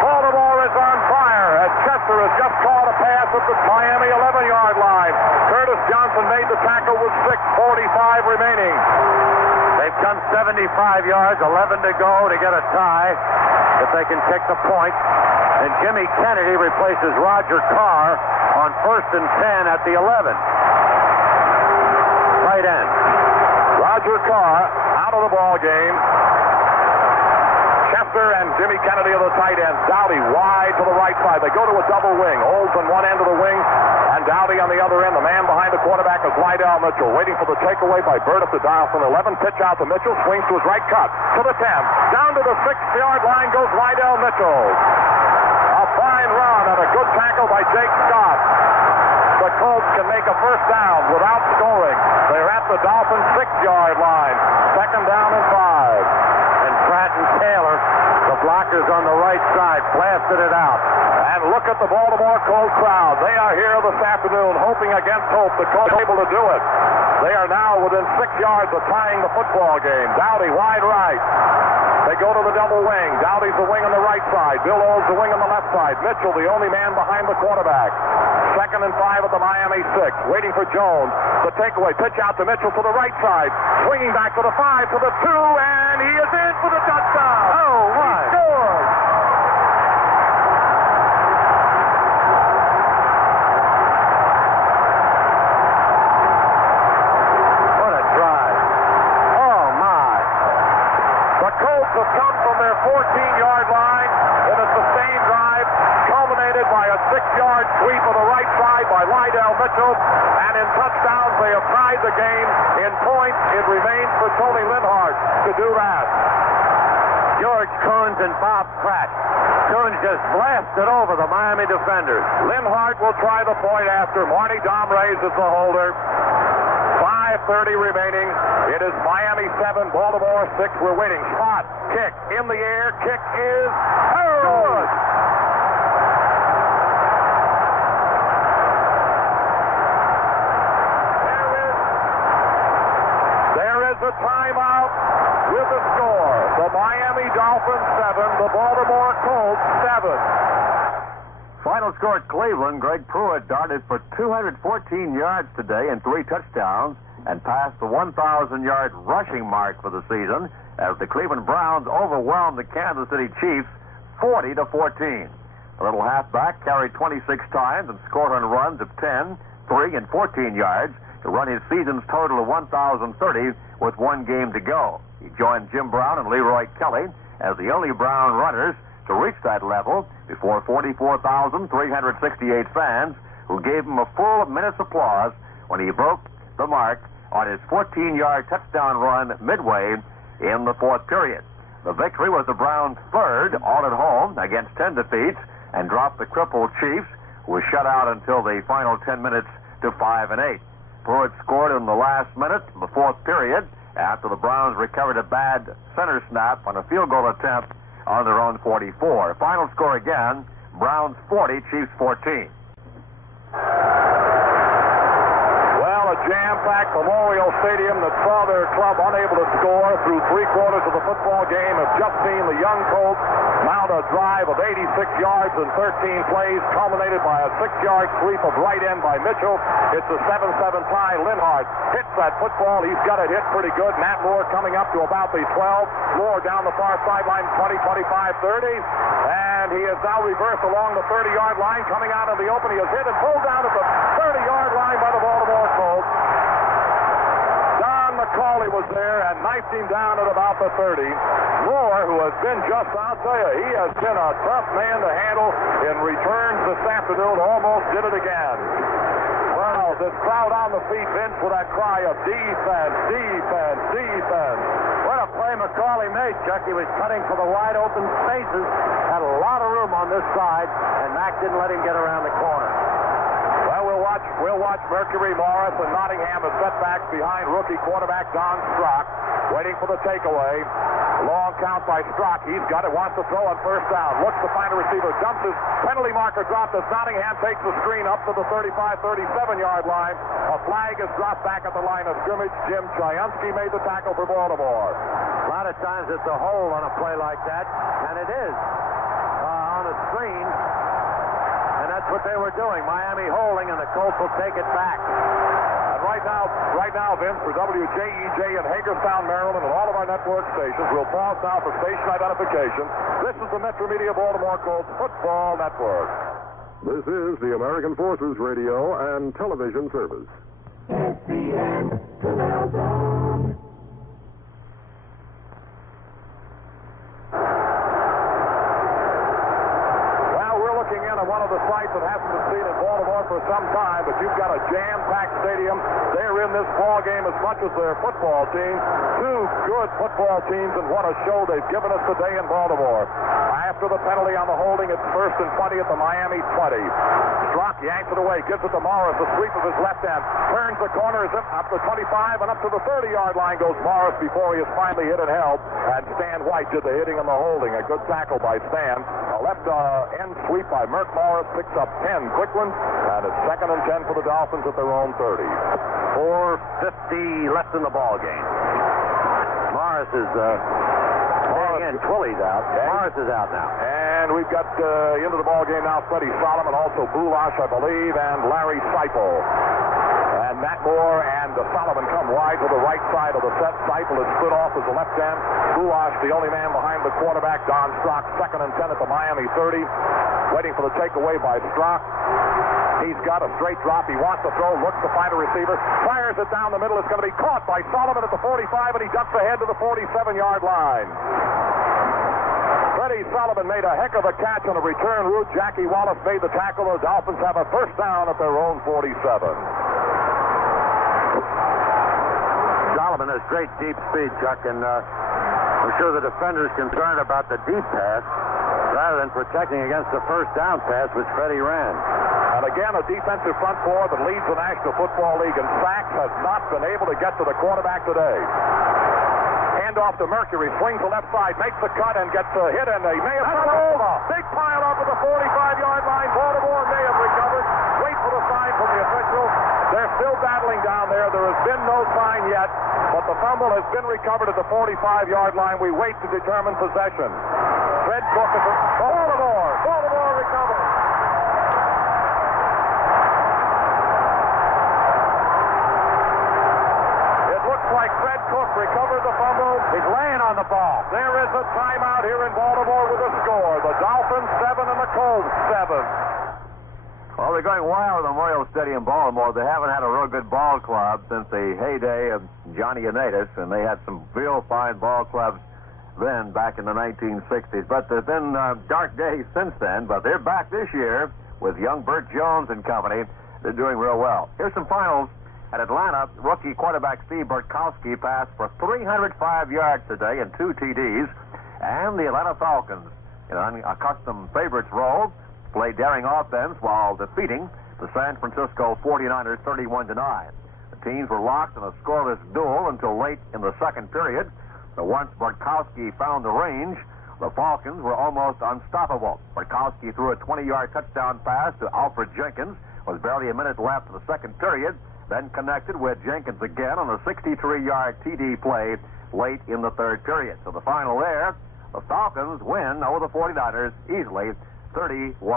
Baltimore is on fire as Chester has just caught a pass at the Miami 11-yard line. Curtis Johnson made the tackle with 6:45 remaining. They've come 75 yards, 11 to go to get a tie if they can kick the point. And Jimmy Kennedy replaces Roger Carr on 1st and 10 at the 11. Tight end. Roger Carr out of the ball game. Chester and Jimmy Kennedy are the tight ends. Dowdy wide to the right side. They go to a double wing. Olds on one end of the wing, and Dowdy on the other end. The man behind the quarterback is Lydell Mitchell, waiting for the takeaway by Bird up to Donaldson. 11, pitch out to Mitchell, swings to his right, cut to the 10. Down to the 6-yard line goes Lydell Mitchell. A fine run and a good tackle by Jake Scott. The Colts can make a first down without scoring. They're at the Dolphins' 6-yard line. Second down and 5. And Pratt and Taylor, the blockers on the right side, blasted it out. And look at the Baltimore Colts crowd. They are here this afternoon, hoping against hope. The Colts are able to do it. They are now within 6 yards of tying the football game. Dowdy wide right. They go to the double wing. Dowdy's the wing on the right side. Bill Olds the wing on the left side. Mitchell the only man behind the quarterback. Second and 5 at the Miami 6. Waiting for Jones. The takeaway. Pitch out to Mitchell to the right side. Swinging back to the 5, to the 2, and he is in for the touchdown. Oh, my. He scores. What a drive. Oh, my. The Colts have come from their 14-yard line in a sustained drive, culminated by a 6-yard sweep of the right side by Lydell Mitchell, and in touchdowns they have tied the game. In points, it remains for Tony Linhart to do that. George Coons and Bob Pratt. Coons just blasted over the Miami defenders. Linhart will try the point after. Marty Domreyes is the holder. 5:30 remaining. It is Miami 7, Baltimore 6. We're waiting. Spot, kick, in the air. Kick is good. There is a timeout with the score. The Miami Dolphins 7, the Baltimore Colts 7. Final score at Cleveland, Greg Pruitt darted for 214 yards today and 3 touchdowns and passed the 1,000-yard rushing mark for the season as the Cleveland Browns overwhelmed the Kansas City Chiefs 40-14. The little halfback carried 26 times and scored on runs of 10, 3, and 14 yards to run his season's total of 1,030 with 1 game to go. He joined Jim Brown and Leroy Kelly as the only Brown runners to reach that level before 44,368 fans who gave him a full minute's applause when he broke the mark on his 14-yard touchdown run midway in the 4th period. The victory was the Browns' 3rd all at home against 10 defeats and dropped the crippled Chiefs, who was shut out until the final 10 minutes to 5-8. Pruitt scored in the last minute of the 4th period after the Browns recovered a bad center snap on a field goal attempt on their own 44. Final score again, Browns 40, Chiefs 14. Well, a jam-packed Memorial Stadium that saw their club unable to score through 3/4 of the football game have just seen the young Colts mount a drive of 86 yards in 13 plays, culminated by a 6-yard sweep of right end by Mitchell. It's a 7-7 tie. Linhart hits that football. He's got it hit pretty good. Matt Moore coming up to about the 12. Moore down the far sideline, 20, 25, 30. And he is now reversed along the 30-yard line, coming out of the open. He is hit and pulled down at the 30-yard line by the Baltimore Colts. Don McCauley was there and knifed him down at about the 30. Moore, who has been just, I'll tell you, he has been a tough man to handle in returns this afternoon, almost did it again. Well, this crowd on the feet, Vince, with that cry of defense, defense, defense. What a play McCauley made, Chuck. He was cutting for the wide open spaces, had a lot of room on this side, and Mack didn't let him get around the corner. Well, we'll watch Mercury Morris, and Nottingham is set back behind rookie quarterback Don Strock, waiting for the takeaway. Long count by Strock. He's got it, wants to throw on first down. Looks to find a receiver, dumps his penalty marker dropped as Nottingham takes the screen up to the 35-37-yard line. A flag is dropped back at the line of scrimmage. Jim Chiansky made the tackle for Baltimore. A lot of times it's a hold on a play like that, and it is on a screen. And that's what they were doing. Miami holding, and the Colts will take it back. And right now, Vince, for WJEJ in Hagerstown, Maryland, and all of our network stations, we'll pause now for station identification. This is the Metro Media Baltimore Colts Football Network. This is the American Forces Radio and Television Service. SCN to the zone. One of the sights that hasn't been seen in Baltimore for some time, but you've got a jam-packed stadium. They're in this ball game as much as their football team. Two good football teams, and what a show they've given us today in Baltimore. After the penalty on the holding, it's 1st and 20 at the Miami 20. Strock yanks it away, gives it to Morris, a sweep of his left hand, turns the corner, is up to 25, and up to the 30-yard line goes Morris before he is finally hit and held. And Stan White did the hitting and the holding. A good tackle by Stan. A left end sweep by Merck Morris picks up 10 quick ones, and it's 2nd and 10 for the Dolphins at their own 30. 4:50 left in the ball game. Morris is again, Twillie's out. Okay. Morris is out now. And we've got into the ball game now Freddie Solomon, also Boulash, I believe, and Larry Seipel. And Matt Moore and Solomon come wide to the right side of the set. Seipel is split off as the left end. Boulash, the only man behind the quarterback. Don Strock, 2nd and 10 at the Miami 30. Waiting for the takeaway by Strock. He's got a straight drop. He wants to throw, looks to find a receiver, fires it down the middle. It's going to be caught by Solomon at the 45, and he ducks ahead to the 47-yard line. Freddie Solomon made a heck of a catch on a return route. Jackie Wallace made the tackle. The Dolphins have a first down at their own 47. Solomon has great deep speed, Chuck, and I'm sure the defender's concerned about the deep pass rather than protecting against the first down pass, which Freddie ran. And again, a defensive front four that leads the National Football League in sacks has not been able to get to the quarterback today. Hand off to Mercury, swings the left side, makes the cut, and gets a hit, and they may have run over. Big pile up at the 45-yard line. Baltimore may have recovered. Wait for the sign from the official. They're still battling down there. There has been no sign yet, but the fumble has been recovered at the 45-yard line. We wait to determine possession. Fred Cook is Baltimore. Baltimore recovers. Like Fred Cook recovered the fumble. He's laying on the ball. There is a timeout here in Baltimore with a score. The Dolphins 7 and the Colts 7. Well, they're going wild at Memorial Stadium, Baltimore. They haven't had a real good ball club since the heyday of Johnny Unitas, and they had some real fine ball clubs then, back in the 1960s. But there's been dark days since then, but they're back this year with young Burt Jones and company. They're doing real well. Here's some finals. At Atlanta, rookie quarterback Steve Burkowski passed for 305 yards today and 2 TDs. And the Atlanta Falcons, in an unaccustomed favorites role, played daring offense while defeating the San Francisco 49ers 31-9. The teams were locked in a scoreless duel until late in the second period. But once Burkowski found the range, the Falcons were almost unstoppable. Burkowski threw a 20-yard touchdown pass to Alfred Jenkins. There was barely a minute left in the second period. Then connected with Jenkins again on a 63-yard TD play late in the third period. So the final there, the Falcons win over the 49ers easily, 31-9. The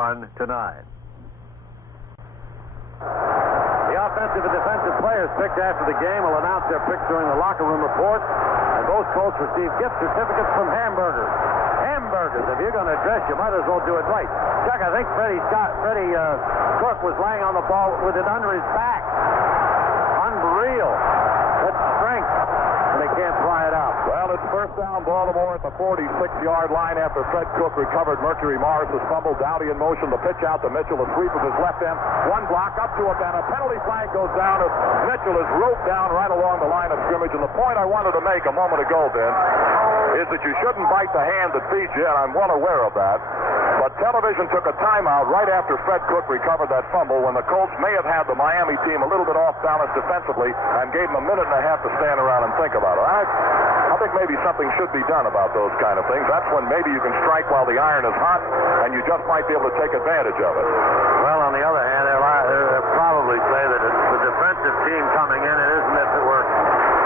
offensive and defensive players picked after the game will announce their picks during the locker room report, and both Colts receive gift certificates from Hamburgers. Hamburgers. If you're going to dress, you might as well do it right. Chuck, I think Freddie Cook was laying on the ball with it under his back. Unreal. That's strength. And they can't pry it out. Well, it's first down Baltimore at the 46-yard line after Fred Cook recovered Mercury Morris's fumble. Dowdy in motion. The pitch out to Mitchell. A sweep of his left end. One block up to it, and a penalty flag goes down as Mitchell is roped down right along the line of scrimmage. And the point I wanted to make a moment ago, Vince, is that you shouldn't bite the hand that feeds you, and I'm well aware of that. But television took a timeout right after Fred Cook recovered that fumble when the Colts may have had the Miami team a little bit off balance defensively and gave them a minute and a half to stand around and think about it. I think maybe something should be done about those kind of things. That's when maybe you can strike while the iron is hot, and you just might be able to take advantage of it. Well, on the other hand, they'll probably say that it's the defensive team coming in. It isn't if it were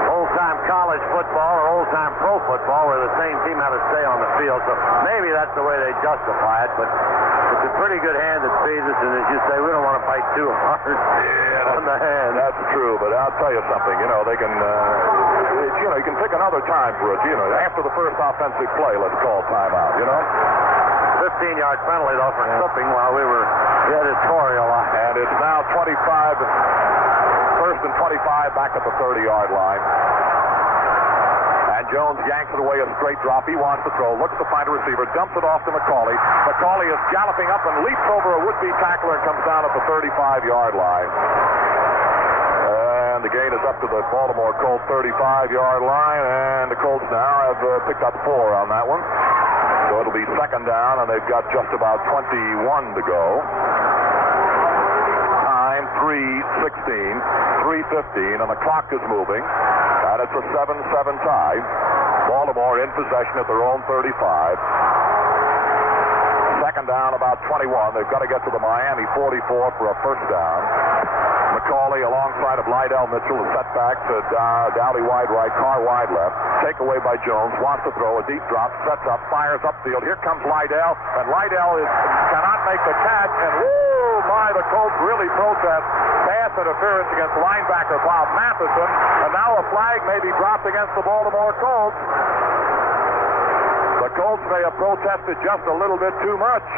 old-time college football or old-time pro football where the same team had to stay on the field. So maybe that's the way they justify it, but it's a pretty good hand that feeds us, and as you say, we don't want to bite too hard on the hand. That's true, but I'll tell you something. They can, you can pick another time for it. After the first offensive play, let's call timeout, 15-yard penalty, though, for slipping while we were editorialized. And it's now 25, first and 25 back at the 30-yard line. And Jones yanks it away, a straight drop. He wants to throw, looks to find a receiver, dumps it off to McCauley. McCauley is galloping up and leaps over a would-be tackler and comes down at the 35-yard line. And the gain is up to the Baltimore Colts 35-yard line, and the Colts now have picked up 4 on that one. So it'll be second down, and they've got just about 21 to go. Time, 3:16, 3:15, and the clock is moving. And it's a 7-7 tie. Baltimore in possession at their own 35. Second down, about 21. They've got to get to the Miami 44 for a first down. McCauley alongside of Lydell Mitchell is set back to Dowdy wide right, Carr wide left. Takeaway by Jones. Wants to throw a deep drop. Sets up, fires upfield. Here comes Lydell. And Lydell cannot make the catch. And whoo, my, the Colts really protest pass interference against linebacker Bob Matheson. And now a flag may be dropped against the Baltimore Colts. The Colts may have protested just a little bit too much.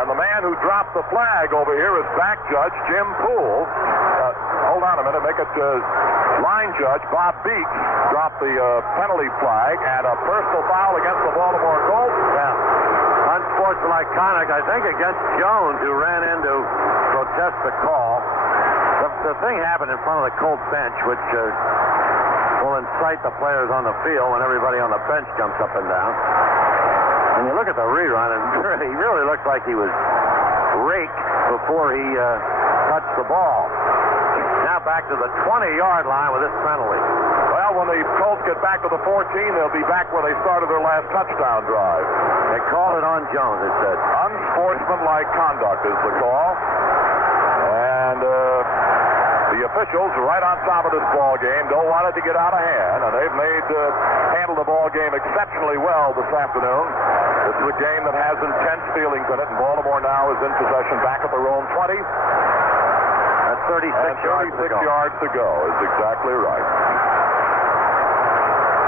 And the man who dropped the flag over here is back judge Jim Poole. Hold on a minute. Make it line judge Bob Beeks dropped the penalty flag and a personal foul against the Baltimore Colts. Yeah. Unsportsmanlike conduct, I think, against Jones, who ran in to protest the call. The thing happened in front of the Colts bench, which will incite the players on the field when everybody on the bench jumps up and down. When you look at the rerun, and he really looked like he was raked before he touched the ball. Now back to the 20-yard line with this penalty. Well, when the Colts get back to the 14, they'll be back where they started their last touchdown drive. They called it on Jones, it said. Unsportsmanlike conduct is the call. And the officials are right on top of this ball game. Don't want it to get out of hand, and they've handled the ball game exceptionally well this afternoon. This is a game that has intense feelings in it, and Baltimore now is in possession back at their own 20. That's 36 yards to go is exactly right.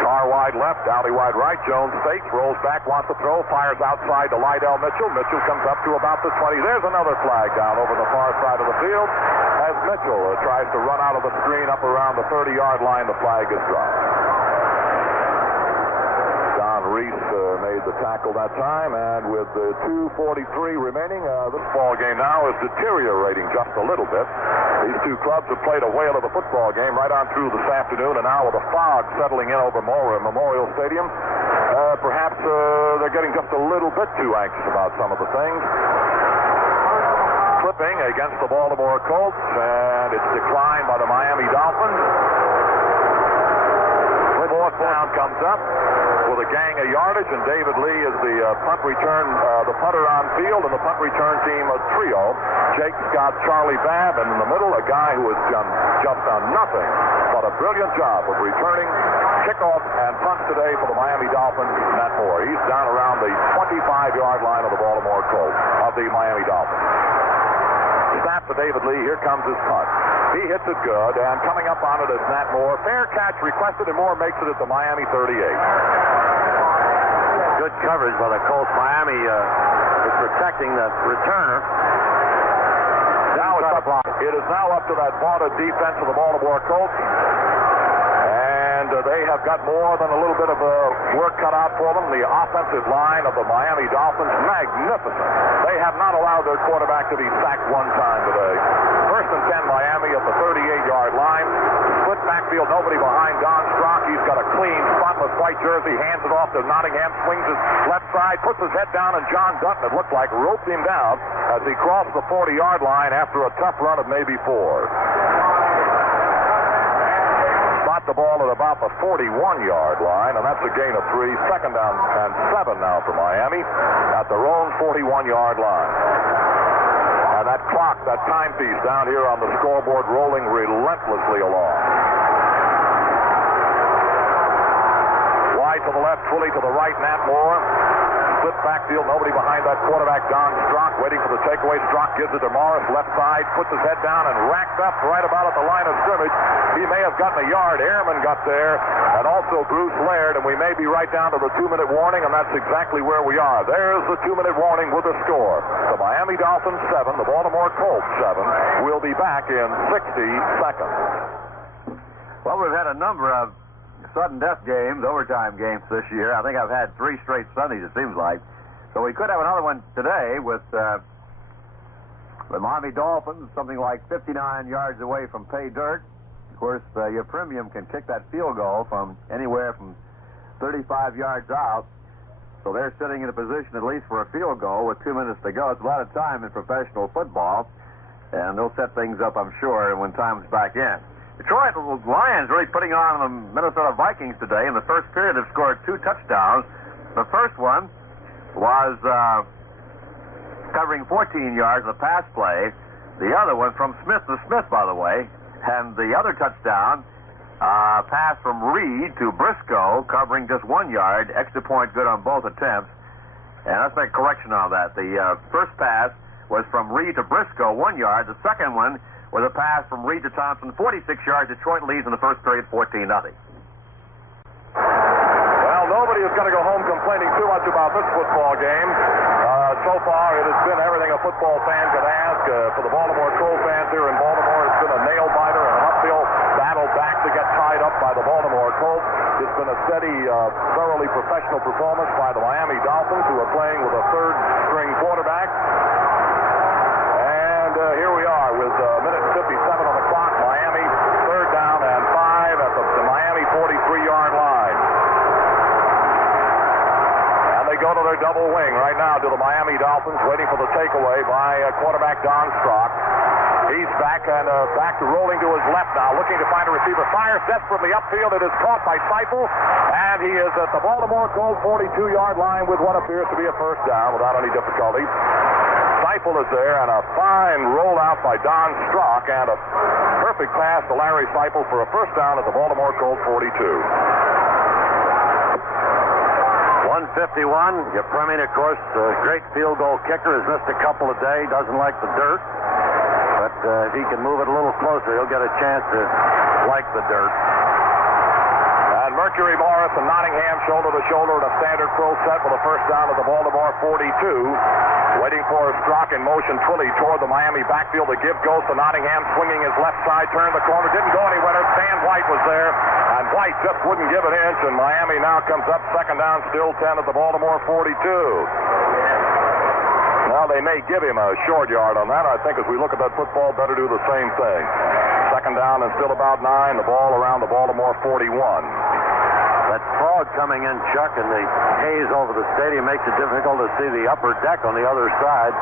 Carr wide left, Dowdy wide right. Jones fakes, rolls back, wants to throw, fires outside to Lydell Mitchell. Mitchell comes up to about the 20. There's another flag down over the far side of the field. As Mitchell tries to run out of the screen up around the 30-yard line, the flag is dropped. Don Reese made the tackle that time, and with 2:43 remaining, this ball game now is deteriorating just a little bit. These two clubs have played a whale of a football game right on through this afternoon, and now with the fog settling in over Memorial Stadium, perhaps they're getting just a little bit too anxious about some of the things. Slipping against the Baltimore Colts, and it's declined by the Miami Dolphins. Fourth down comes up with a gang of yardage, and David Lee is the the punter on field, and the punt return team, a trio. Jake Scott, Charlie Babb, and in the middle, a guy who has just done nothing but a brilliant job of returning kickoff and punts today for the Miami Dolphins, Matt Moore. He's down around the 25-yard line of the Baltimore Colts, of the Miami Dolphins. Snap to David Lee. Here comes his punt. He hits it good, and coming up on it is Matt Moore. Fair catch requested, and Moore makes it at the Miami 38. Good coverage by the Colts. Miami is protecting the returner. Now it is now up to that vaunted defense of the Baltimore Colts. And they have got more than a little bit of work cut out for them. The offensive line of the Miami Dolphins, magnificent. They have not allowed their quarterback to be sacked one time today. First and 10 Miami at the 38-yard line. Split backfield, nobody behind Don Strock. He's got a clean, spotless white jersey, hands it off to Nottingham, swings his left side, puts his head down, and John Dutton, it looked like, roped him down as he crossed the 40-yard line after a tough run of maybe 4. Spot the ball at about the 41-yard line, and that's a gain of 3. Second down and 7 now for Miami at their own 41-yard line. And that clock, that timepiece down here on the scoreboard rolling relentlessly along. Wide to the left, Twilly to the right, Nat Moore. split backfield, nobody behind that quarterback, Don Strock, waiting for the takeaway. Strock gives it to Morris, left side, puts his head down and racked up right about at the line of scrimmage. He may have gotten a yard. Ehrman got there, and also Bruce Laird, and we may be right down to the 2-minute warning, and that's exactly where we are. There's the 2-minute warning with the score. The Miami Dolphins 7, the Baltimore Colts 7. We'll be back in 60 seconds. Well, we've had a number of sudden death games, overtime games this year. I think I've had 3 straight Sundays, it seems like. So we could have another one today with the Miami Dolphins, something like 59 yards away from pay dirt. Of course, your premium can kick that field goal from anywhere from 35 yards out. So they're sitting in a position at least for a field goal with 2 minutes to go. It's a lot of time in professional football. And they'll set things up, I'm sure, when time's back in. Detroit Lions really putting on the Minnesota Vikings today. In the first period, they've scored 2 touchdowns. The first one was covering 14 yards of the pass play. The other one from Smith to Smith, by the way. And the other touchdown, pass from Reed to Briscoe, covering just 1 yard. Extra point good on both attempts. And let's make a correction on that. The first pass was from Reed to Briscoe, 1 yard. The second one was a pass from Reed to Thompson, 46 yards. Detroit leads in the first period, 14-0. Well, nobody is going to go home complaining too much about this football game. So far, it has been everything a football fan could ask. For the Baltimore Colts fans here in Baltimore, it's been a nail-biter and an uphill battle back to get tied up by the Baltimore Colts. It's been a steady, thoroughly professional performance by the Miami Dolphins, who are playing with a third-string quarterback. Here we are with a minute and 57 on the clock. Miami, 3rd down and 5 at the Miami 43-yard line. And they go to their double wing right now to the Miami Dolphins, waiting for the takeaway by quarterback Don Strock. He's back and back to rolling to his left now, looking to find a receiver. Fires desperately upfield. It is caught by Seifel, and he is at the Baltimore Colts 42-yard line with what appears to be a first down without any difficulty. Seifel is there, and a fine rollout by Don Strock, and a perfect pass to Larry Seifel for a first down at the Baltimore Colts 42. 151. Yepremian, of course, a great field goal kicker, has missed a couple a day, doesn't like the dirt. But if he can move it a little closer, he'll get a chance to like the dirt. And Mercury Morris and Nottingham shoulder to shoulder in a standard pro set with a first down at the Baltimore 42. Waiting for Strock in motion, Twilly toward the Miami backfield. The give goes to Nottingham, swinging his left side, turned the corner, didn't go anywhere. Stan White was there, and White just wouldn't give an inch, and Miami now comes up 2nd down, still 10 at the Baltimore 42. Now, they may give him a short yard on that. I think as we look at that football, better do the same thing. 2nd down and still about 9, the ball around the Baltimore 41. That fog coming in, Chuck, and the haze over the stadium makes it difficult to see the upper deck on the other side.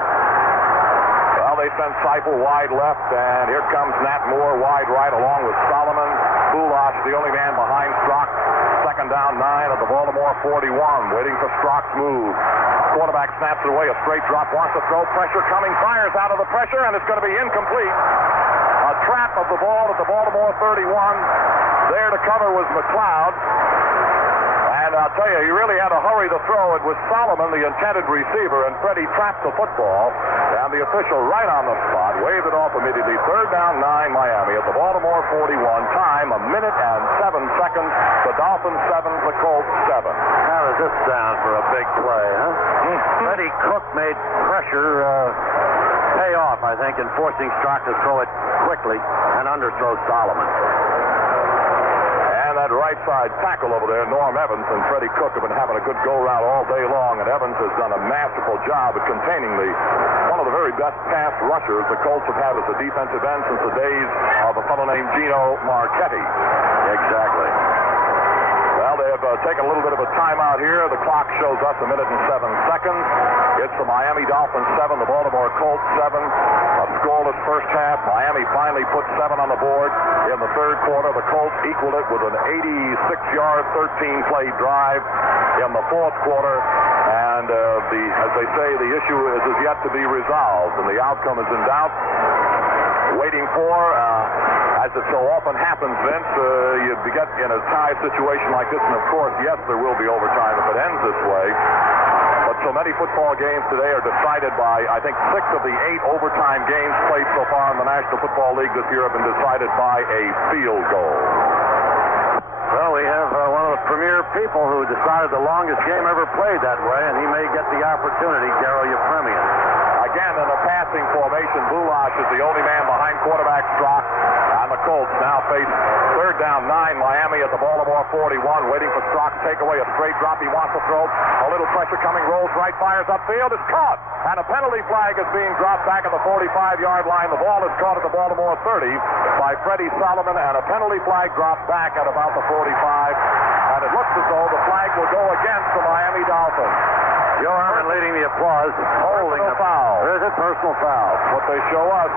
Well, they send Seifel wide left, and here comes Nat Moore wide right along with Solomon. Bulash, the only man behind Strock. 2nd down, 9 at the Baltimore 41, waiting for Strock's move. Quarterback snaps it away, a straight drop, wants to throw, pressure coming, fires out of the pressure, and it's going to be incomplete. A trap of the ball at the Baltimore 31. There to cover was McLeod. And I'll tell you, he really had to hurry the throw. It was Solomon, the intended receiver, and Freddie trapped the football. And the official right on the spot waved it off immediately. 3rd down, 9, Miami at the Baltimore 41. Time, 1 minute and 7 seconds. The Dolphins 7, the Colts 7. How does this sound for a big play, huh? Freddie Cook made pressure pay off, I think, in forcing Strock to throw it quickly and underthrow Solomon. And that right side tackle over there, Norm Evans and Freddie Cook have been having a good go-round all day long, and Evans has done a masterful job at containing one of the very best pass rushers the Colts have had as a defensive end since the days of a fellow named Gino Marchetti. Exactly. Well, they have taken a little bit of a timeout here. The clock shows us 1 minute and 7 seconds. It's the Miami Dolphins 7, the Baltimore Colts 7. A scoreless first half. Miami finally put 7 on the board. In the 3rd quarter, the Colts equaled it with an 86-yard, 13-play drive in the 4th quarter. And as they say, the issue is yet to be resolved, and the outcome is in doubt. Waiting for, as it so often happens, Vince, you get in a tie situation like this, and of course, yes, there will be overtime if it ends this way. But so many football games today are decided by, I think, 6 of the 8 overtime games played so far in the National Football League this year have been decided by a field goal. Well, we have one of the premier people who decided the longest game ever played that way, and he may get the opportunity, Darryl Yepremian. Again, in a passing formation, Bulash is the only man behind quarterback Strock, and the Colts now face third down 9, Miami at the Baltimore 41, waiting for Strock to take away a straight drop. He wants to throw. A little pressure coming, rolls right, fires upfield, is caught, and a penalty flag is being dropped back at the 45-yard line. The ball is caught at the Baltimore 30 by Freddie Solomon, and a penalty flag drops back at about the 45, and it looks as though the flag will go against the Miami Dolphins. Joe Herman leading the applause. Holding a foul. There's a personal foul. What they show us.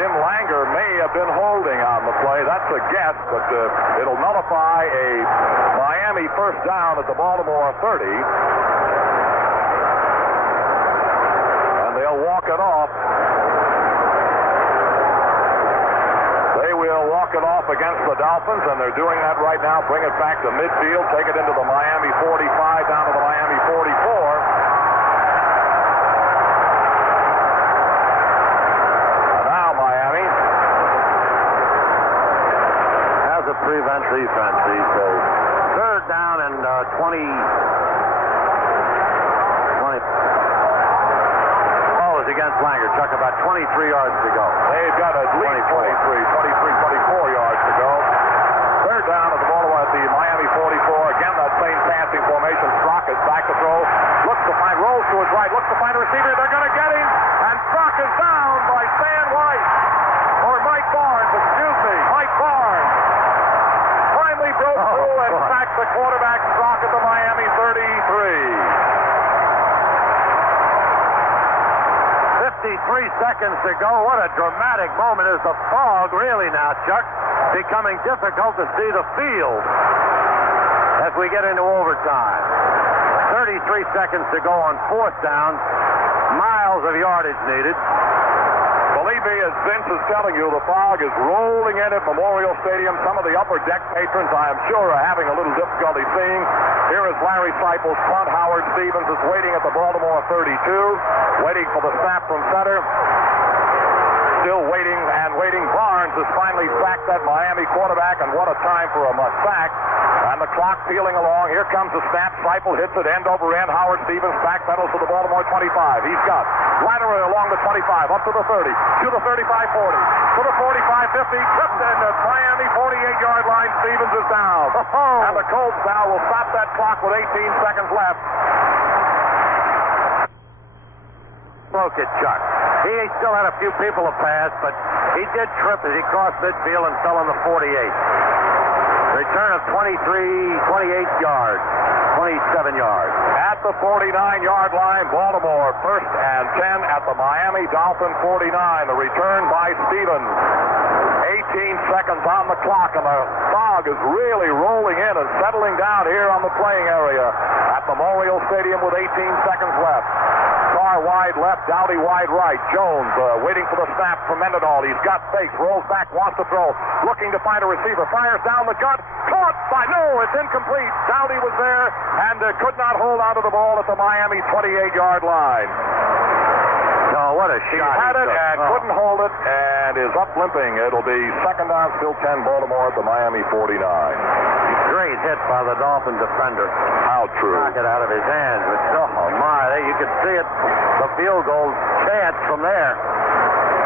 Jim Langer may have been holding on the play. That's a guess, but it'll nullify a Miami first down at the Baltimore 30. And they'll walk it off. They will walk it off against the Dolphins, and they're doing that right now. Bring it back to midfield, take it into the Miami 45, down to the Miami 44. And now Miami has a prevent defense these days. Third down and 20. Oh, it's against Langer. Chuck, about 23 yards to go. They've got at least 24 yards to go. Third down at the Baltimore at the Miami 44. Again, that same passing formation. Strock is back to throw. Looks to find, rolls to his right. Looks to find a receiver. They're going to get him. And Strock is down by Stan White. Or Mike Barnes, excuse me. Mike Barnes. Finally broke through and sacked the quarterback Strock at the Miami 33. 53 seconds to go. What a dramatic moment. Is the fog really now, Chuck, becoming difficult to see the field as we get into overtime. 33 seconds to go on fourth down. Miles of yardage needed. Believe me, as Vince is telling you, the fog is rolling in at Memorial Stadium. Some of the upper deck patrons, I am sure, are having a little difficulty seeing. Here is Larry Seipel's punt. Howard Stevens is waiting at the Baltimore 32, waiting for the snap from center. Still waiting and waiting. Barnes has finally sacked that Miami quarterback, and what a time for a sack. And the clock peeling along. Here comes the snap. Seipel hits it end over end. Howard Stevens backpedals to the Baltimore 25. He's got laterally along the 25, up to the 30, to the 35-40, to the 45-50, tipped in the Miami 48-yard line. Stevens is down. And the Colts now will stop that clock with 18 seconds left. Broke it, Chuck. He still had a few people to pass, but he did trip as he crossed midfield and fell on the 48. Return of 28 yards, 27 yards. At the 49-yard line, Baltimore, first and 10 at the Miami Dolphin 49. The return by Stevens. 18 seconds on the clock, and the fog is really rolling in and settling down here on the playing area at Memorial Stadium with 18 seconds left. Carr wide left, Dowdy wide right. Jones waiting for the snap from Mendenhall. He's got fakes, rolls back, wants to throw. Looking to find a receiver, fires down the gut. Caught by, no, it's incomplete. Dowdy was there and could not hold onto the ball at the Miami 28-yard line. No, what a shot. He had it and couldn't hold it and is up limping. It'll be second down, still 10, Baltimore at the Miami 49. Great hit by the Dolphin defender. How true. Knock it out of his hands. But, oh, my, you could see it, the field goal chance from there.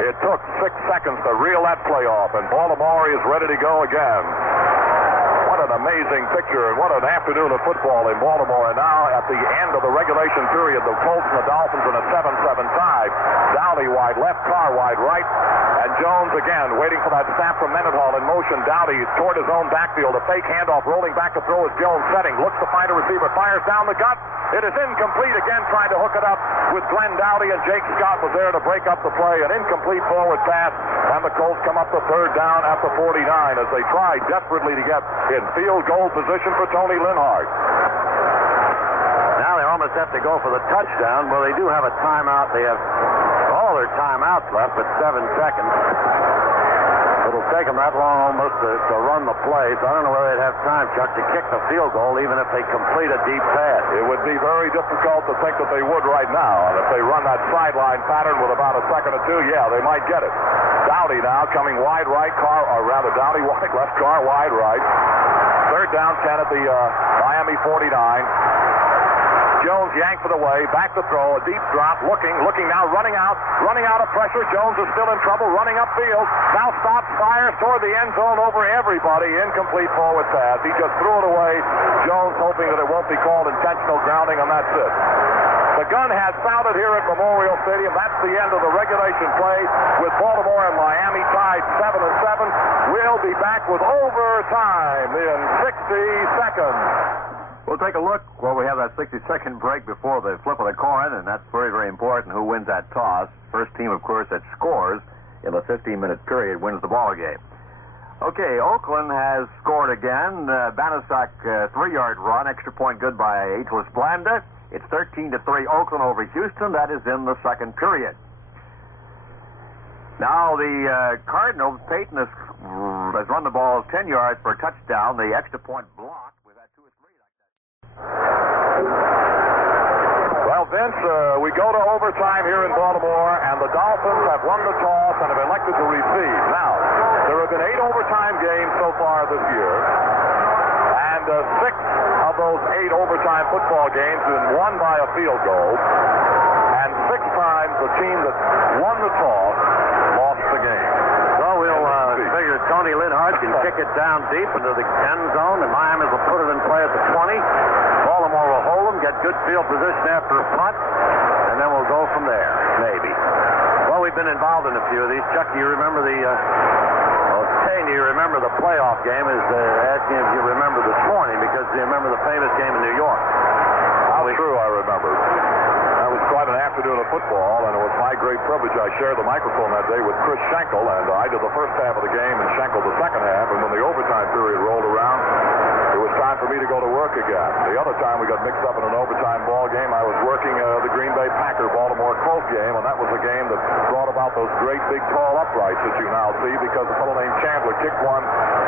It took 6 seconds to reel that play off, and Baltimore is ready to go again. What an amazing picture, and what an afternoon of football in Baltimore. And now, at the end of the regulation period, the Colts and the Dolphins in a 7-7 tie. Dowdy wide left, Carr wide right, and Jones again waiting for that snap from Mendenhall in motion. Dowdy toward his own backfield. A fake handoff, rolling back to throw is Jones setting. Looks to find a receiver, fires down the gut. It is incomplete again, trying to hook it up with Glenn Dowdy, and Jake Scott was there to break up the play. An incomplete forward pass, and the Colts come up to third down at the 49 as they try desperately to get in field goal position for Tony Linhart. Now they almost have to go for the touchdown. Well, they do have a timeout. They have all their timeouts left, but 7 seconds. It'll take them that long almost to run the play, so I don't know whether they'd have time, Chuck, to kick the field goal even if they complete a deep pass. It would be very difficult to think that they would right now. And if they run that sideline pattern with about a second or two, yeah, they might get it. Dowdy now coming wide right, Dowdy wide left, Carr wide right. Third down, 10 at the Miami 49. Jones yanked it away, back to throw, a deep drop, looking now, running out of pressure. Jones is still in trouble, running upfield. Now stops, fires toward the end zone over everybody. Incomplete forward pass. He just threw it away. Jones hoping that it won't be called intentional grounding, and that's it. The gun has sounded here at Memorial Stadium. That's the end of the regulation play with Baltimore and Miami tied 7-7. We'll be back with overtime in 60 seconds. We'll take a look. Well, we have that 60-second break before the flip of the coin, and that's very, very important. Who wins that toss? First team, of course, that scores in the 15-minute period wins the ball game. Okay, Oakland has scored again. Banaszak, 3-yard run, extra point good by Atlas Blanda. It's 13-3 Oakland over Houston. That is in the second period. Now the Cardinals, Peyton has run the ball 10 yards for a touchdown. The extra point blocked. Well, Vince, we go to overtime here in Baltimore, and the Dolphins have won the toss and have elected to receive. Now, there have been 8 overtime games so far this year, and 6 of those 8 overtime football games have been won by a field goal, and 6 times the team that won the toss lost the game. Well, we'll figure Tony Linhart can kick it down deep into the end zone, and Miami will put it in play at the 20. Baltimore will hold them, get good field position after a punt, and then we'll go from there, maybe. Well, we've been involved in a few of these. Chuck, do you remember do you remember the playoff game? Is asking if you remember this morning, because you remember the famous game in New York. How true, I remember. That was quite an afternoon of football, and it was my great privilege. I shared the microphone that day with Chris Schenkel, and I did the first half of the game and Schenkel the second half, and when the overtime period rolled around, it was time for me to go to work again. The other time we got mixed up in an overtime ball game, I was working the Green Bay Packer Baltimore Colts game, and that was the game that brought about those great big tall uprights that you now see, because a fellow named Chandler kicked one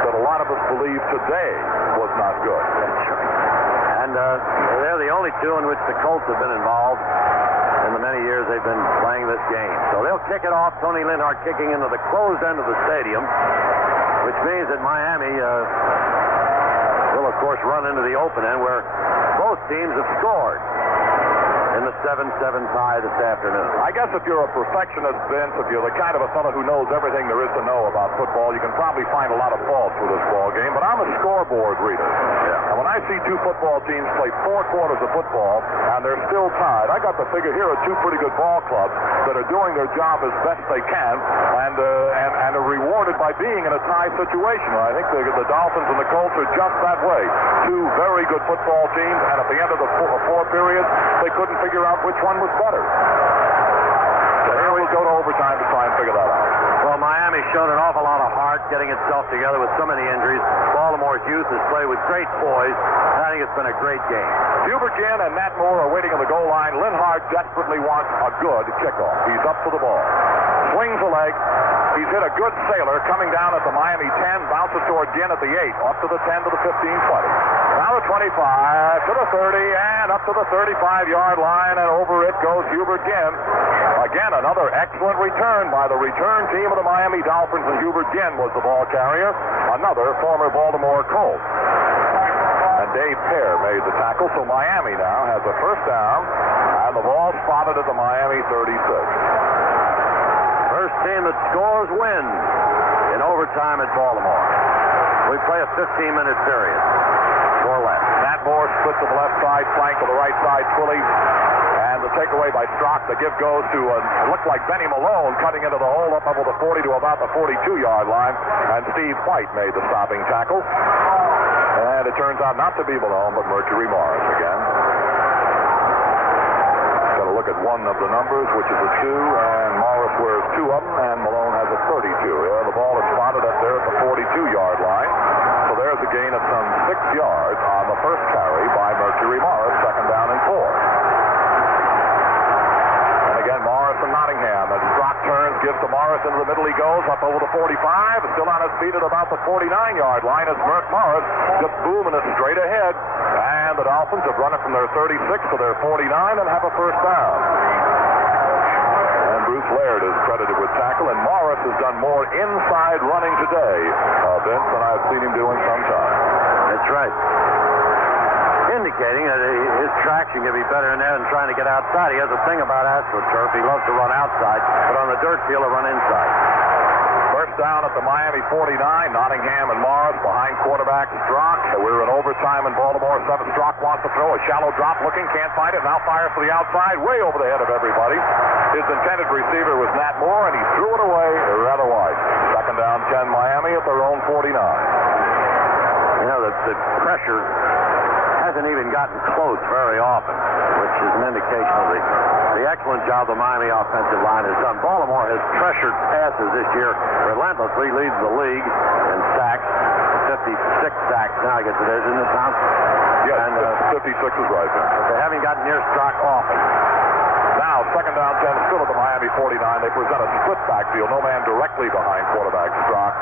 that a lot of us believe today was not good. That's right. And they're the only 2 in which the Colts have been involved in the many years they've been playing this game. So they'll kick it off. Tony Linhart kicking into the closed end of the stadium, which means that Miami will, of course, run into the open end where both teams have scored in the 7-7 tie this afternoon. I guess if you're a perfectionist, Vince, if you're the kind of a fellow who knows everything there is to know about football, you can probably find a lot of faults with this ball game, but I'm a scoreboard reader. Yeah. And when I see 2 football teams play 4 quarters of football and they're still tied, I got to figure here are 2 pretty good ball clubs that are doing their job as best they can and are rewarded by being in a tie situation. I think the Dolphins and the Colts are just that way. 2 very good football teams, and at the end of the 4 periods, they couldn't figure out which one was better. So here we go to overtime to try and figure that out. Well, Miami's shown an awful lot of heart getting itself together with so many injuries. Baltimore's youth has played with great poise. I think it's been a great game. Hubert Ginn and Matt Moore are waiting on the goal line. Linhart desperately wants a good kickoff. He's up to the ball. Swings a leg. He's hit a good sailor coming down at the Miami 10, bounces toward Ginn at the 8, up to the 10 to the 15, 20. Now the 25 to the 30 and up to the 35-yard line, and over it goes Hubert Ginn. Again, another excellent return by the return team of the Miami Dolphins, and Hubert Ginn was the ball carrier, another former Baltimore Colt. And Dave Pear made the tackle, so Miami now has a first down, and the ball spotted at the Miami 36. First team that scores wins in overtime at Baltimore. We play a 15-minute period. 4 left. Matt Moore split to the left side, flank to the right side fully. And the takeaway by Strock. The give goes to, it looked like Benny Malone cutting into the hole up over the 40 to about the 42-yard line. And Steve White made the stopping tackle. And it turns out not to be Malone, but Mercury Morris again. Got to look at one of the numbers, which is a 2, and Morris wears 2 of them, and Malone has a 32. Yeah, the ball is spotted up there at the 42-yard line. So there's a gain of some 6 yards on the first carry by Mercury Morris, second down and 4. And again, Morris and Nottingham. As Strock turns, gives to Morris into the middle. He goes up over the 45, still on his feet at about the 49-yard line as Merck Morris just booming it straight ahead. And the Dolphins have run it from their 36 to their 49 and have a first down. And Bruce Laird is credited with tackle, and Morris has done more inside running today, Vince, than I've seen him do in some time. That's right. Indicating that his traction can be better in there than trying to get outside. He has a thing about AstroTurf. He loves to run outside, but on the dirt field, he'll run inside. First down at the Miami 49. Nottingham and Morris behind quarterback Strock. We're in overtime in Baltimore. Strock wants to throw a shallow drop looking, can't find it. Now fires for the outside, way over the head of everybody. His intended receiver was Nat Moore, and he threw it away rather wide. Second down 10 Miami at their own 49. You know, the pressure hasn't even gotten close very often, which is an indication of the excellent job the Miami offensive line has done. Baltimore has pressured passes this year relentlessly, leads the league in sacks, 56 sacks now, I guess it is, isn't it, Tom? Yes, and 56 is right. But they haven't gotten near Strock often. Now, second down 10 still at the Miami 49. They present a split backfield, no man directly behind quarterback Strock.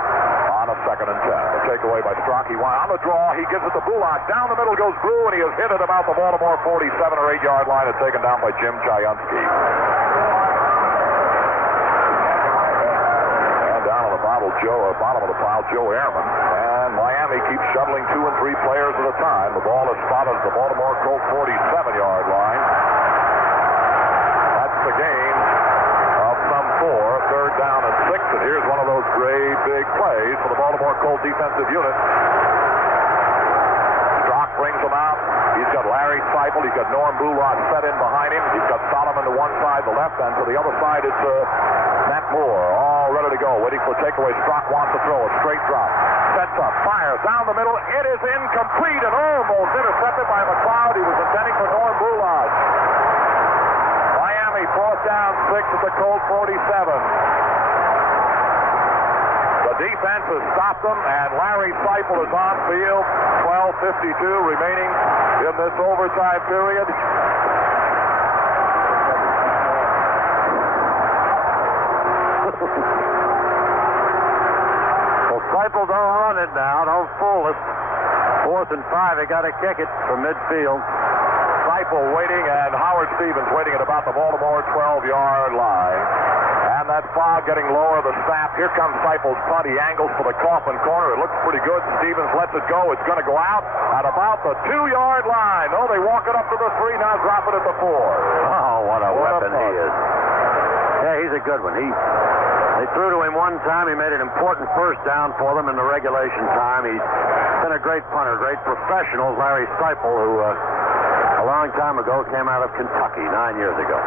On a second and 10. A takeaway by Strock. He went on the draw. He gives it to Bullock. Down the middle goes Brew, and he is hit at about the Baltimore 47 or 8-yard line and taken down by Jim Chiunsky. And down on the bottom of the pile, Joe Ehrman. And Miami keeps shuttling 2 and 3 players at a time. The ball is spotted at the Baltimore Colts 47-yard line. That's the gain of some 4. Third down and 6. And here's one of those great big plays for the Baltimore Colts defensive unit. Strock brings him out. He's got Larry Seifel. He's got Norm Bullock set in behind him. He's got Solomon to one side, the left end. To the other side, it's Nat Moore, all ready to go, waiting for takeaway. Strock wants to throw a straight drop. Sets up, fires down the middle. It is incomplete and almost intercepted by McLeod. He was intending for Norm Bullock. Miami fourth down 6 at the Colts 47. Defense has stopped them, and Larry Seifel is on field. 12:52 remaining in this overtime period. Well, Seifel don't run it now. Don't fool us. 4th and 5. They got to kick it from midfield. Seifel waiting, and Howard Stevens waiting at about the Baltimore 12-yard line. And that fog getting lower, the snap. Here comes Seifel's punt. He angles for the Kaufman corner. It looks pretty good. Stevens lets it go. It's going to go out at about the 2-yard line. No, they walk it up to the 3. Now drop it at the 4. Oh, what a weapon he is. Yeah, he's a good one. They threw to him one time. He made an important first down for them in the regulation time. He's been a great punter, great professional. Larry Seifel, who a long time ago came out of Kentucky 9 years ago.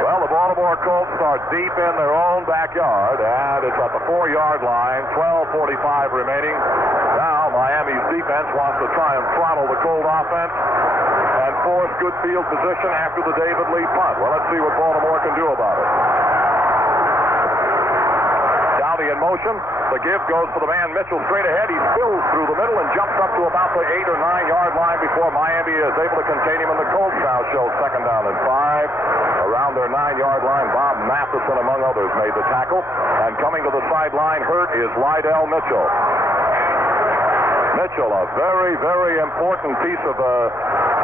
Well, the Baltimore Colts are deep in their own backyard, and it's at the 4-yard line. 12:45 remaining. Now Miami's defense wants to try and throttle the Colt offense and force good field position after the David Lee punt. Well, let's see what Baltimore can do about it. Dowdy in motion. The give goes for the man Mitchell straight ahead. He spills through the middle and jumps up to about the 8 or 9-yard line before Miami is able to contain him. And the Colts now show second down and 5. Around their 9-yard line, Bob Matheson, among others, made the tackle. And coming to the sideline hurt is Lydell Mitchell. Mitchell, a very, very important piece of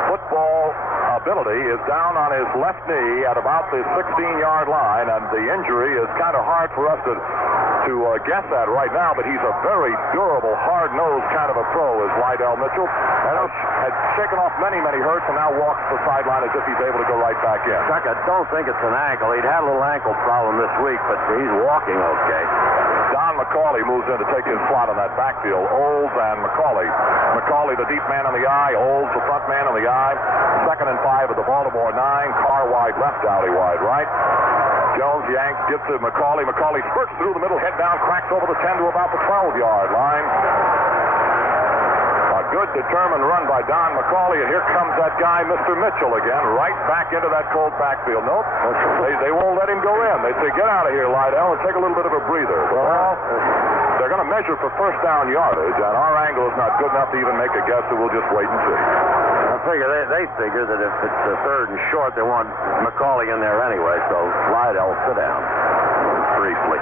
football ability, is down on his left knee at about the 16-yard line, and the injury is kind of hard for us to guess at right now, but he's a very durable, hard-nosed kind of a pro, is Lydell Mitchell. And had shaken off many, many hurts and now walks the sideline as if he's able to go right back in. Chuck, I don't think it's an ankle. He'd had a little ankle problem this week, but he's walking okay. Don McCauley moves in to take his slot on that backfield. Olds and McCauley. McCauley, the deep man on the eye. Olds, the front man on the eye. 2nd and 5 at the Baltimore 9. Carr wide left, Dowdy wide right. Jones yanks, gives to McCauley. McCauley spurts through the middle, head down, cracks over the 10 to about the 12-yard line. A good good, determined run by Don McCauley, and here comes that guy, Mr. Mitchell, again, right back into that Colt backfield. Nope, they won't let him go in. They say, get out of here, Lydell, and take a little bit of a breather. Well, they're going to measure for first down yardage, and our angle is not good enough to even make a guess, so we'll just wait and see. I figure they figure that if it's a third and short, they want McCauley in there anyway, so Lydell sit down briefly.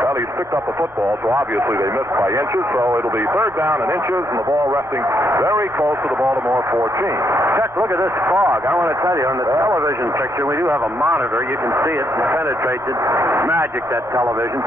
Well, he's picked up the football, so obviously they missed by inches, so it'll be third down and inches, and the ball resting very close to the Baltimore 14. Chuck, look at this fog. I want to tell you, on the television picture, we do have a monitor. You can see it and penetrate it. Magic, that television.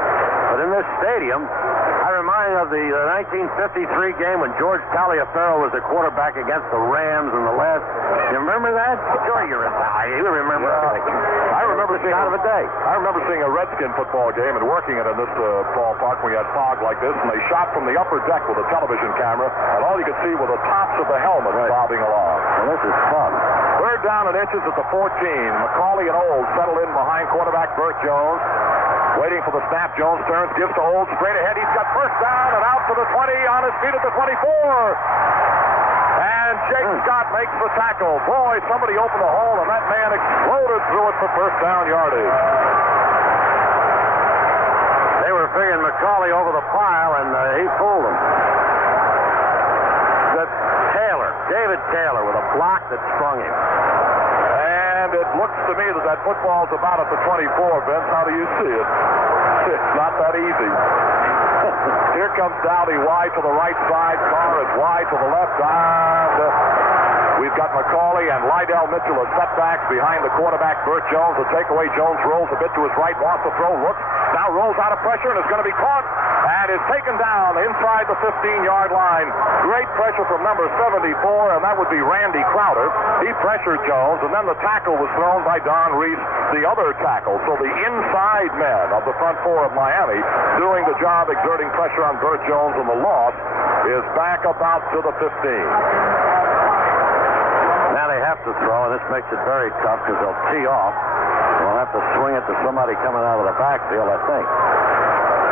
But in this stadium, I remind you of the 1953 game when George Taliaferro was the quarterback against the Rams in the last... You remember that? Sure, you're Italian. You remember everything. I remember seeing out of a day. I remember seeing a Redskin football game and working it in this ballpark when we had fog like this, and they shot from the upper deck with a television camera, and all you could see were the tops of the helmets bobbing along. Well, this is fun. Third down and inches at the 14. McCauley and Olds settle in behind quarterback Burt Jones. Waiting for the snap, Jones turns, gives to Olds straight ahead. He's got first down and out to the 20, on his feet at the 24. And Jake Scott makes the tackle. Boy, somebody opened a hole, and that man exploded through it for first down yardage. They were figuring McCauley over the pile, and he fooled them. That's David Taylor, with a block that sprung him. And it looks to me that football's about at the 24, Vince. How do you see it? It's not that easy. Here comes Dowdy wide to the right side. Carr is wide to the left. And we've got McCauley and Lydell Mitchell as setbacks behind the quarterback, Burt Jones. The takeaway, Jones rolls a bit to his right, wants to throw, looks, now rolls out of pressure and is going to be caught and is taken down inside the 15-yard line. Great pressure from number 74, and that would be Randy Crowder. He pressured Jones, and then the tackle was thrown by Don Reese, the other tackle. So the inside men of the front four of Miami doing the job, exerting pressure on Burt Jones, and the loss is back about to the 15. Now they have to throw, and this makes it very tough because they'll tee off. They'll have to swing it to somebody coming out of the backfield, I think.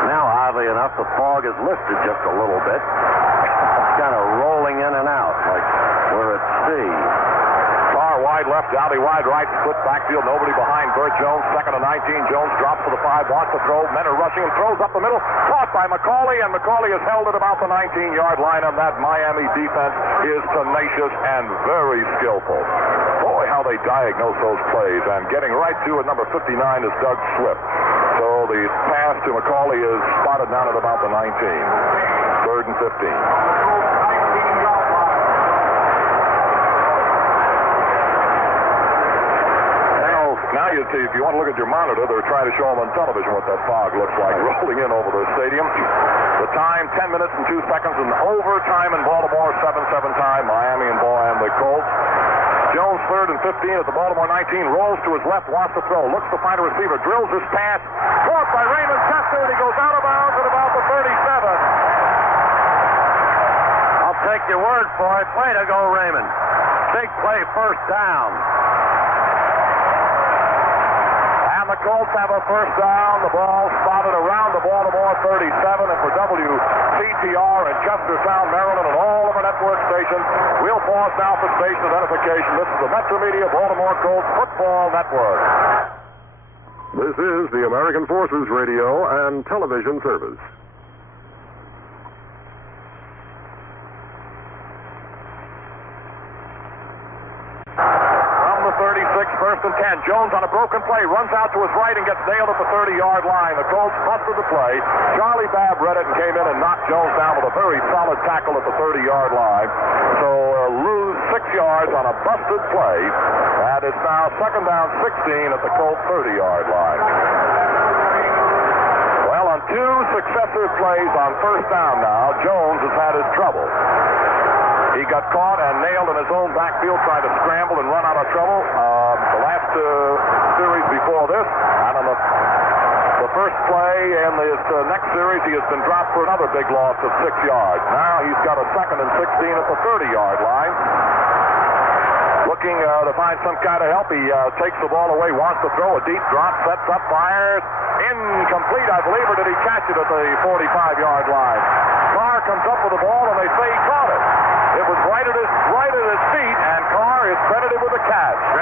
Now, oddly enough, the fog is lifted just a little bit. It's kind of rolling in and out, like we're at sea. Carr wide left, Dowdy wide right, split backfield, nobody behind Burt Jones. Second and 19, Jones drops to the 5, wants to throw. Men are rushing and throws up the middle. Caught by McCauley, and McCauley is held at about the 19-yard line, and that Miami defense is tenacious and very skillful. Boy, how they diagnose those plays, and getting right to it, number 59 is Doug Swift. So the pass to McCauley is spotted down at about the 19. Third and 15. Now you see, if you want to look at your monitor, they're trying to show them on television what that fog looks like rolling in over the stadium. The time, 10 minutes and 2 seconds, and overtime in Baltimore, 7-7 time, Miami and the Colts. Jones third and 15 at the Baltimore 19, rolls to his left, wants to throw, looks to find a receiver, drills his pass, caught by Raymond Chester, and he goes out of bounds at about the 37. I'll take your word for it. Way to go, Raymond. Big play, first down. The Colts have a first down. The ball spotted around the Baltimore 37. And for WCTR in Chestertown, Maryland, and all of our network stations, we'll pause now for station identification. This is the Metro Media Baltimore Colts Football Network. This is the American Forces Radio and Television Service. First and 10. Jones on a broken play runs out to his right and gets nailed at the 30-yard line. The Colts busted the play. Charlie Babb read it and came in and knocked Jones down with a very solid tackle at the 30-yard line. So lose 6 yards on a busted play. And it's now second down 16 at the Colts 30-yard line. Well, on 2 successive plays on first down now, Jones has had his trouble. He got caught and nailed in his own backfield trying to scramble and run out of trouble the last series before this. And on the first play in this next series, he has been dropped for another big loss of 6 yards. Now he's got a second and 16 at the 30-yard line. Looking to find some kind of help. He takes the ball away, wants to throw a deep drop, sets up, fires. Incomplete, I believe, or did he catch it at the 45-yard line? Carr comes up with the ball, and they say he caught it.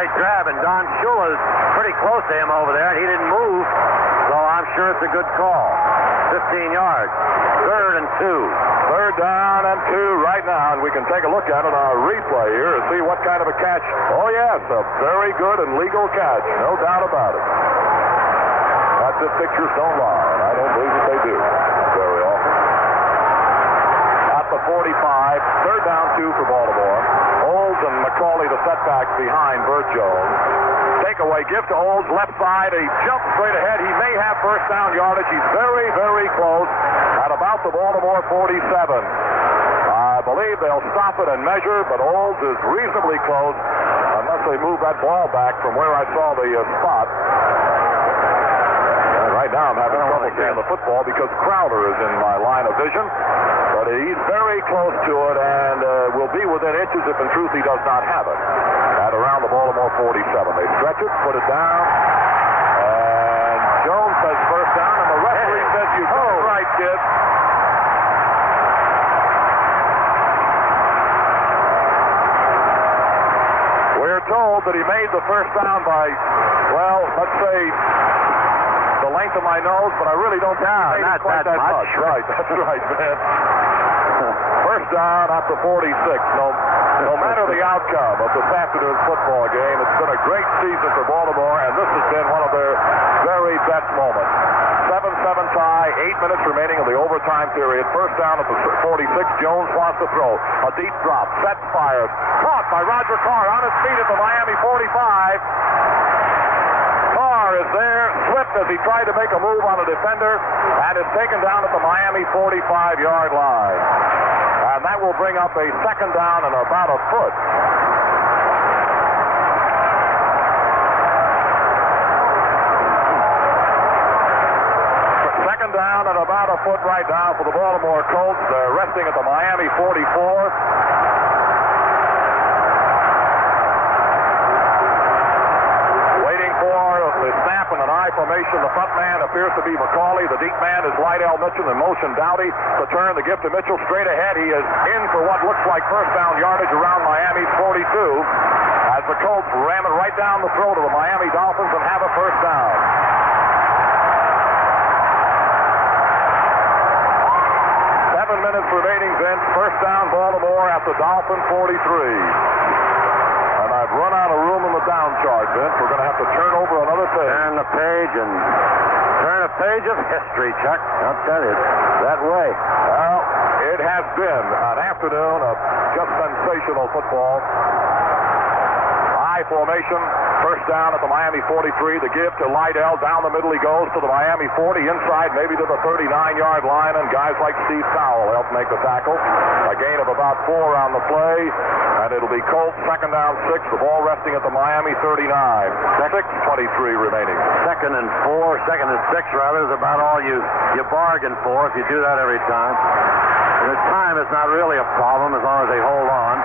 nice grab, and Don Shula's pretty close to him over there, and he didn't move, so I'm sure it's a good call. 15 yards. 3rd and 2. 3rd down and 2 right now, and we can take a look at it on our replay here and see what kind of a catch. Oh, yes, a very good and legal catch, no doubt about it. That's if pictures don't lie, and I don't believe that they do very often. At the 45, 3rd down 2 for Baltimore. Olds and McCauley, the setbacks behind Burt Jones. Takeaway, give to Olds, left side. He jumps straight ahead. He may have first down yardage. He's very, very close at about the Baltimore 47. I believe they'll stop it and measure, but Olds is reasonably close unless they move that ball back from where I saw the spot. And right now I'm having trouble seeing the football because Crowder is in my line of vision. But he's very close to it and will be within inches if in truth he does not have it. At around the Baltimore 47. They stretch it, put it down, and Jones says first down, and the referee says you got it right, kid. We're told that he made the first down by, well, let's say the length of my nose, but I really don't think he made it quite that much. Right, that's right, man. First down at the 46. No matter the outcome of this afternoon's football game, it's been a great season for Baltimore, and this has been one of their very best moments. 7-7 tie, 8 minutes remaining of the overtime period. First down at the 46. Jones wants to throw. A deep drop. Set, fires. Caught by Roger Carr on his feet at the Miami 45. Carr is there, slipped as he tried to make a move on a defender, and is taken down at the Miami 45-yard line. And that will bring up a second down and about a foot. Second down and about a foot right now for the Baltimore Colts. They're resting at the Miami 44. The snap and an I formation. The front man appears to be McCauley. The deep man is Lydell Mitchell in motion. Dowdy to turn the gift to Mitchell straight ahead. He is in for what looks like first down yardage around Miami's 42 as the Colts ram it right down the throat of the Miami Dolphins and have a first down. 7 minutes remaining, Vince. First down Baltimore at the Dolphin 43. I've run out of room in the down chart, Vince. We're going to have to turn over another page. Turn the page and turn a page of history, Chuck. I'll tell you, that way. Well, it has been an afternoon of just sensational football. I formation, first down at the Miami 43. The give to Lydell. Down the middle he goes to the Miami 40. Inside maybe to the 39-yard line, and guys like Steve Cowell help make the tackle. A gain of about 4 on the play. And it'll be Colts, second down 6. The ball resting at the Miami 39. 6:23 remaining. Second and 4, second and 6 rather, is about all you bargain for if you do that every time. And the time is not really a problem as long as they hold on.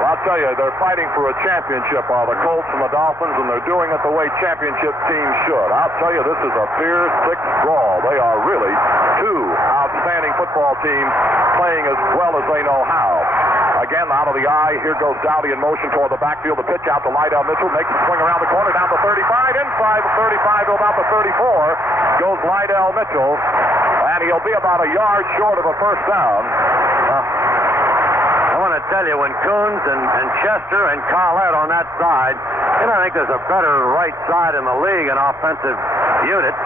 Well, I'll tell you, they're fighting for a championship, the Colts and the Dolphins, and they're doing it the way championship teams should. I'll tell you, this is a fierce, thick brawl. They are really two outstanding football teams playing as well as they know how. Again, out of the eye, here goes Dowdy in motion toward the backfield. The pitch out to Lydell Mitchell, makes the swing around the corner, down to 35, inside the 35 to about the 34, goes Lydell Mitchell, and he'll be about a yard short of a first down. I want to tell you, when Coons and Chester and Collette on that side, I think there's a better right side in the league, an offensive unit,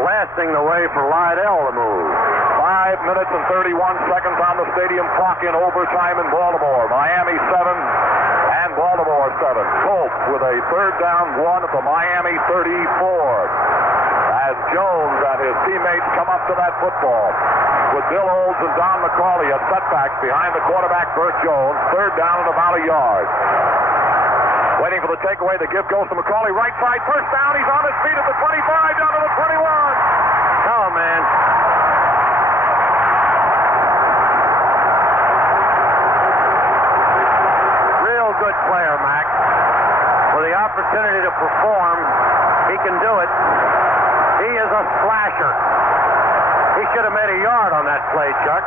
blasting the way for Lydell to move. 5 minutes and 31 seconds on the stadium clock in overtime in Baltimore. Miami 7 and Baltimore 7. Colts with a third down 1 at the Miami 34. As Jones and his teammates come up to that football. With Bill Olds and Don McCauley as setbacks behind the quarterback Burt Jones. Third down at about a yard. Waiting for the takeaway. The give goes to McCauley. Right side. First down. He's on his feet at the 25 down to the 21. Oh, man. Good player, Mac. With the opportunity to perform, he can do it. He is a slasher. He should have made a yard on that play, Chuck.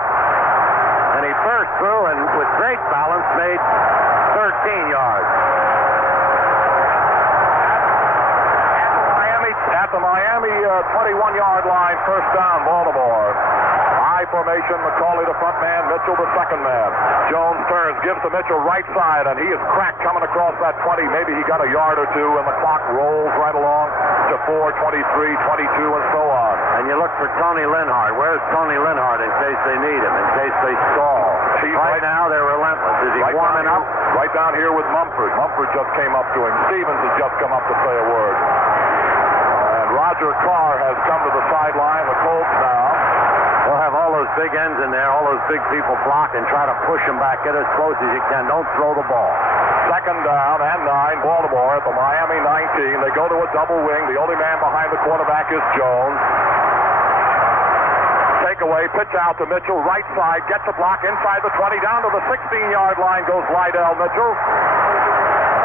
And he burst through and with great balance made 13 yards. At the Miami 21-yard line, first down, Baltimore. I formation, McCauley the front man, Mitchell the second man. Jones turns, gives to Mitchell right side, and he is cracked coming across that 20. Maybe he got a yard or two, and the clock rolls right along to 4, 23, 22, and so on. And you look for Tony Linhart. Where's Tony Linhart in case they need him, in case they stall? Right now, they're relentless. Is he warming up? Right down here with Mumford. Mumford just came up to him. Stevens has just come up to say a word. And Roger Carr has come to the sideline. The Colts now. They'll have all those big ends in there, all those big people block, and try to push them back. Get as close as you can. Don't throw the ball. Second down and 9, Baltimore at the Miami 19. They go to a double wing. The only man behind the quarterback is Jones. Takeaway, pitch out to Mitchell, right side, gets a block inside the 20, down to the 16-yard line goes Lydell Mitchell.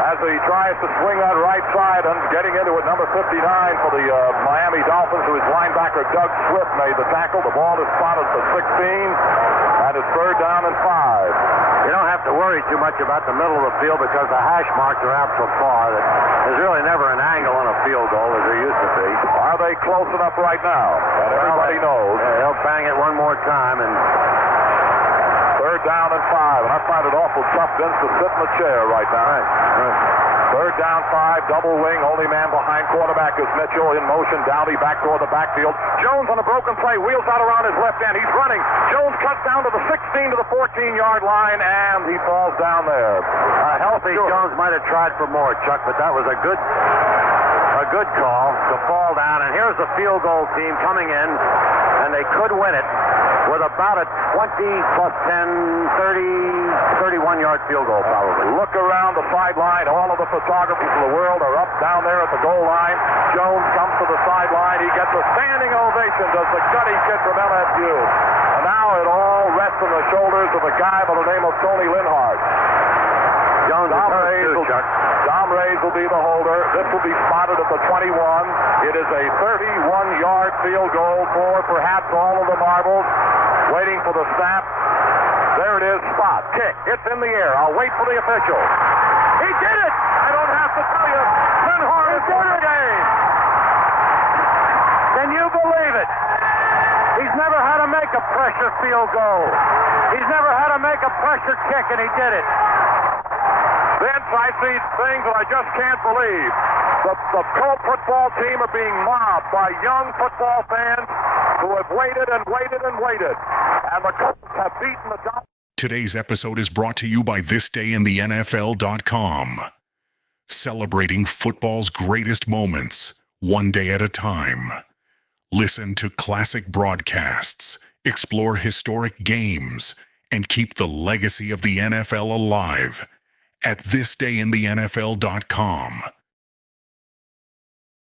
As he tries to swing that right side and getting into it, number 59 for the Miami Dolphins, who is linebacker Doug Swift made the tackle. The ball is spotted at the 16, and it's third down and 5. You don't have to worry too much about the middle of the field because the hash marks are out so far that there's really never an angle on a field goal as there used to be. Are they close enough right now? That everybody knows. Yeah, they'll bang it one more time and... Third down and 5, and I find it awful tough, Vince, to sit in the chair right now. Right. Third down 5, double wing, only man behind quarterback is Mitchell in motion. Downey back toward the backfield. Jones on a broken play, wheels out around his left end. He's running. Jones cuts down to the 16 to the 14-yard line, and he falls down there. Healthy Jones might have tried for more, Chuck, but that was a good call to fall down. And here's the field goal team coming in, and they could win it with about a 20 plus 10, 31-yard field goal probably. Look around the sideline. All of the photographers of the world are up down there at the goal line. Jones comes to the sideline. He gets a standing ovation, does the gutty kid from LSU. And now it all rests on the shoulders of a guy by the name of Tony Linhart. Jones Dom Reyes will be the holder. This will be spotted at the 21. It is a 31-yard field goal for perhaps all of the marbles. Waiting for the snap. There it is, spot, kick. It's in the air. I'll wait for the official. He did it! I don't have to tell you. Linhart is in the game. Can you believe it? He's never had to make a pressure field goal. He's never had to make a pressure kick, and he did it. Vince, I see things that I just can't believe. The Colt football team are being mobbed by young football fans who have waited and waited and waited. And the Colts have beaten the Dolphins. Today's episode is brought to you by thisdayinthenfl.com. Celebrating football's greatest moments, one day at a time. Listen to classic broadcasts, explore historic games, and keep the legacy of the NFL alive at thisdayinthenfl.com.